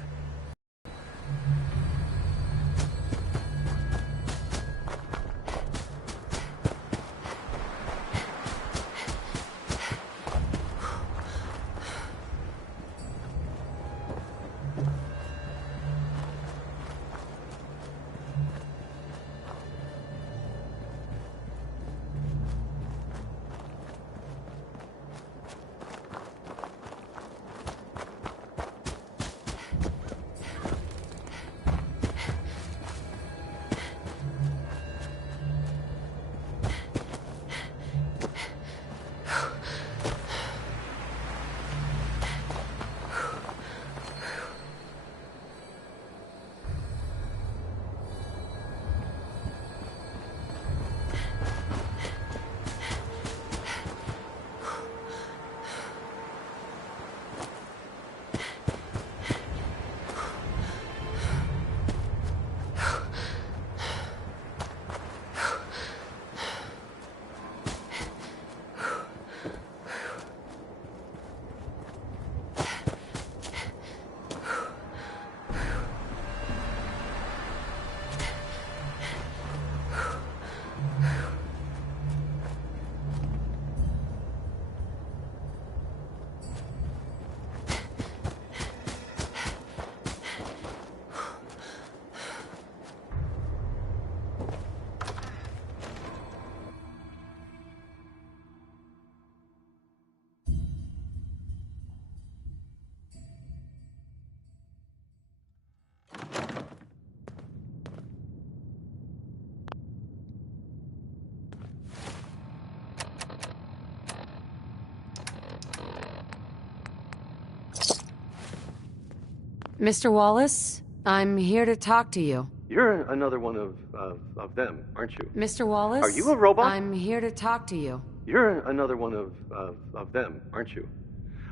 Mr. Wallace, I'm here to talk to you. You're another one of them, aren't you? Mr. Wallace? Are you a robot? I'm here to talk to you. You're another one of them, aren't you?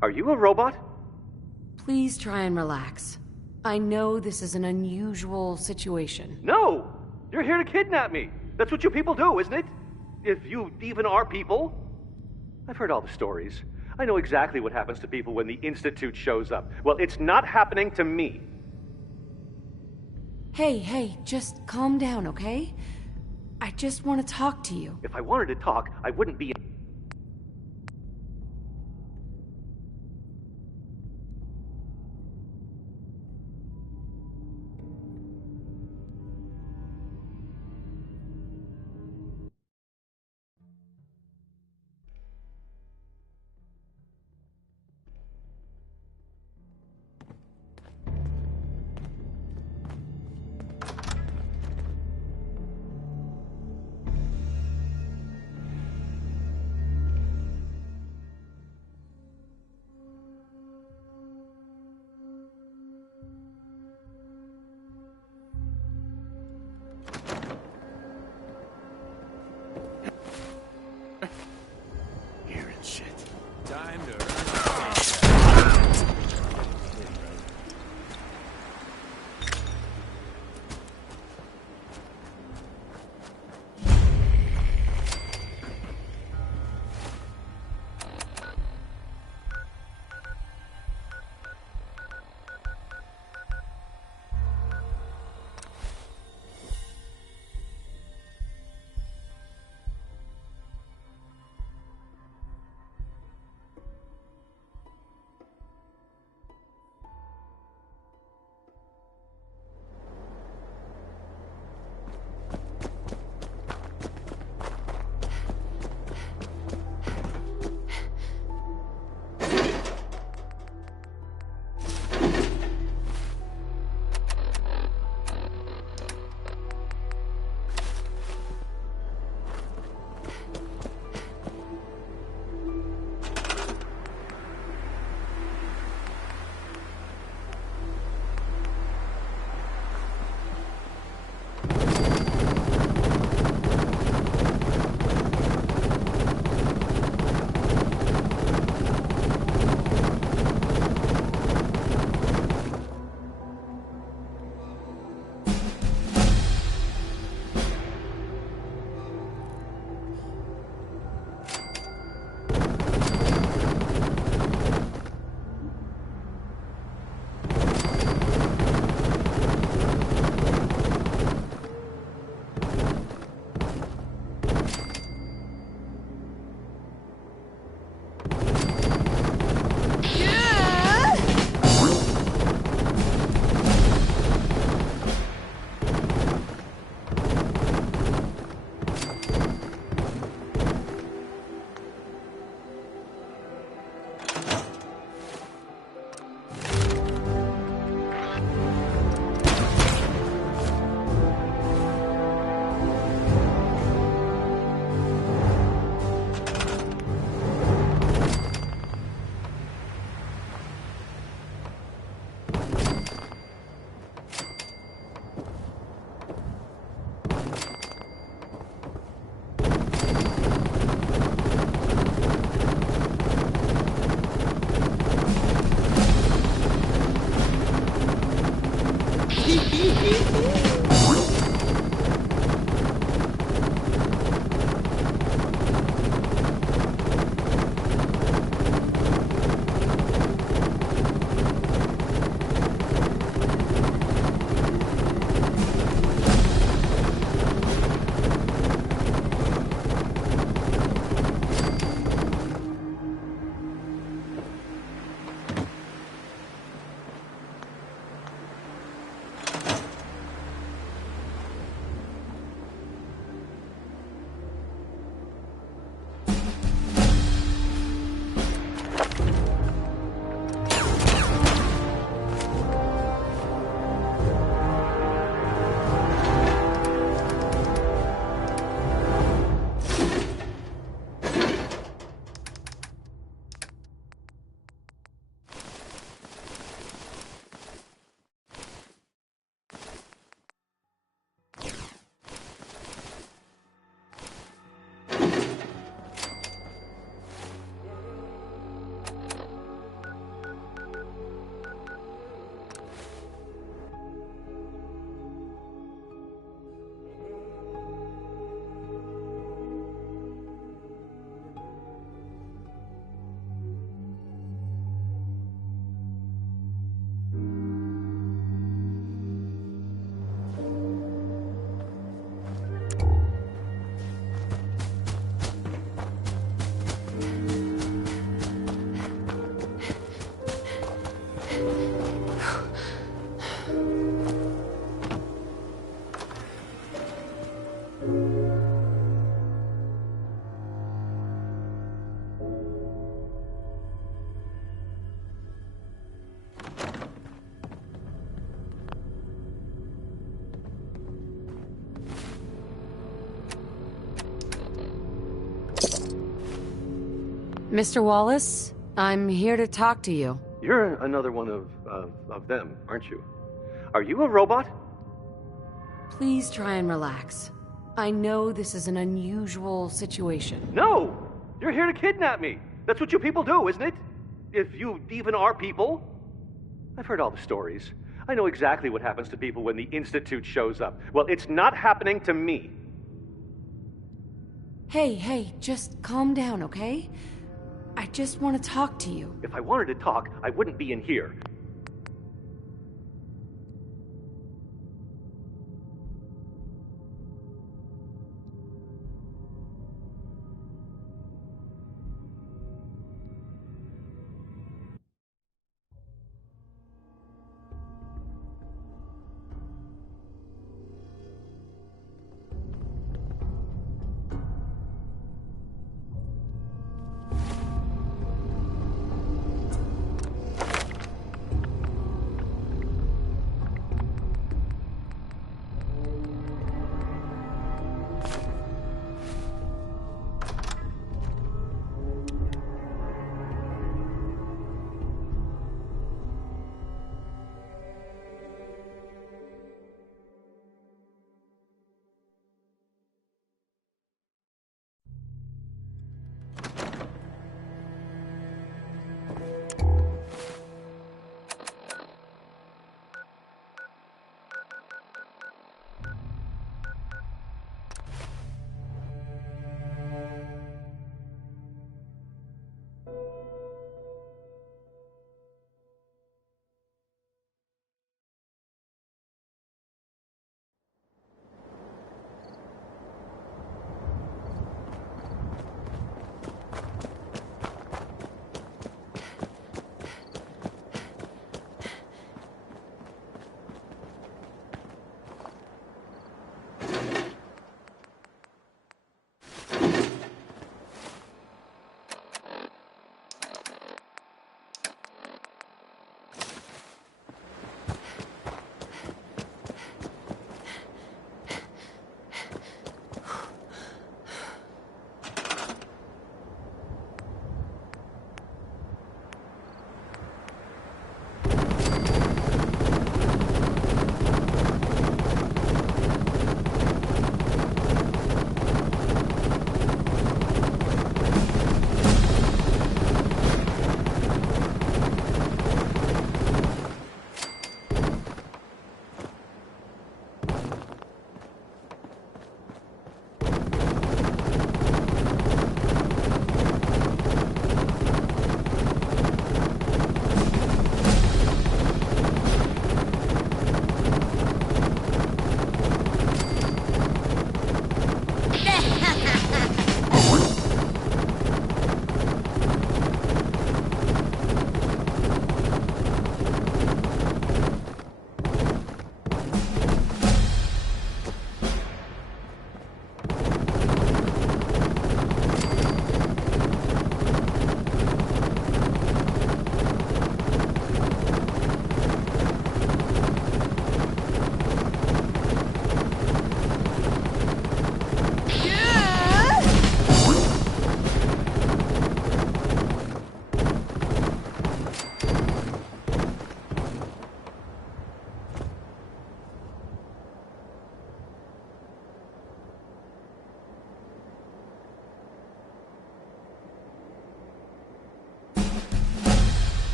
Are you a robot? Please try and relax. I know this is an unusual situation. No! You're here to kidnap me. That's what you people do, isn't it? If you even are people. I've heard all the stories. I know exactly what happens to people when the Institute shows up. Well, it's not happening to me. Hey, just calm down, okay? I just want to talk to you. If I wanted to talk, I wouldn't be... Mr. Wallace, I'm here to talk to you. You're another one of them, aren't you? Are you a robot? Please try and relax. I know this is an unusual situation. No! You're here to kidnap me. That's what you people do, isn't it? If you even are people. I've heard all the stories. I know exactly what happens to people when the Institute shows up. Well, it's not happening to me. Hey, just calm down, okay? I just want to talk to you. If I wanted to talk, I wouldn't be in here.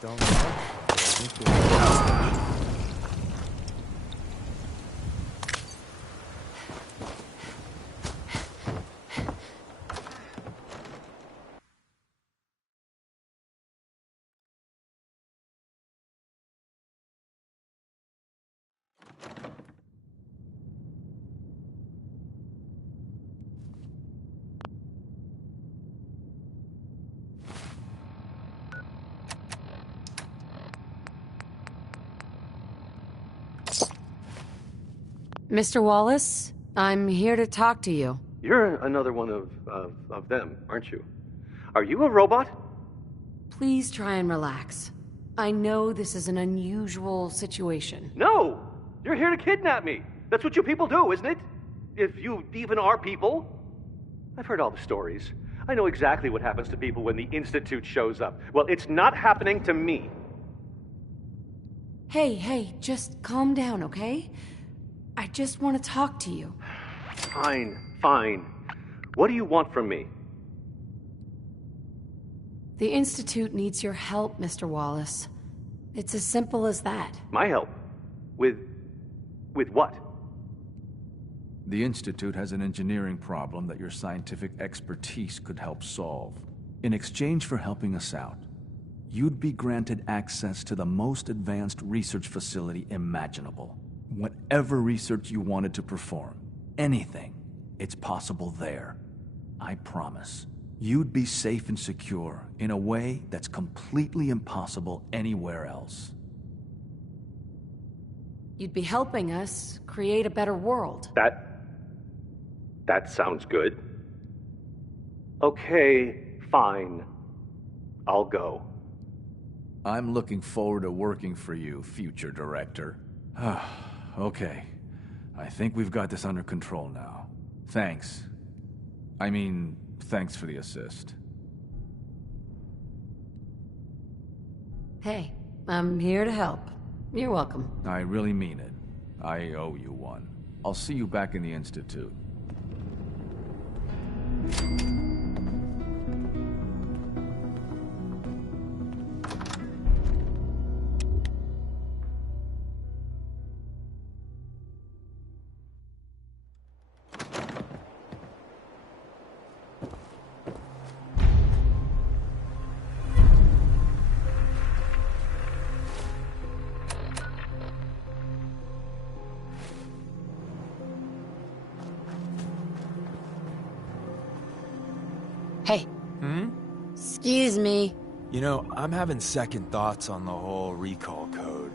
Don't know. Mr. Wallace, I'm here to talk to you. You're another one of them, aren't you? Are you a robot? Please try and relax. I know this is an unusual situation. No! You're here to kidnap me. That's what you people do, isn't it? If you even are people. I've heard all the stories. I know exactly what happens to people when the Institute shows up. Well, it's not happening to me. Hey, just calm down, okay? I just want to talk to you. Fine. What do you want from me? The Institute needs your help, Mr. Wallace. It's as simple as that. My help? With what? The Institute has an engineering problem that your scientific expertise could help solve. In exchange for helping us out, you'd be granted access to the most advanced research facility imaginable. Whatever research you wanted to perform, anything, it's possible there. I promise. You'd be safe and secure in a way that's completely impossible anywhere else. You'd be helping us create a better world. That sounds good. Okay, fine. I'll go. I'm looking forward to working for you, future director. Okay. I think we've got this under control now. Thanks. Thanks for the assist. Hey, I'm here to help. You're welcome. I really mean it. I owe you one. I'll see you back in the Institute. Hey. Excuse me. You know, I'm having second thoughts on the whole recall code.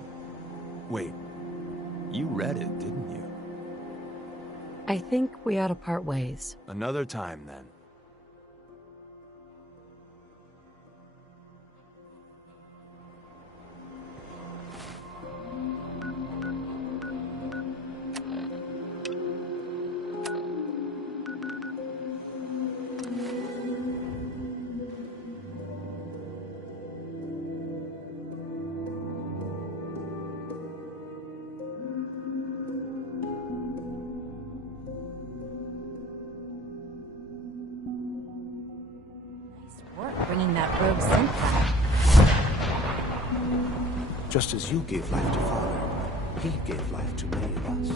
Wait, you read it, didn't you? I think we ought to part ways. Another time, then. Bringing that rogue synth back. Just as you gave life to Father, he gave life to many of us.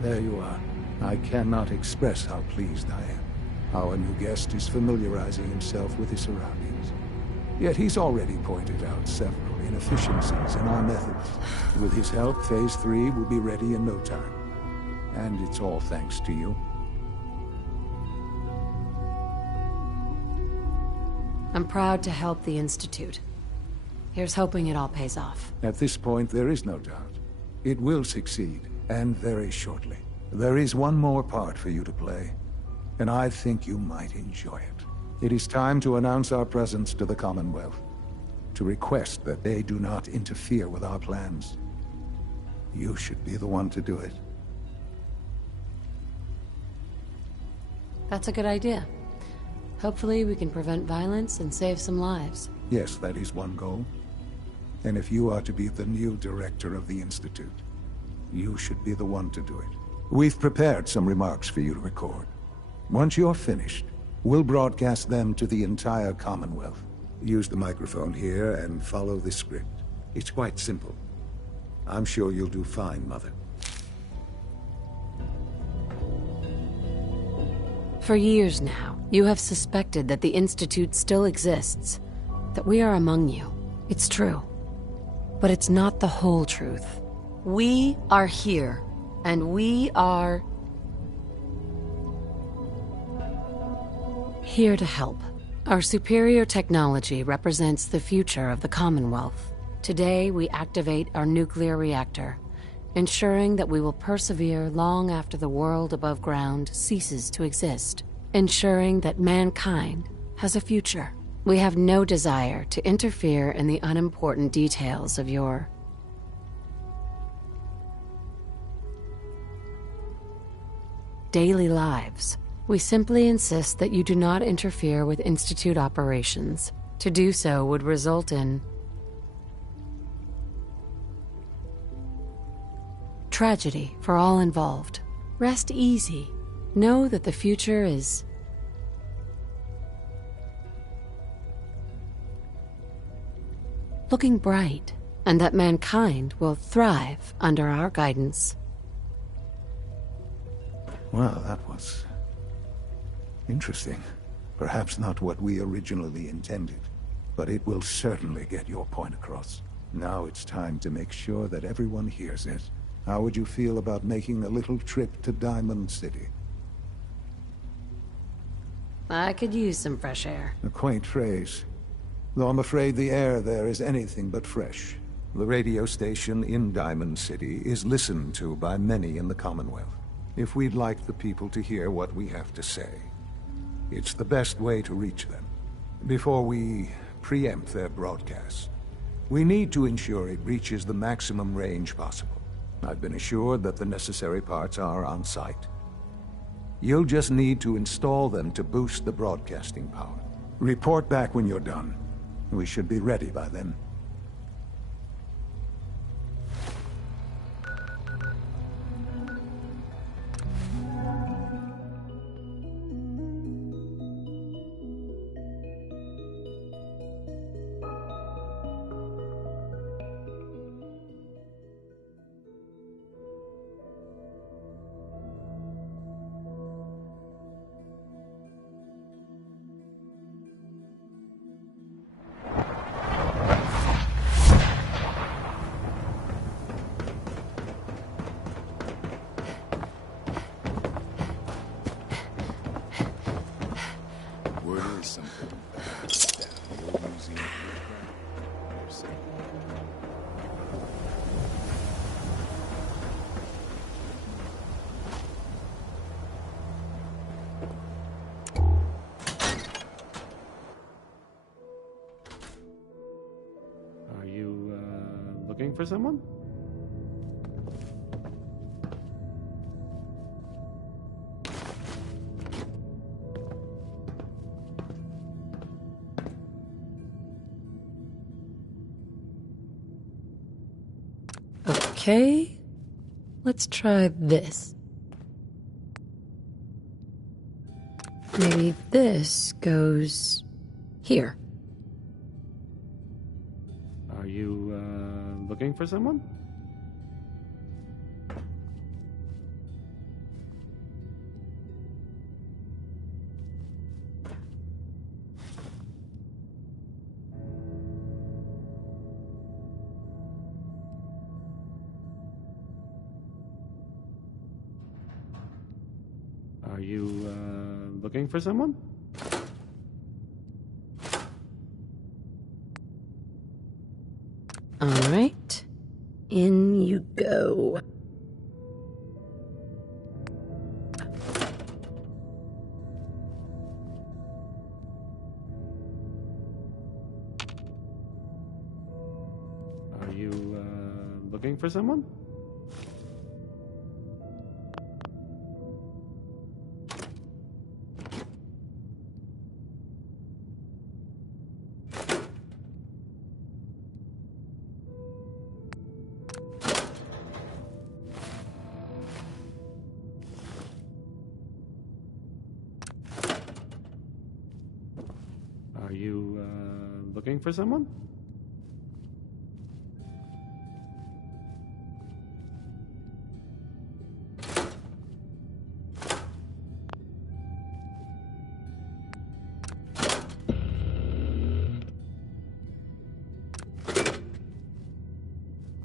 There you are. I cannot express how pleased I am. Our new guest is familiarizing himself with his surroundings. Yet he's already pointed out several inefficiencies in our methods. With his help, Phase 3 will be ready in no time. And it's all thanks to you. I'm proud to help the Institute. Here's hoping it all pays off. At this point, there is no doubt. It will succeed, and very shortly. There is one more part for you to play, and I think you might enjoy it. It is time to announce our presence to the Commonwealth, to request that they do not interfere with our plans. You should be the one to do it. That's a good idea. Hopefully we can prevent violence and save some lives. Yes, that is one goal. And if you are to be the new director of the Institute, you should be the one to do it. We've prepared some remarks for you to record. Once you're finished, we'll broadcast them to the entire Commonwealth. Use the microphone here and follow the script. It's quite simple. I'm sure you'll do fine, Mother. For years now, you have suspected that the Institute still exists, that we are among you. It's true. But it's not the whole truth. We are here, and we are... here to help. Our superior technology represents the future of the Commonwealth. Today, we activate our nuclear reactor, ensuring that we will persevere long after the world above ground ceases to exist, ensuring that mankind has a future. We have no desire to interfere in the unimportant details of your daily lives. We simply insist that you do not interfere with Institute operations. To do so would result in tragedy for all involved. Rest easy. Know that the future is looking bright, and that mankind will thrive under our guidance. Well, that was interesting. Perhaps not what we originally intended, but it will certainly get your point across. Now it's time to make sure that everyone hears it. How would you feel about making a little trip to Diamond City? I could use some fresh air. A quaint phrase, though I'm afraid the air there is anything but fresh. The radio station in Diamond City is listened to by many in the Commonwealth. If we'd like the people to hear what we have to say, it's the best way to reach them. Before we preempt their broadcast, we need to ensure it reaches the maximum range possible. I've been assured that the necessary parts are on site. You'll just need to install them to boost the broadcasting power. Report back when you're done. We should be ready by then. Looking for someone? Okay, let's try this. Maybe this goes here. Are you, looking for someone? Are you, looking for someone? All right, in you go. Are you, looking for someone? Are you, looking for someone?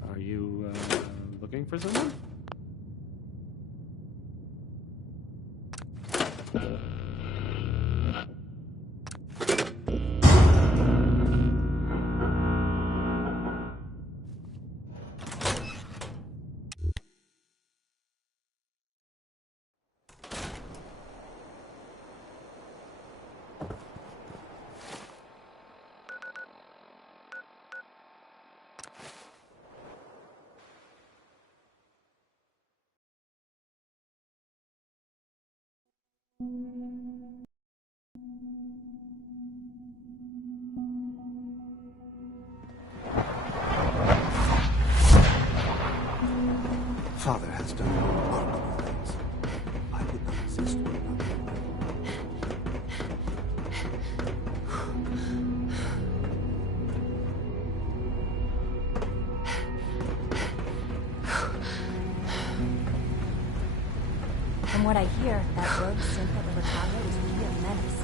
Are you, looking for someone? Father has done remarkable things. I would not exist without him. From what I hear, that rogue synth at the Rotunda is a real menace.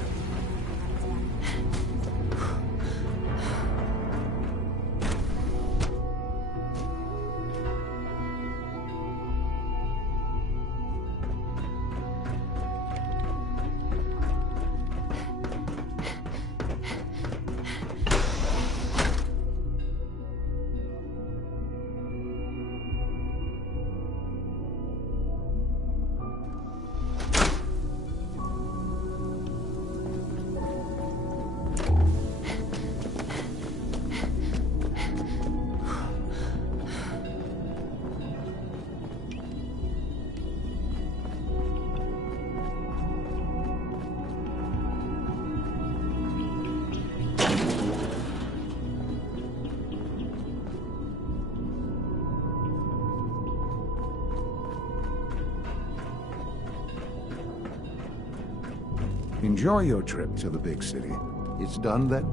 Enjoy your trip to the big city. It's done then?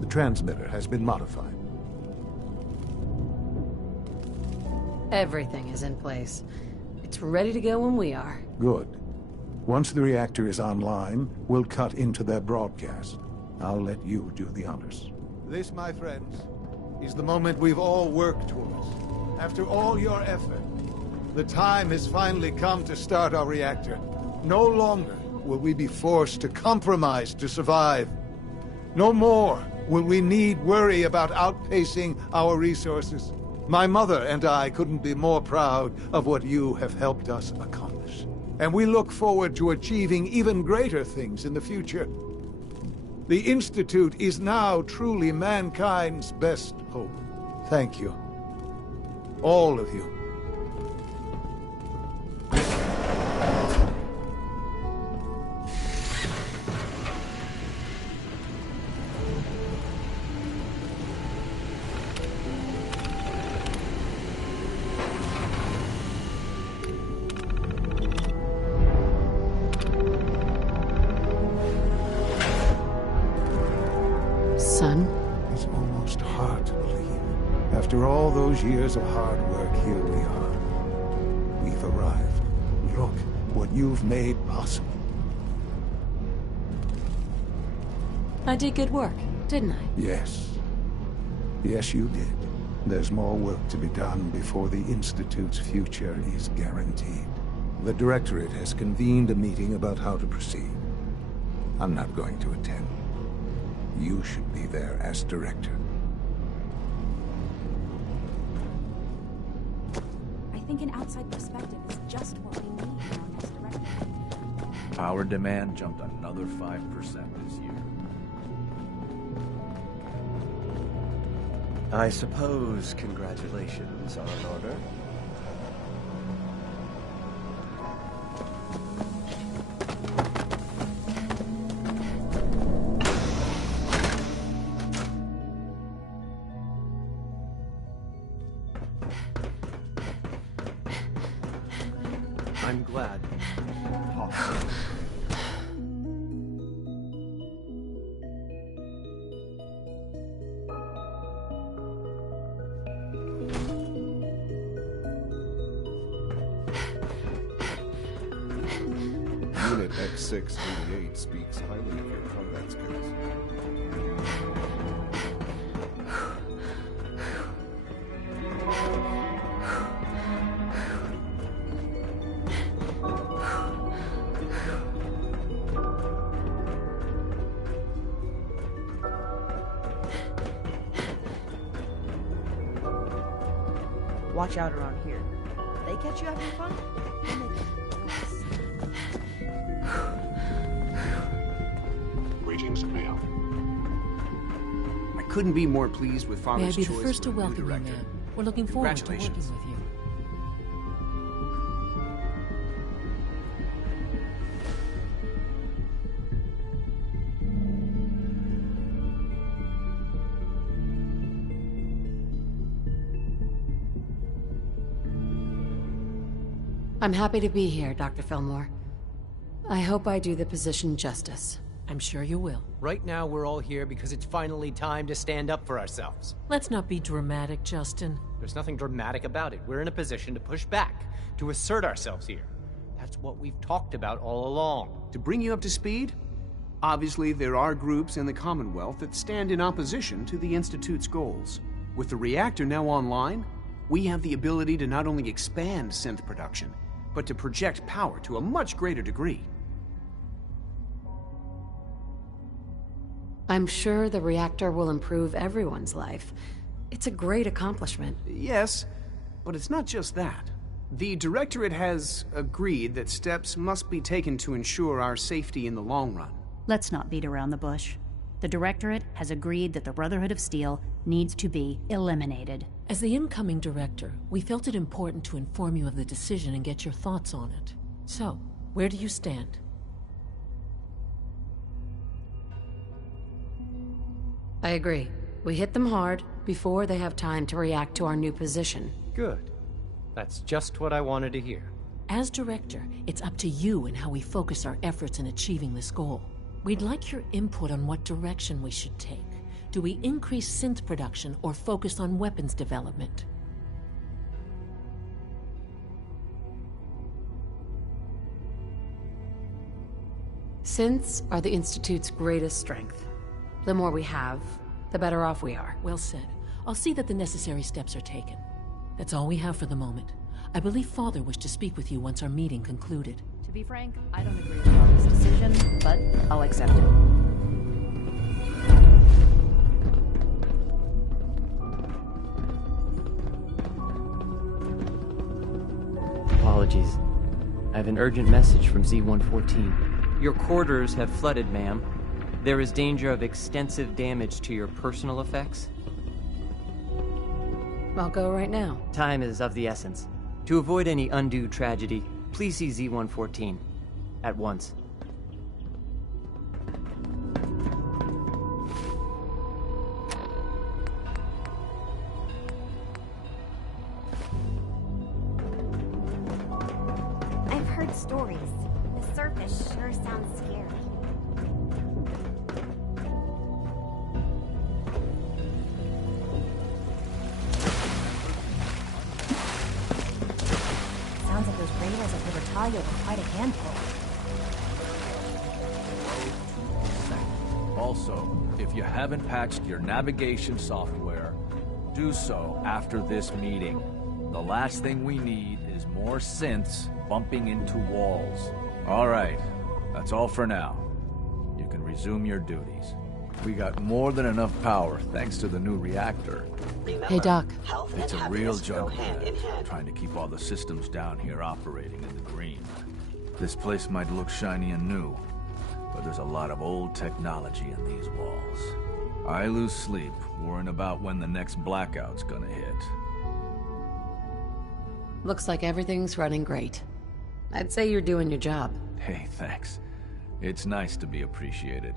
The transmitter has been modified. Everything is in place. It's ready to go when we are. Good. Once the reactor is online, we'll cut into their broadcast. I'll let you do the honors. This, my friends, is the moment we've all worked towards. After all your effort, the time has finally come to start our reactor. No longer will we be forced to compromise to survive. No more will we need worry about outpacing our resources. My mother and I couldn't be more proud of what you have helped us accomplish. And we look forward to achieving even greater things in the future. The Institute is now truly mankind's best hope. Thank you. All of you. Son? It's almost hard to believe. After all those years of hard work, here we are. We've arrived. Look what you've made possible. I did good work, didn't I? Yes. Yes, you did. There's more work to be done before the Institute's future is guaranteed. The Directorate has convened a meeting about how to proceed. I'm not going to attend. You should be there as Director. I think an outside perspective is just what we need in our next director. Power demand jumped another 5% this year. I suppose congratulations are in order. I'm glad. Unit X688 speaks highly of your combat skills. Watch out around here. They catch you having fun? Greetings, Mayor. I couldn't be more pleased with May I Father's be choice the first to of a new welcome you, director. ma'am. We're looking forward to working with Congratulations. you. I'm happy to be here, Dr. Fillmore. I hope I do the position justice. I'm sure you will. Right now, we're all here because it's finally time to stand up for ourselves. Let's not be dramatic, Justin. There's nothing dramatic about it. We're in a position to push back, to assert ourselves here. That's what we've talked about all along. To bring you up to speed, obviously there are groups in the Commonwealth that stand in opposition to the Institute's goals. With the reactor now online, we have the ability to not only expand synth production, but to project power to a much greater degree. I'm sure the reactor will improve everyone's life. It's a great accomplishment. Yes, but it's not just that. The Directorate has agreed that steps must be taken to ensure our safety in the long run. Let's not beat around the bush. The Directorate has agreed that the Brotherhood of Steel needs to be eliminated. As the incoming director, we felt it important to inform you of the decision and get your thoughts on it. So, where do you stand? I agree. We hit them hard before they have time to react to our new position. Good. That's just what I wanted to hear. As director, it's up to you and how we focus our efforts in achieving this goal. We'd like your input on what direction we should take. Do we increase synth production or focus on weapons development? Synths are the Institute's greatest strength. The more we have, the better off we are. Well said. I'll see that the necessary steps are taken. That's all we have for the moment. I believe Father wished to speak with you once our meeting concluded. To be frank, I don't agree with Father's decision, but I'll accept it. Apologies. I have an urgent message from Z-114. Your quarters have flooded, ma'am. There is danger of extensive damage to your personal effects. I'll go right now. Time is of the essence. To avoid any undue tragedy, please see Z-114 at once. I've heard stories. The surface sure sounds scary. Sounds like those raiders at Libertalia were quite a handful. Also, if you haven't patched your navigation software, do so after this meeting. The last thing we need is more synths bumping into walls. All right, that's all for now. You can resume your duties. We got more than enough power thanks to the new reactor. Hey, Doc. It's a real juggle trying to keep all the systems down here operating in the green. This place might look shiny and new, but there's a lot of old technology in these walls. I lose sleep worrying about when the next blackout's gonna hit. Looks like everything's running great. I'd say you're doing your job. Hey, thanks. It's nice to be appreciated.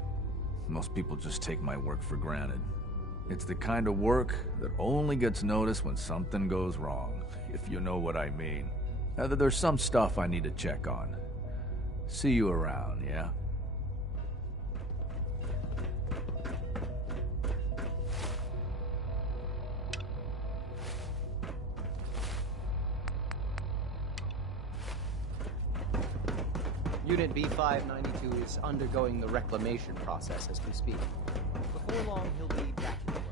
Most people just take my work for granted. It's the kind of work that only gets noticed when something goes wrong, if you know what I mean. Now, there's some stuff I need to check on. See you around, yeah? Unit B592 is undergoing the reclamation process as we speak. Before long, he'll be back to work.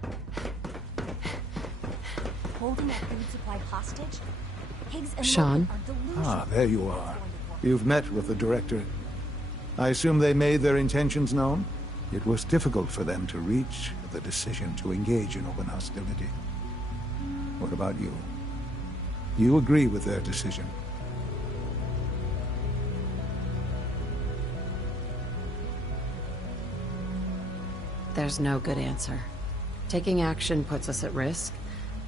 Holding that food supply hostage? Higgs and Sean? Logan are delusional. Ah, there you are. You've met with the Directorate. I assume they made their intentions known? It was difficult for them to reach the decision to engage in open hostility. What about you? You agree with their decision? There's no good answer. Taking action puts us at risk,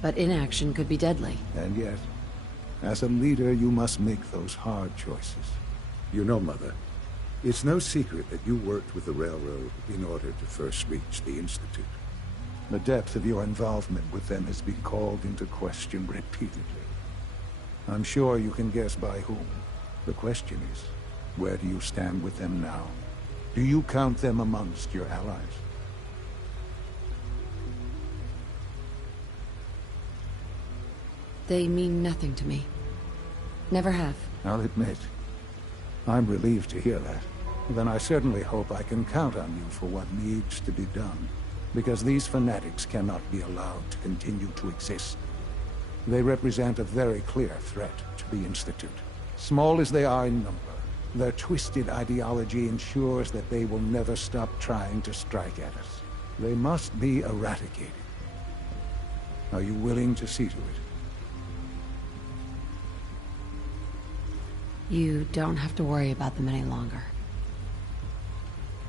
but inaction could be deadly. And yet, as a leader, you must make those hard choices. You know, Mother, it's no secret that you worked with the Railroad in order to first reach the Institute. The depth of your involvement with them has been called into question repeatedly. I'm sure you can guess by whom. The question is, where do you stand with them now? Do you count them amongst your allies? They mean nothing to me. Never have. I'll admit, I'm relieved to hear that. Then I certainly hope I can count on you for what needs to be done. Because these fanatics cannot be allowed to continue to exist. They represent a very clear threat to the Institute. Small as they are in number, their twisted ideology ensures that they will never stop trying to strike at us. They must be eradicated. Are you willing to see to it? You don't have to worry about them any longer.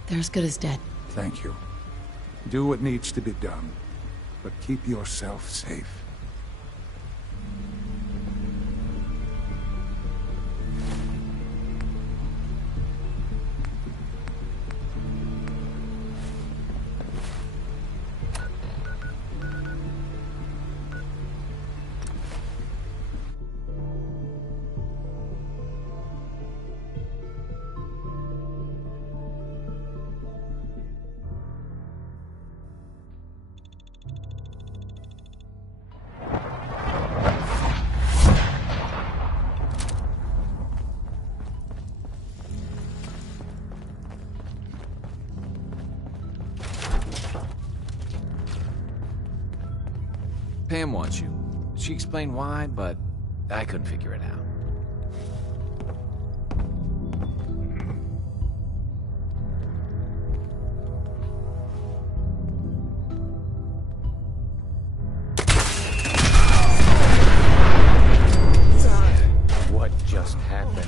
They're as good as dead. Thank you. Do what needs to be done, but keep yourself safe. Pam wants you. She explained why, but I couldn't figure it out. What just happened?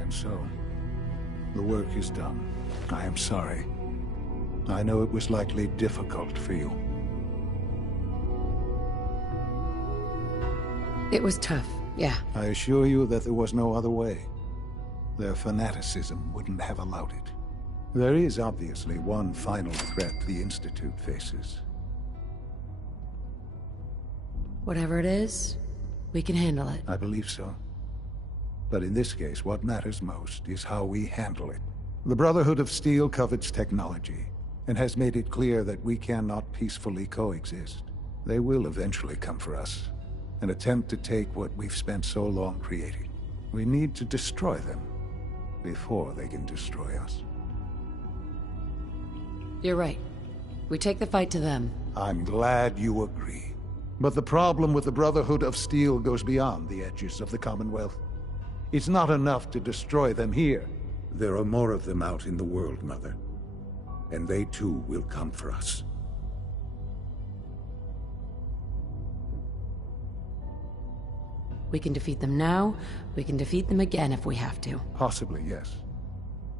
And so, the work is done. I am sorry. I know it was likely difficult for you. It was tough, yeah. I assure you that there was no other way. Their fanaticism wouldn't have allowed it. There is obviously one final threat the Institute faces. Whatever it is, we can handle it. I believe so. But in this case, what matters most is how we handle it. The Brotherhood of Steel covets technology, and has made it clear that we cannot peacefully coexist. They will eventually come for us, and attempt to take what we've spent so long creating. We need to destroy them before they can destroy us. You're right. We take the fight to them. I'm glad you agree. But the problem with the Brotherhood of Steel goes beyond the edges of the Commonwealth. It's not enough to destroy them here. There are more of them out in the world, Mother. And they too will come for us. We can defeat them now, we can defeat them again if we have to. Possibly, yes.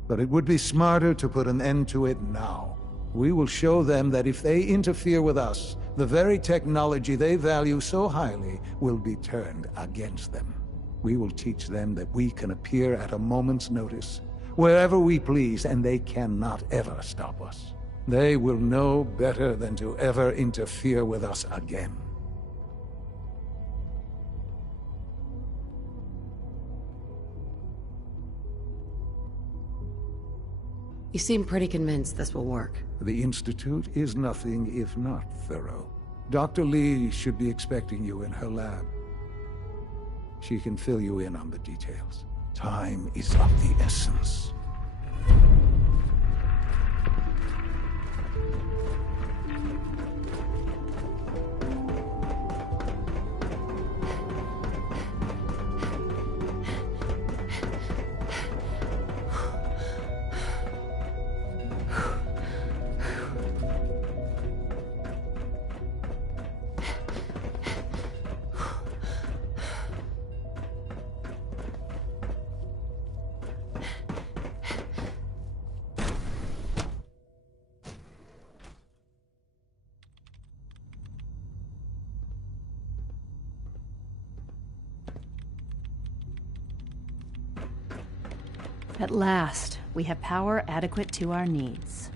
But it would be smarter to put an end to it now. We will show them that if they interfere with us, the very technology they value so highly will be turned against them. We will teach them that we can appear at a moment's notice, wherever we please, and they cannot ever stop us. They will know better than to ever interfere with us again. You seem pretty convinced this will work. The Institute is nothing if not thorough. Dr. Lee should be expecting you in her lab. She can fill you in on the details. Time is of the essence. At last, we have power adequate to our needs.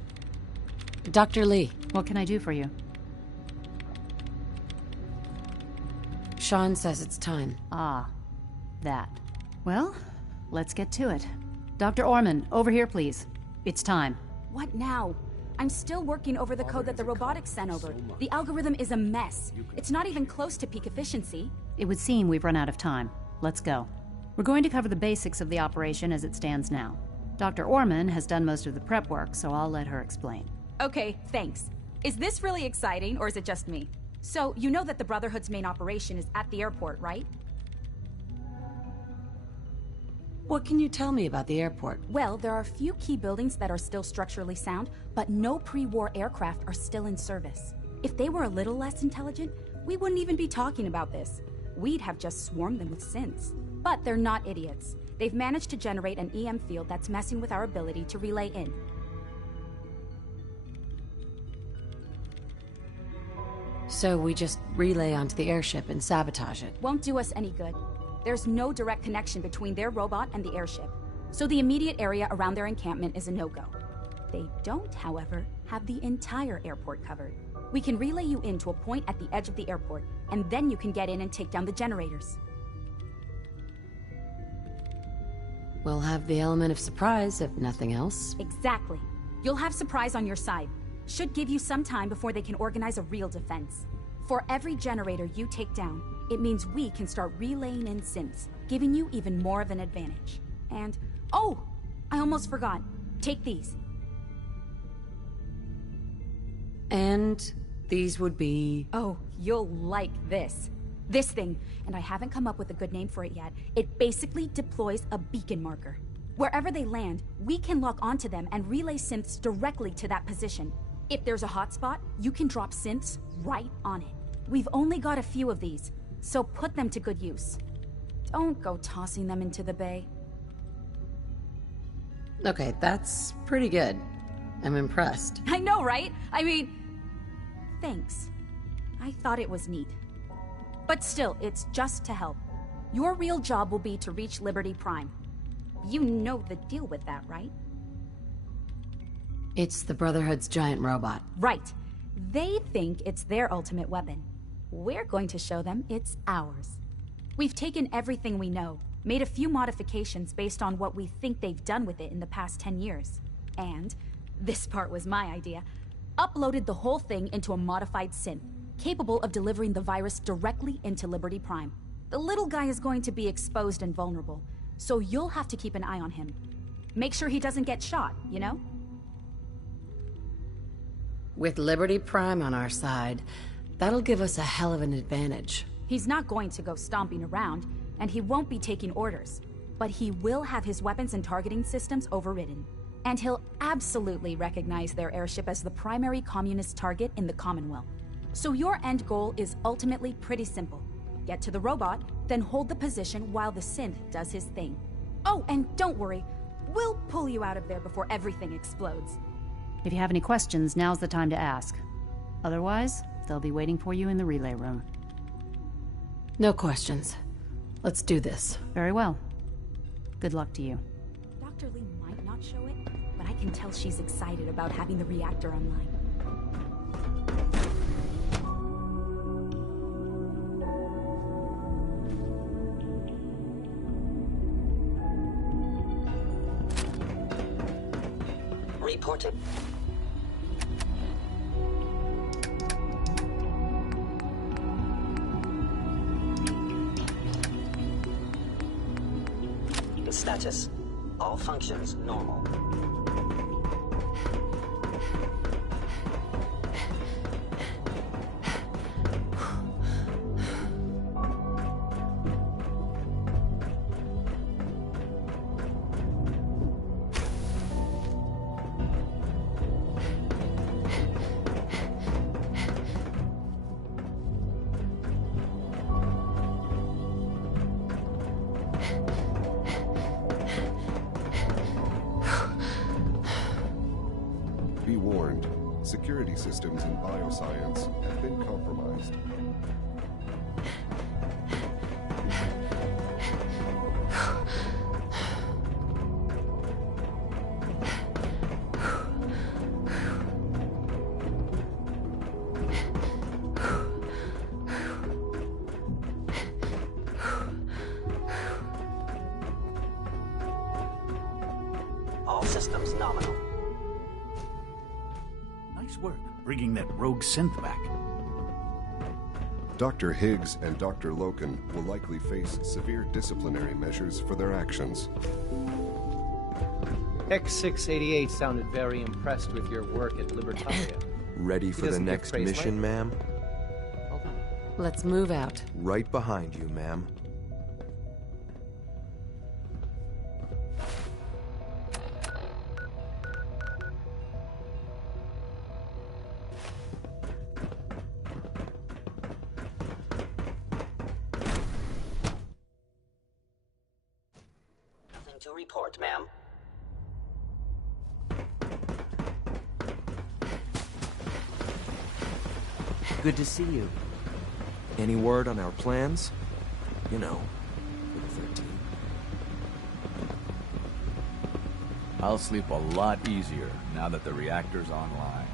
Dr. Lee. What can I do for you? Sean says it's time. Ah, that. Well, let's get to it. Dr. Orman, over here, please. It's time. What now? I'm still working over the code that the robotics sent over. The algorithm is a mess. It's not even close to peak efficiency. It would seem we've run out of time. Let's go. We're going to cover the basics of the operation as it stands now. Dr. Orman has done most of the prep work, so I'll let her explain. Okay, thanks. Is this really exciting, or is it just me? So, you know that the Brotherhood's main operation is at the airport, right? What can you tell me about the airport? Well, there are a few key buildings that are still structurally sound, but no pre-war aircraft are still in service. If they were a little less intelligent, we wouldn't even be talking about this. We'd have just swarmed them with synths. But they're not idiots. They've managed to generate an EM field that's messing with our ability to relay in. So we just relay onto the airship and sabotage it? Won't do us any good. There's no direct connection between their robot and the airship, so the immediate area around their encampment is a no-go. They don't, however, have the entire airport covered. We can relay you into a point at the edge of the airport, and then you can get in and take down the generators. We'll have the element of surprise, if nothing else. Exactly. You'll have surprise on your side. Should give you some time before they can organize a real defense. For every generator you take down, it means we can start relaying in synths, giving you even more of an advantage. And, oh! I almost forgot. Take these. And these would be... Oh, you'll like this. This thing, and I haven't come up with a good name for it yet, it basically deploys a beacon marker. Wherever they land, we can lock onto them and relay synths directly to that position. If there's a hotspot, you can drop synths right on it. We've only got a few of these, so put them to good use. Don't go tossing them into the bay. Okay, that's pretty good. I'm impressed. I know, right? I mean, thanks. I thought it was neat. But still, it's just to help. Your real job will be to reach Liberty Prime. You know the deal with that, right? It's the Brotherhood's giant robot. Right. They think it's their ultimate weapon. We're going to show them it's ours. We've taken everything we know, made a few modifications based on what we think they've done with it in the past 10 years. And, this part was my idea, uploaded the whole thing into a modified synth, capable of delivering the virus directly into Liberty Prime. The little guy is going to be exposed and vulnerable, so you'll have to keep an eye on him. Make sure he doesn't get shot, you know? With Liberty Prime on our side, that'll give us a hell of an advantage. He's not going to go stomping around, and he won't be taking orders. But he will have his weapons and targeting systems overridden. And he'll absolutely recognize their airship as the primary communist target in the Commonwealth. So your end goal is ultimately pretty simple. Get to the robot, then hold the position while the synth does his thing. Oh, and don't worry, we'll pull you out of there before everything explodes. If you have any questions, now's the time to ask. Otherwise, they'll be waiting for you in the relay room. No questions. Let's do this. Very well. Good luck to you. Dr. Lee might not show it, but I can tell she's excited about having the reactor online. Reporting. Status. All functions normal. Be warned, security systems in bioscience have been compromised. All systems nominal. Nice work, bringing that rogue synth back. Dr. Higgs and Dr. Loken will likely face severe disciplinary measures for their actions. X688 sounded very impressed with your work at Libertalia. Ready for the next mission, ma'am? Let's move out. Right behind you, ma'am. Nothing to report, ma'am. Good to see you. Any word on our plans? You know, for the 13. I'll sleep a lot easier now that the reactor's online.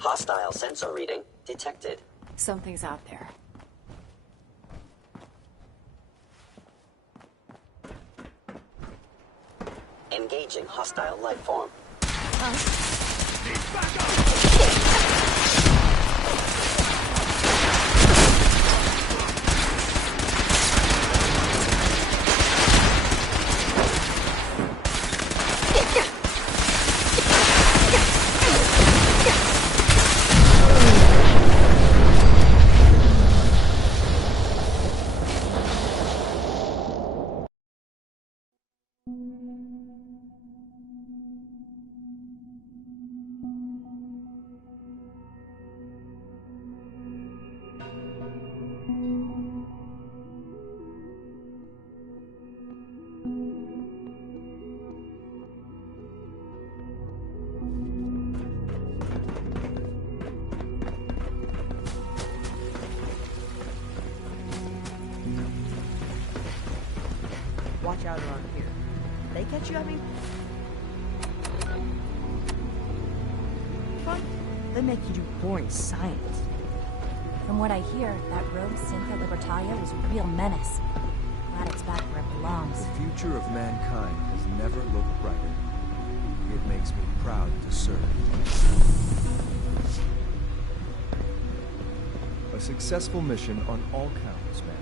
Hostile sensor reading detected. Something's out there. Engaging hostile life form. watch out around here. They catch you, I mean? Fun. They make you do boring science. From what I hear, that rogue synth at Libertalia was a real menace. Glad it's back where it belongs. The future of mankind has never looked brighter. It makes me proud to serve. A successful mission on all counts, man.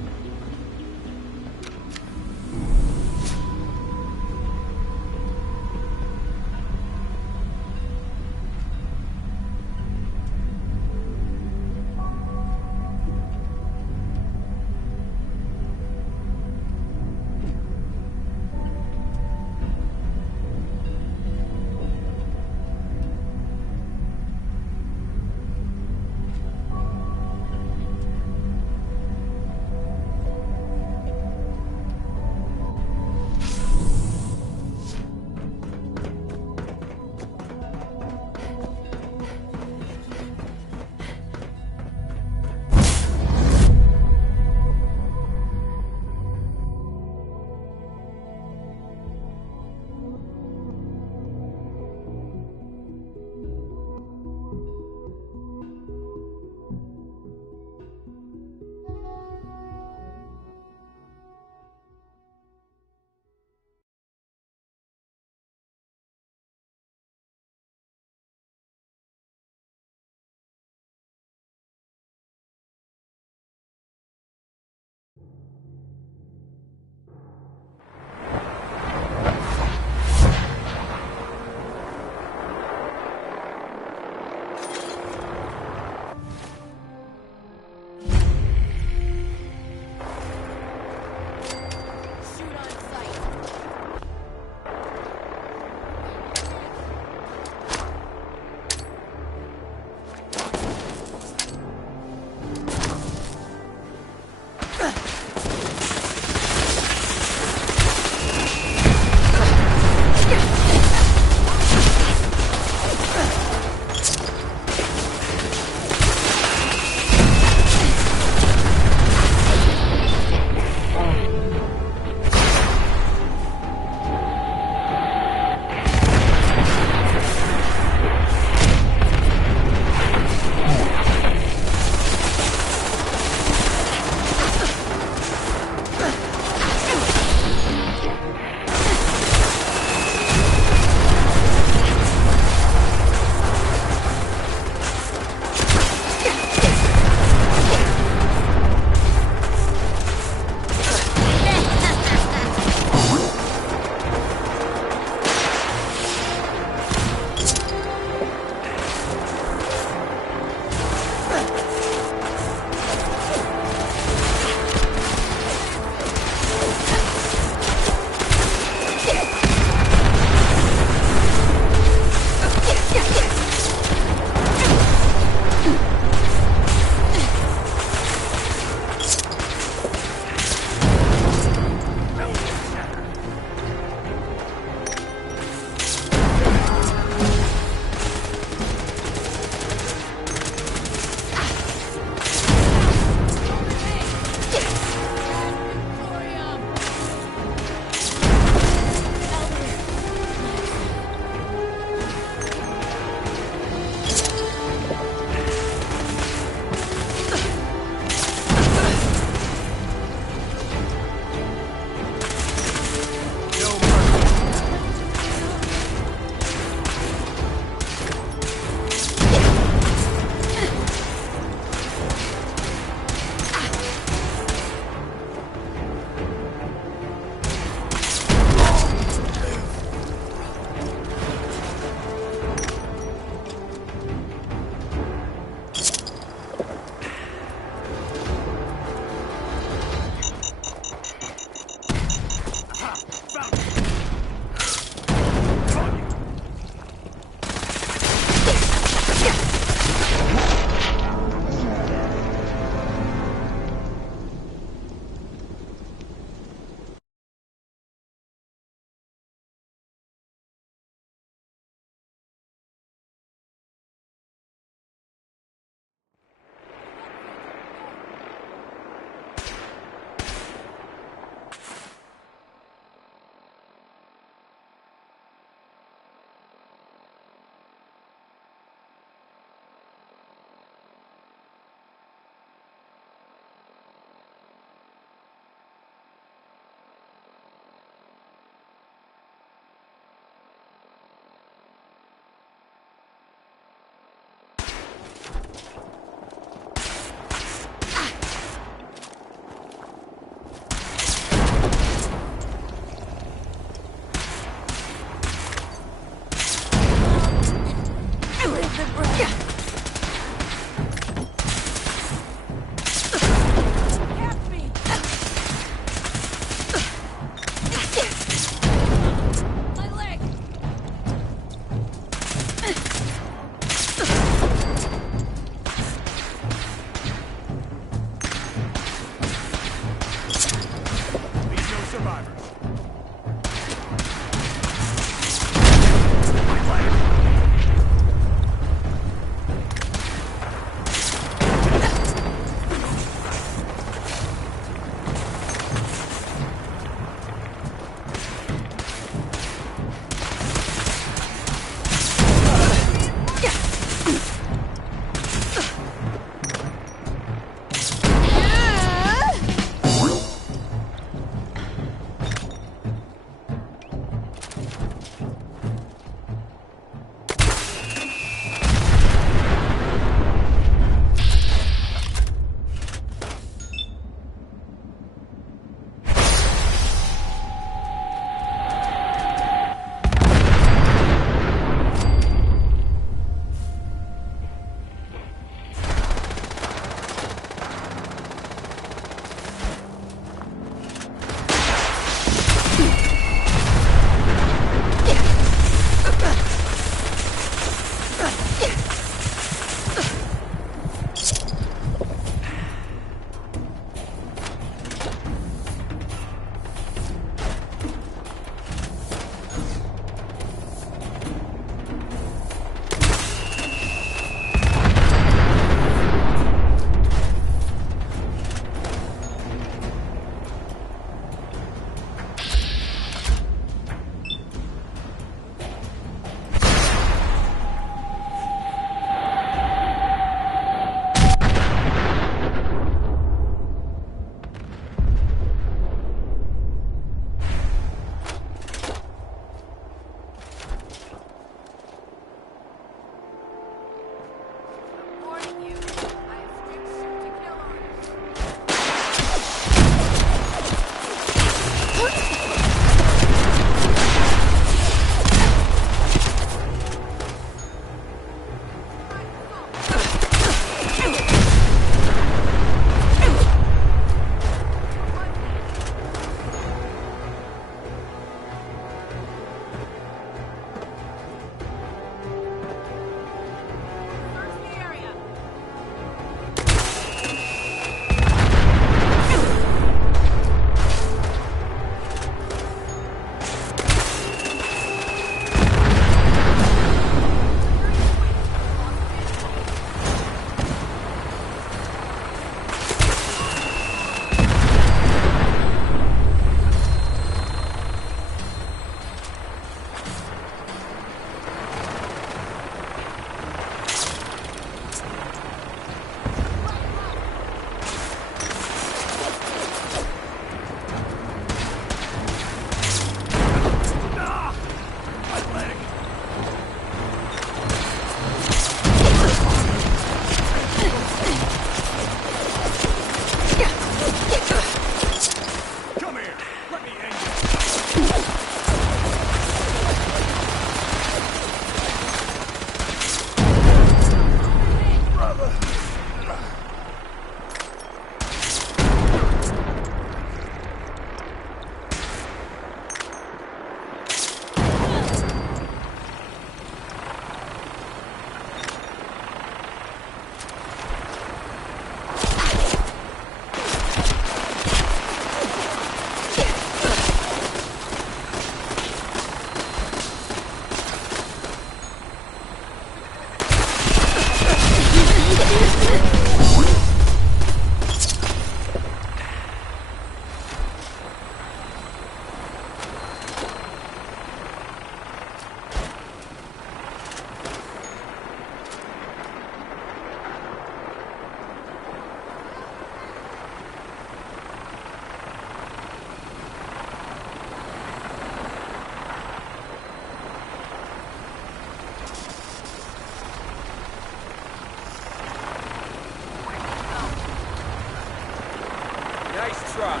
truck.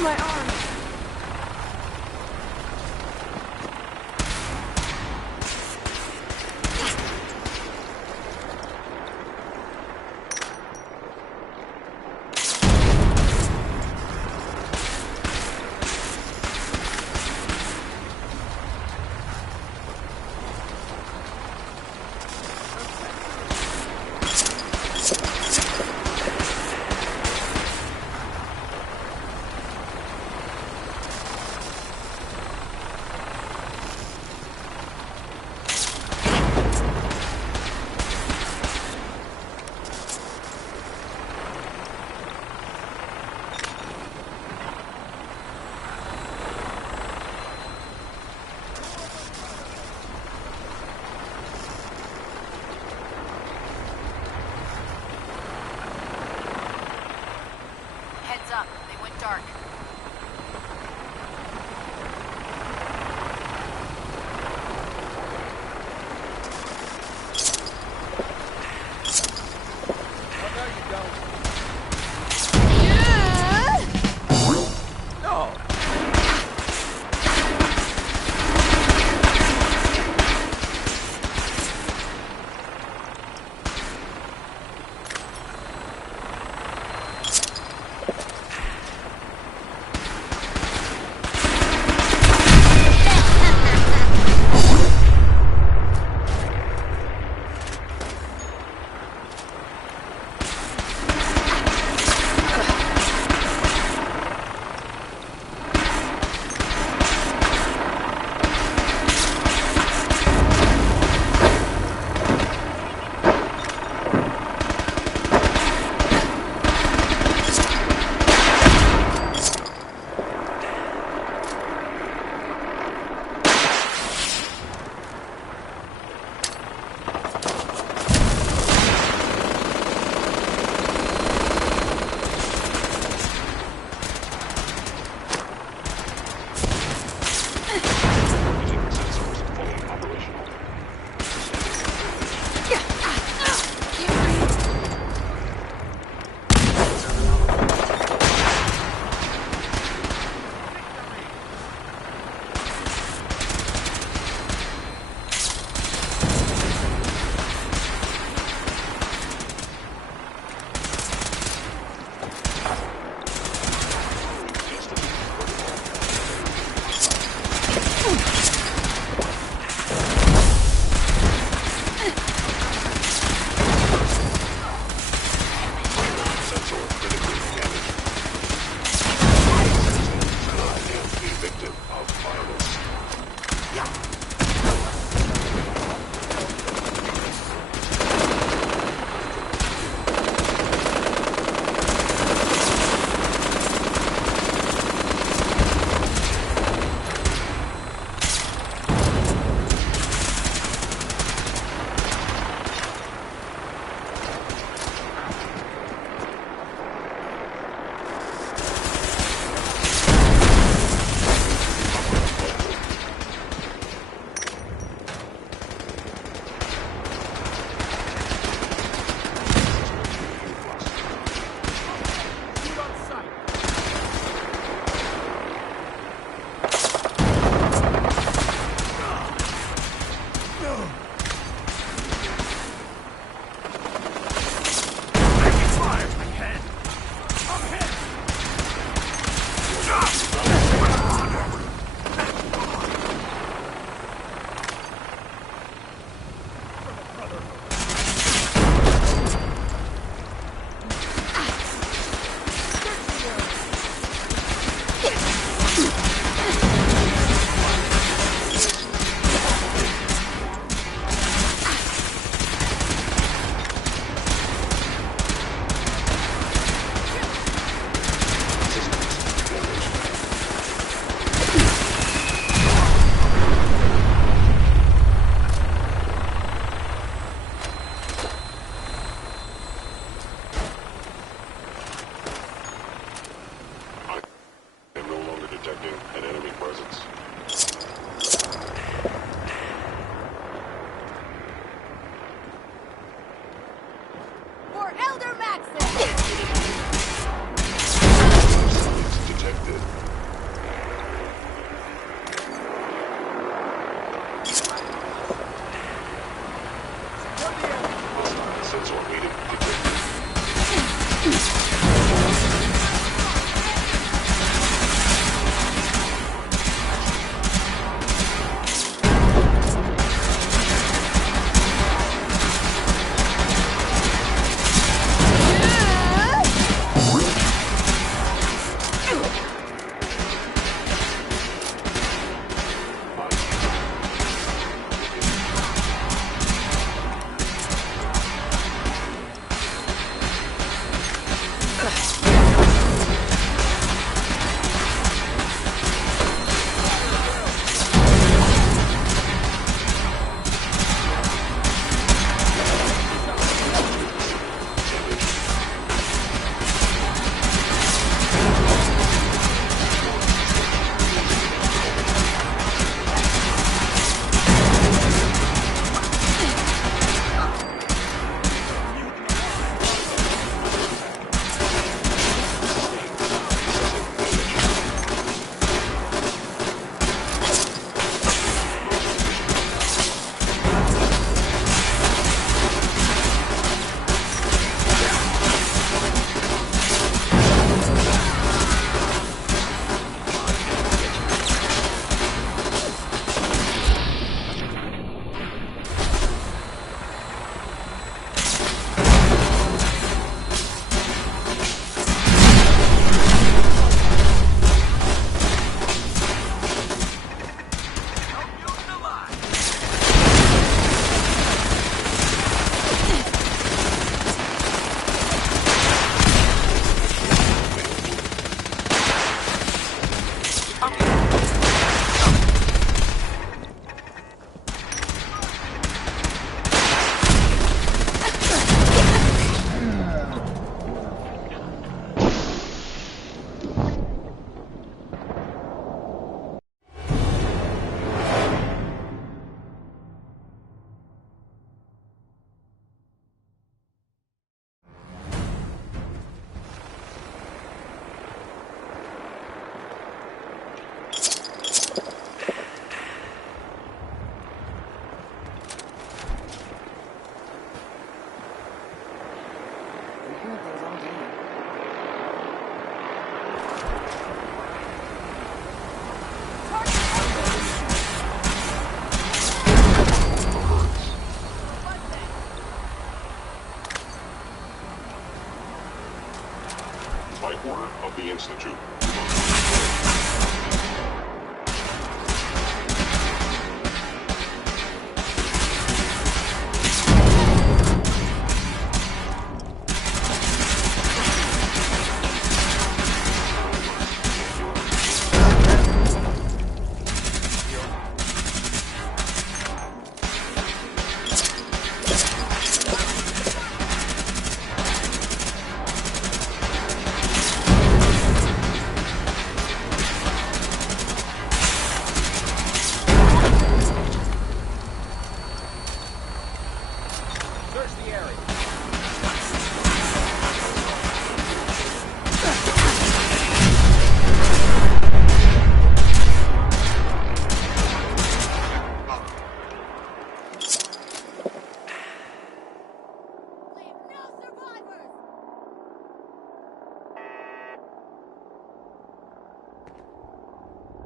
My arm. Up. They went dark. Oh, no, you don't. No.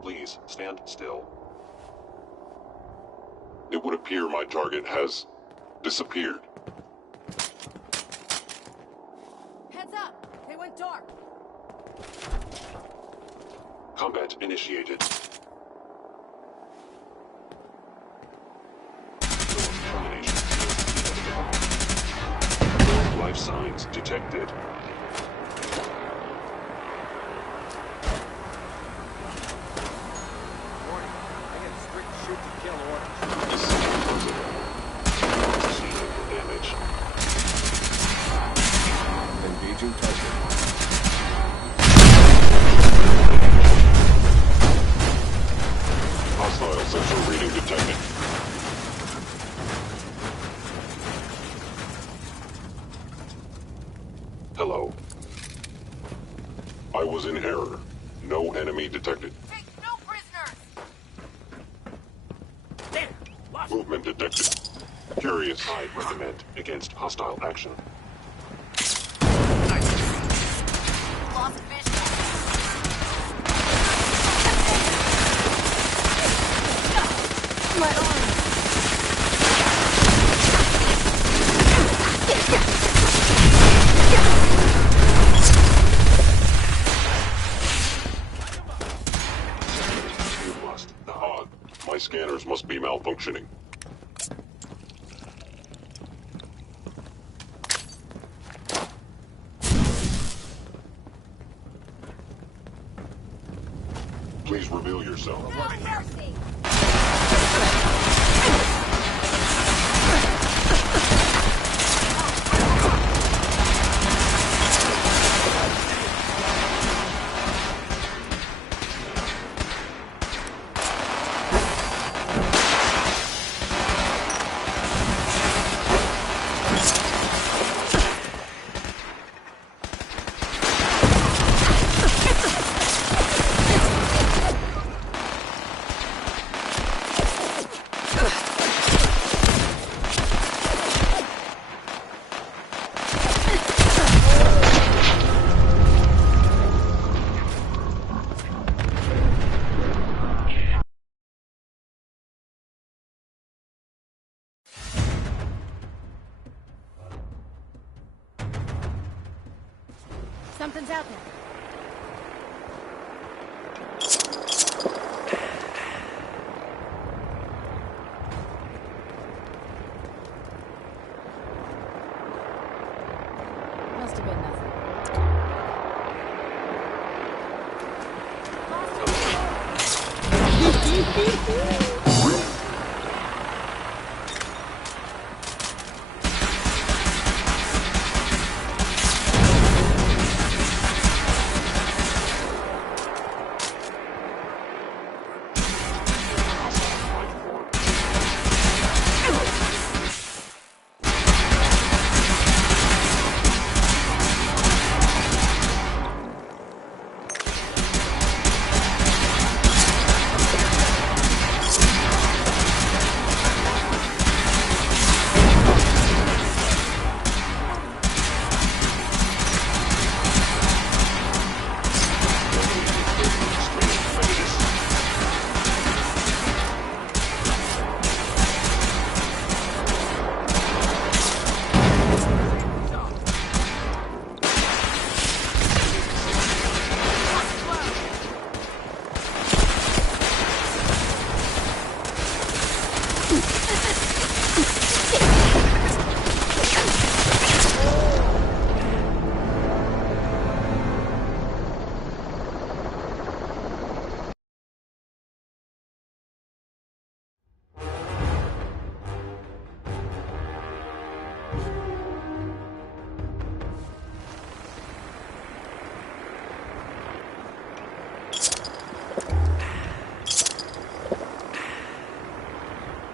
Please, stand still. It would appear my target has disappeared. Heads up! They went dark! Combat initiated. Termination. Life signs detected. Warning. I get strict shoot to kill orders. Damage. Engaging target. Hostile sensor reading detected. Hello. I was in error. No enemy detected. Take no prisoners! There! Movement detected. Curious. I recommend against hostile action. Lost vision! My arm! You must. My scanners must be malfunctioning. Please reveal yourself. Mercy! Something's out there. Must have been nothing.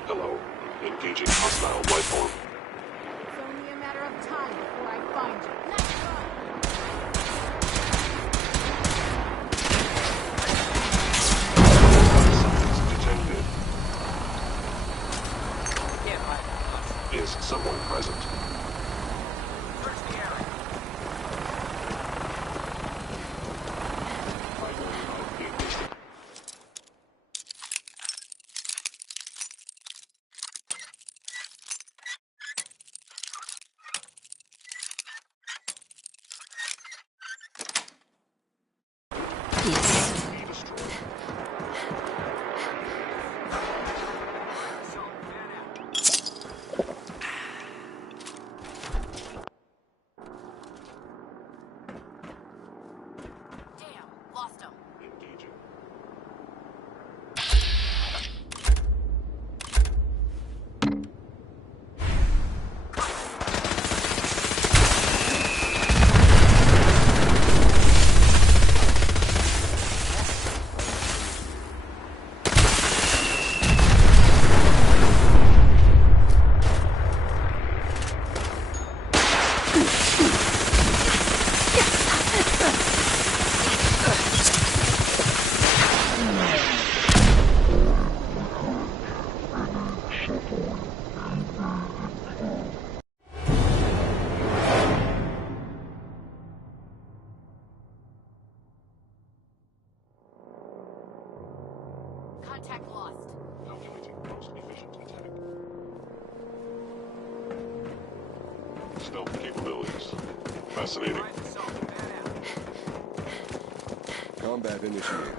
Hello. Engaging hostile life form. It's only a matter of time before I find you. Let's Detected. Can't hide. Is someone present? Search the area. Contact lost. Calculating most efficient attack. Stealth capabilities. Fascinating. Combat initiated.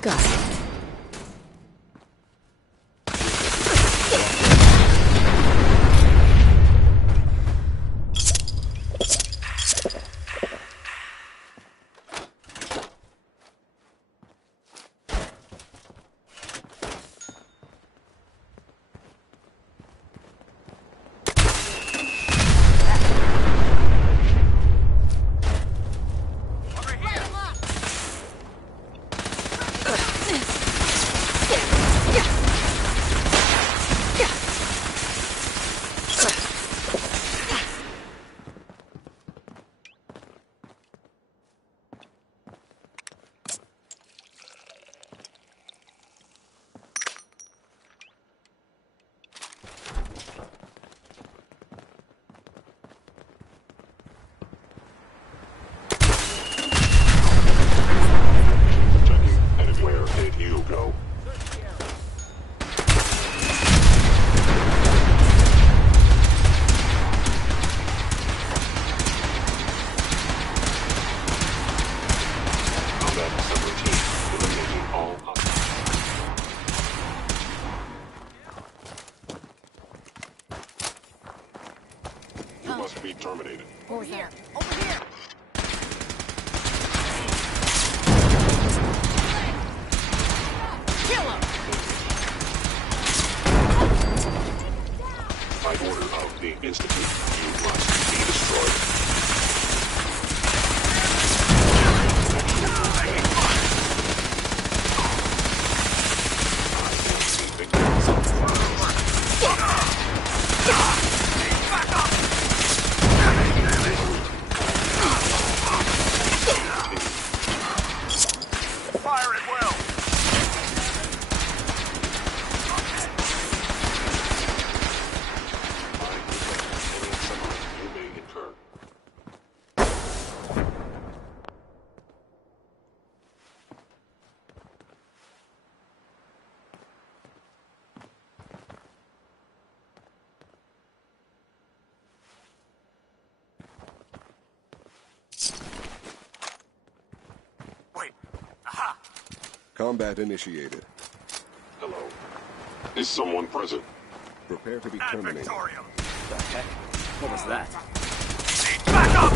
Got it. Be terminated. Over here! Over here! Kill him! By order of the Institute, you must be destroyed. Combat initiated. Hello. Is someone present? Prepare to be terminated. The heck? What was that? Back up!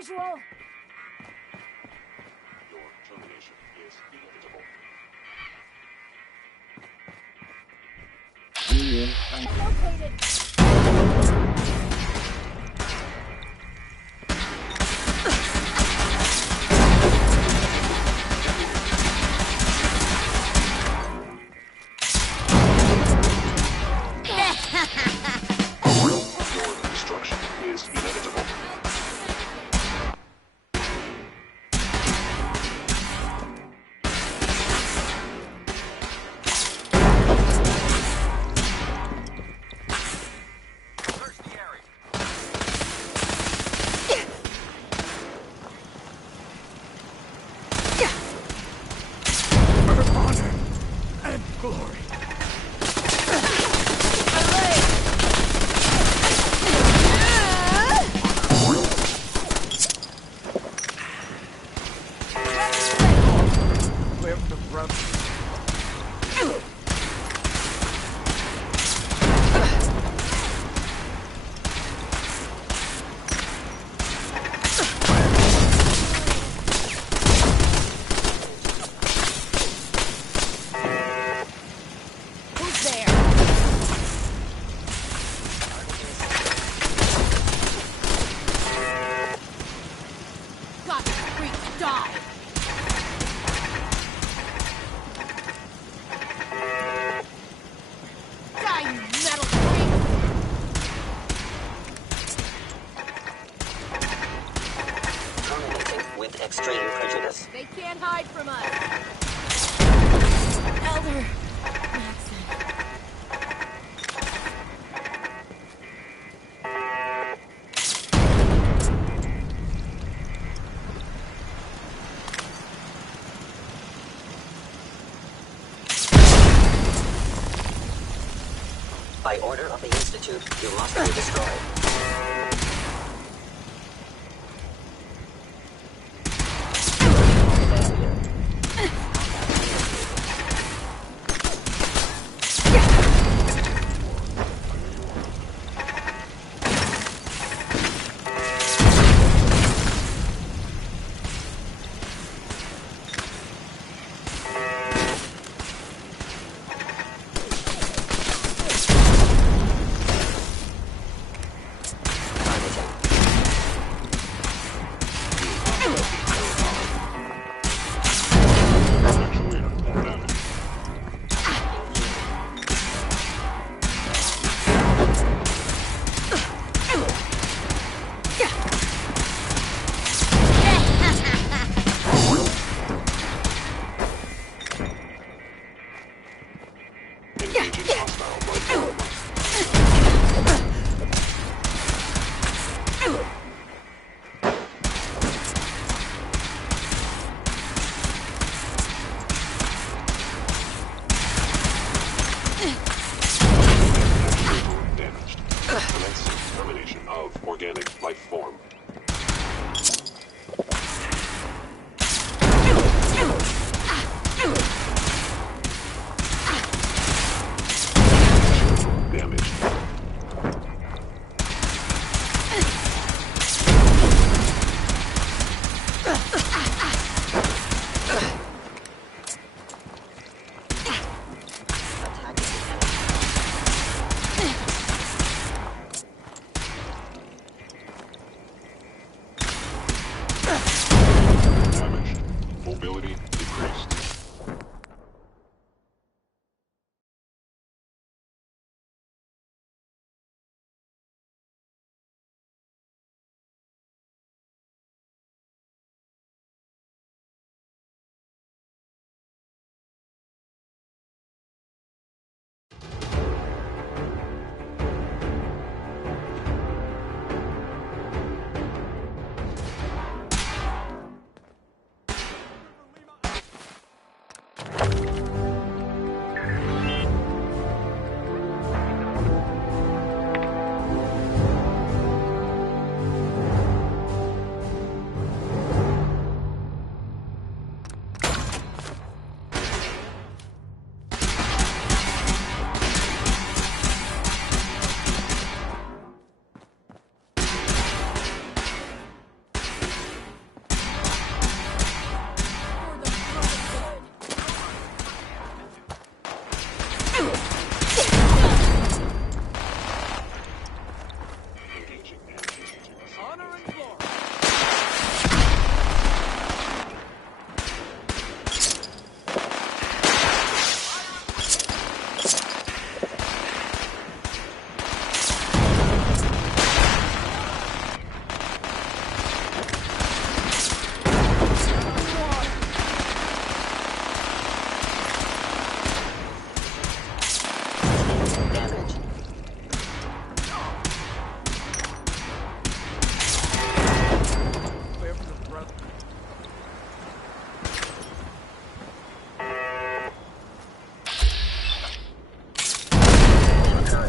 visual. Your termination is inevitable. Located. Your destruction is inevitable. Extreme prejudice. They can't hide from us. Elder. By order of the Institute, you must be destroyed.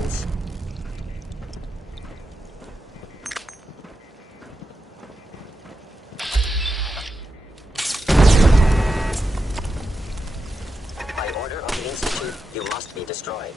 seconds. By order of the Institute, you must be destroyed.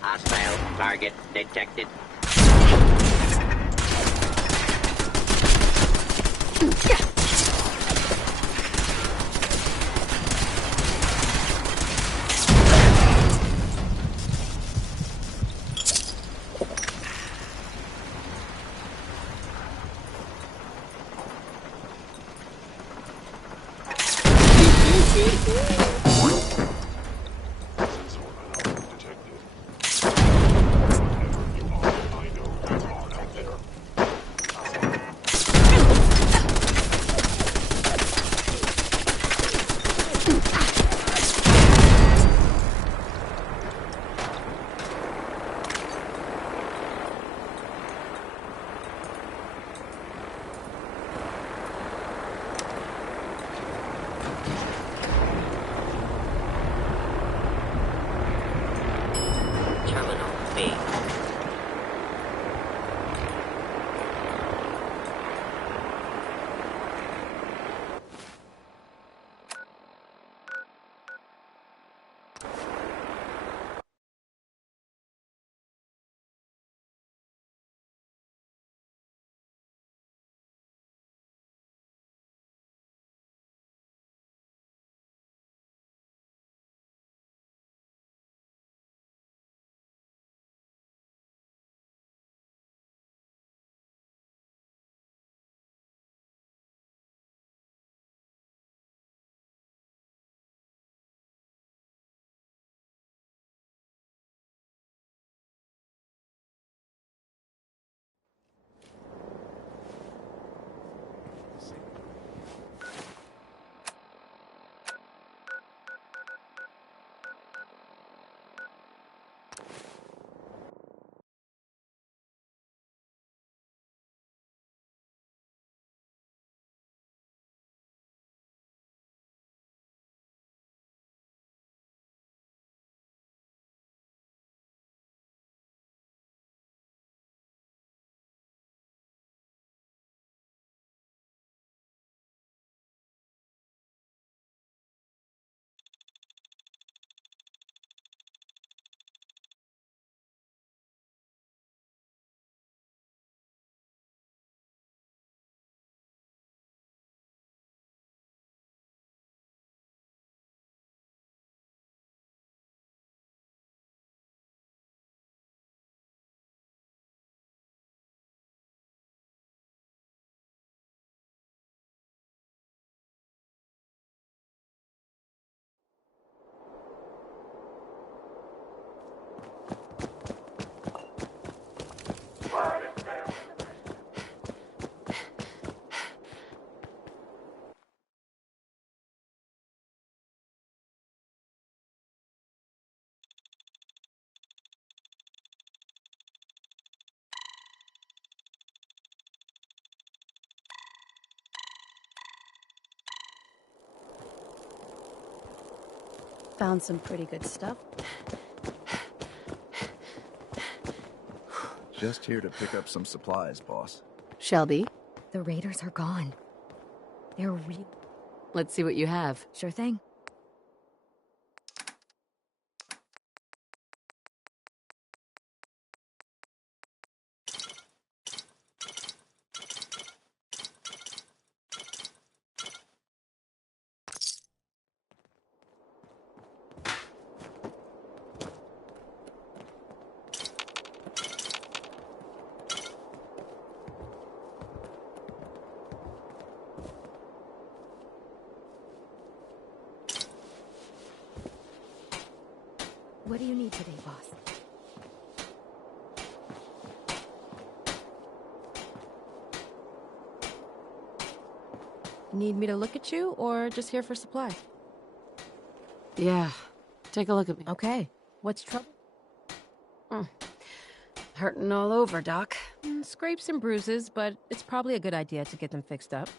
Hostile target detected. Found some pretty good stuff. Just here to pick up some supplies, boss. Shelby? The raiders are gone. They're real. Let's see what you have. Sure thing. What do you need today, boss? Need me to look at you, or just here for supplies? Yeah. Take a look at me. Okay. What's trouble? Hurting all over, Doc. Scrapes and bruises, but it's probably a good idea to get them fixed up.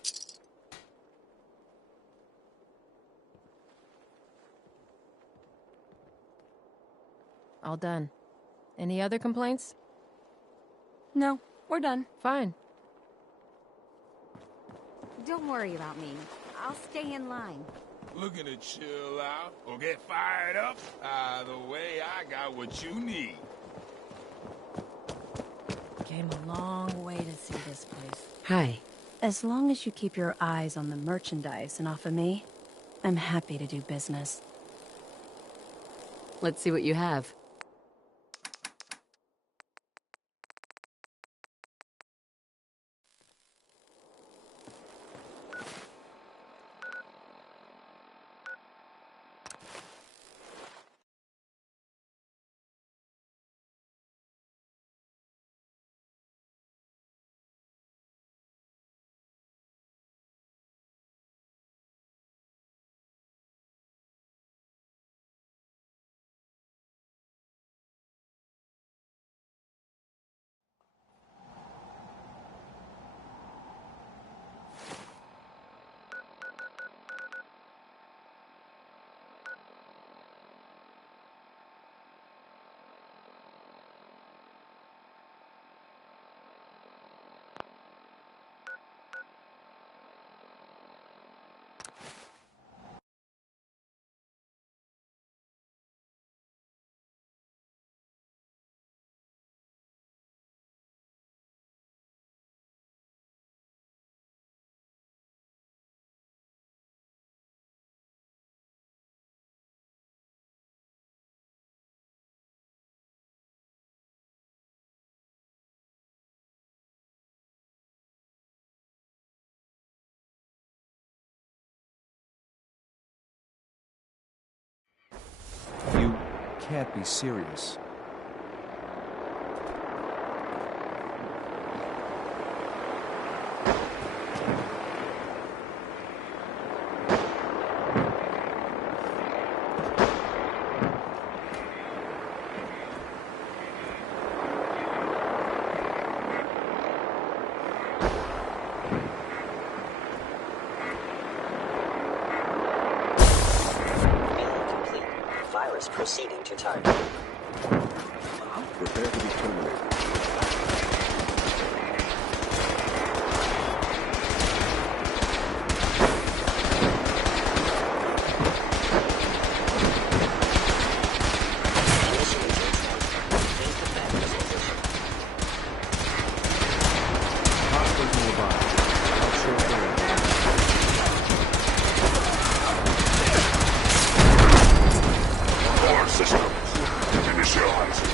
All done. Any other complaints? No, we're done. Fine. Don't worry about me. I'll stay in line. Looking to chill out or get fired up? Either way, I got what you need. Came a long way to see this place. Hi. As long as you keep your eyes on the merchandise and off of me, I'm happy to do business. Let's see what you have. You can't be serious. Virus proceeding to target. Prepare to be terminated. System initialized.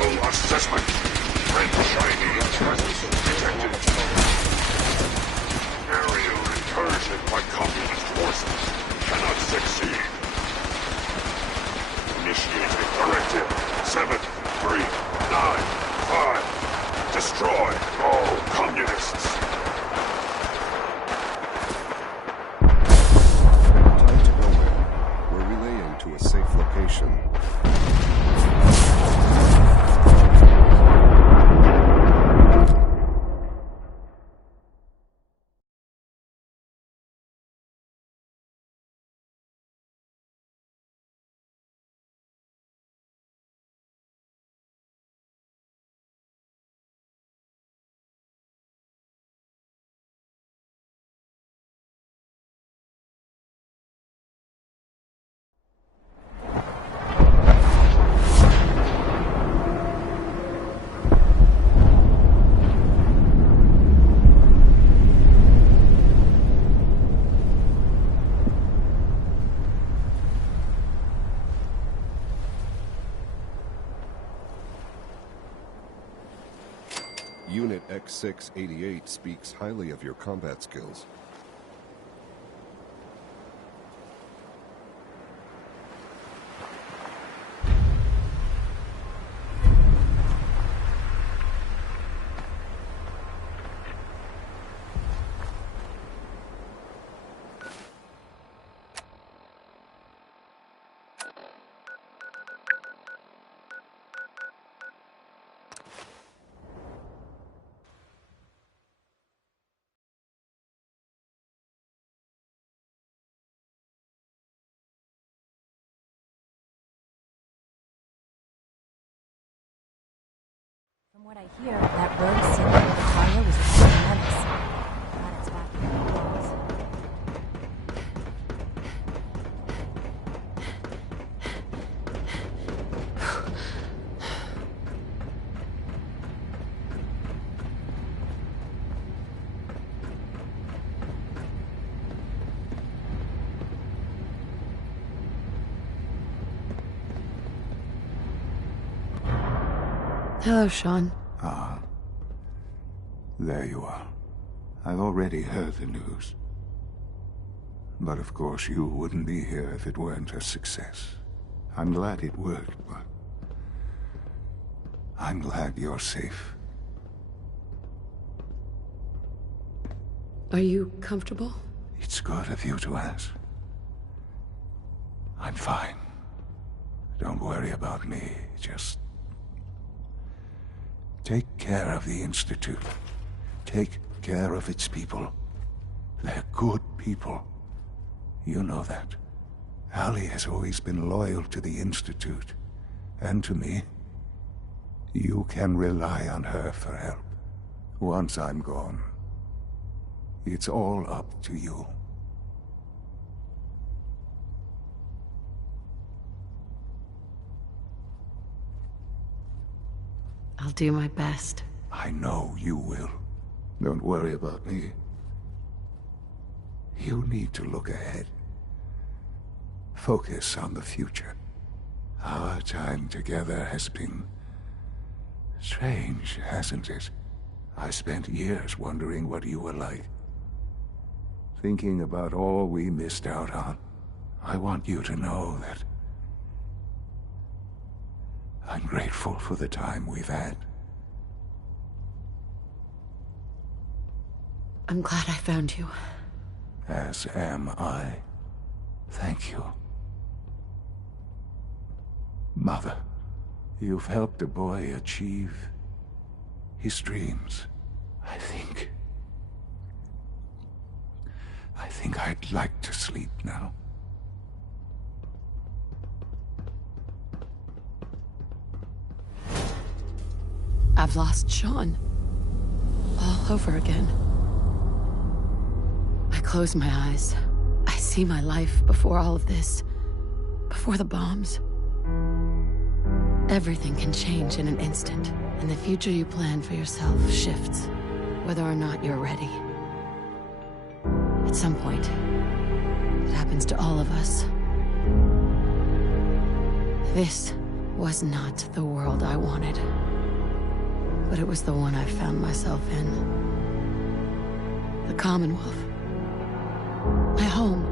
Physical assessment. Red shiny presence detected. Aerial incursion by communist forces cannot succeed. Initiating directive 7395. Destroy all communists. Time to go in. We're relaying to a safe location. Unit X688 speaks highly of your combat skills. From what I hear, that rogue synth Natalia was a real menace. Glad it's back in the walls. Hello, Sean. Ah. There you are. I've already heard the news. But of course you wouldn't be here if it weren't a success. I'm glad it worked, but I'm glad you're safe. Are you comfortable? It's good of you to ask. I'm fine. Don't worry about me. Just take care of the Institute. Take care of its people. They're good people. You know that. Allie has always been loyal to the Institute. And to me. You can rely on her for help. Once I'm gone, it's all up to you. I'll do my best. I know you will. Don't worry about me. You need to look ahead. Focus on the future. Our time together has been strange, hasn't it? I spent years wondering what you were like. Thinking about all we missed out on. I want you to know that I'm grateful for the time we've had. I'm glad I found you. As am I. Thank you. Mother, you've helped a boy achieve his dreams. I think I'd like to sleep now. I've lost Sean. All over again. I close my eyes. I see my life before all of this. Before the bombs. Everything can change in an instant, and the future you plan for yourself shifts, whether or not you're ready. At some point, it happens to all of us. This was not the world I wanted. But it was the one I found myself in. The Commonwealth. My home.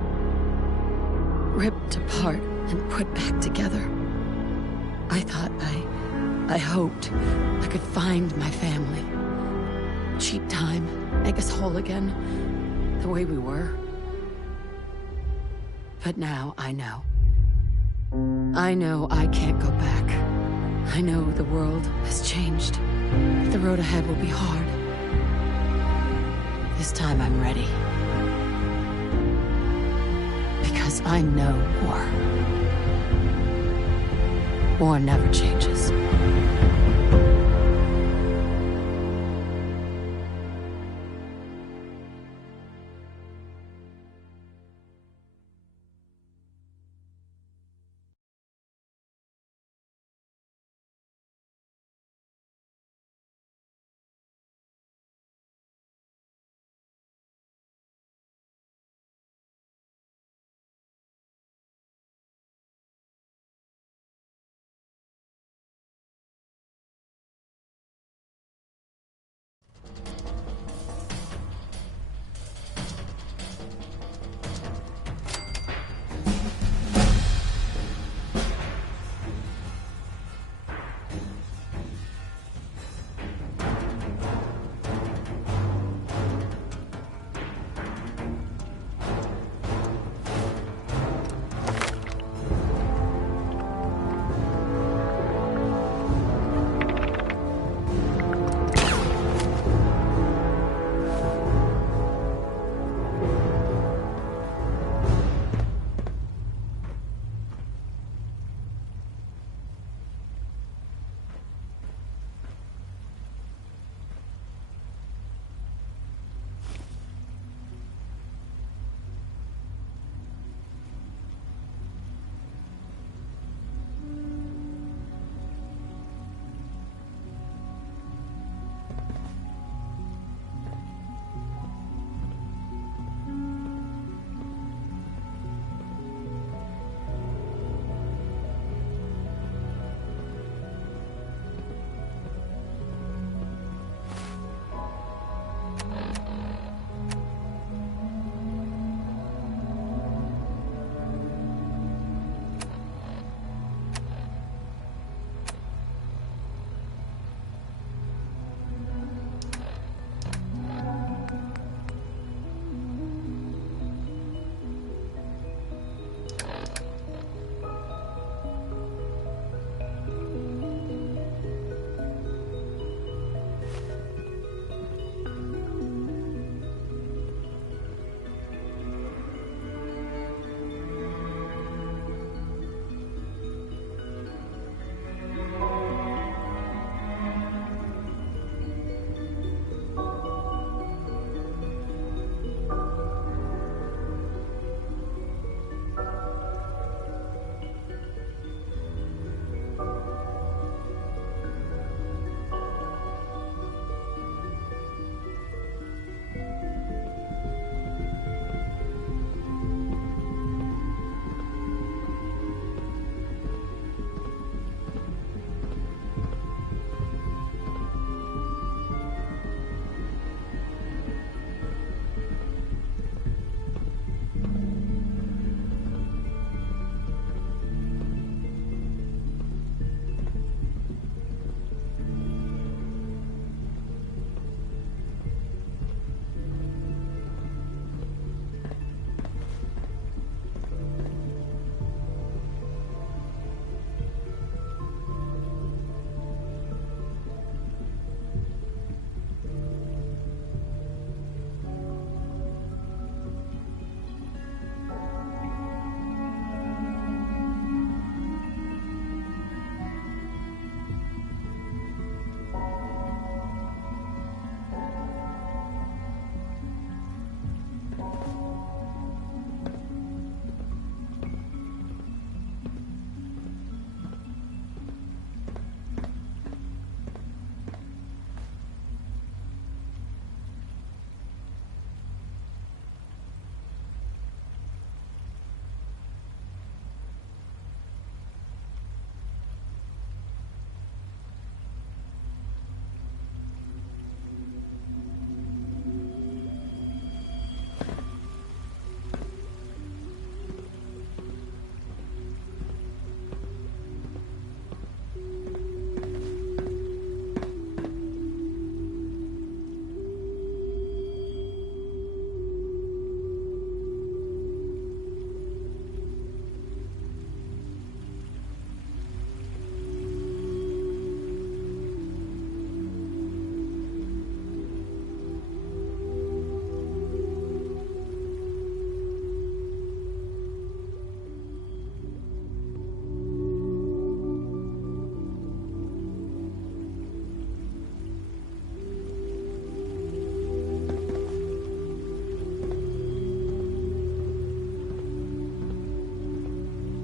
Ripped apart and put back together. I thought I hoped I could find my family. Cheat time, make us whole again, the way we were. But now I know. I know I can't go back. I know the world has changed. The road ahead will be hard. This time I'm ready. Because I know war. War never changes.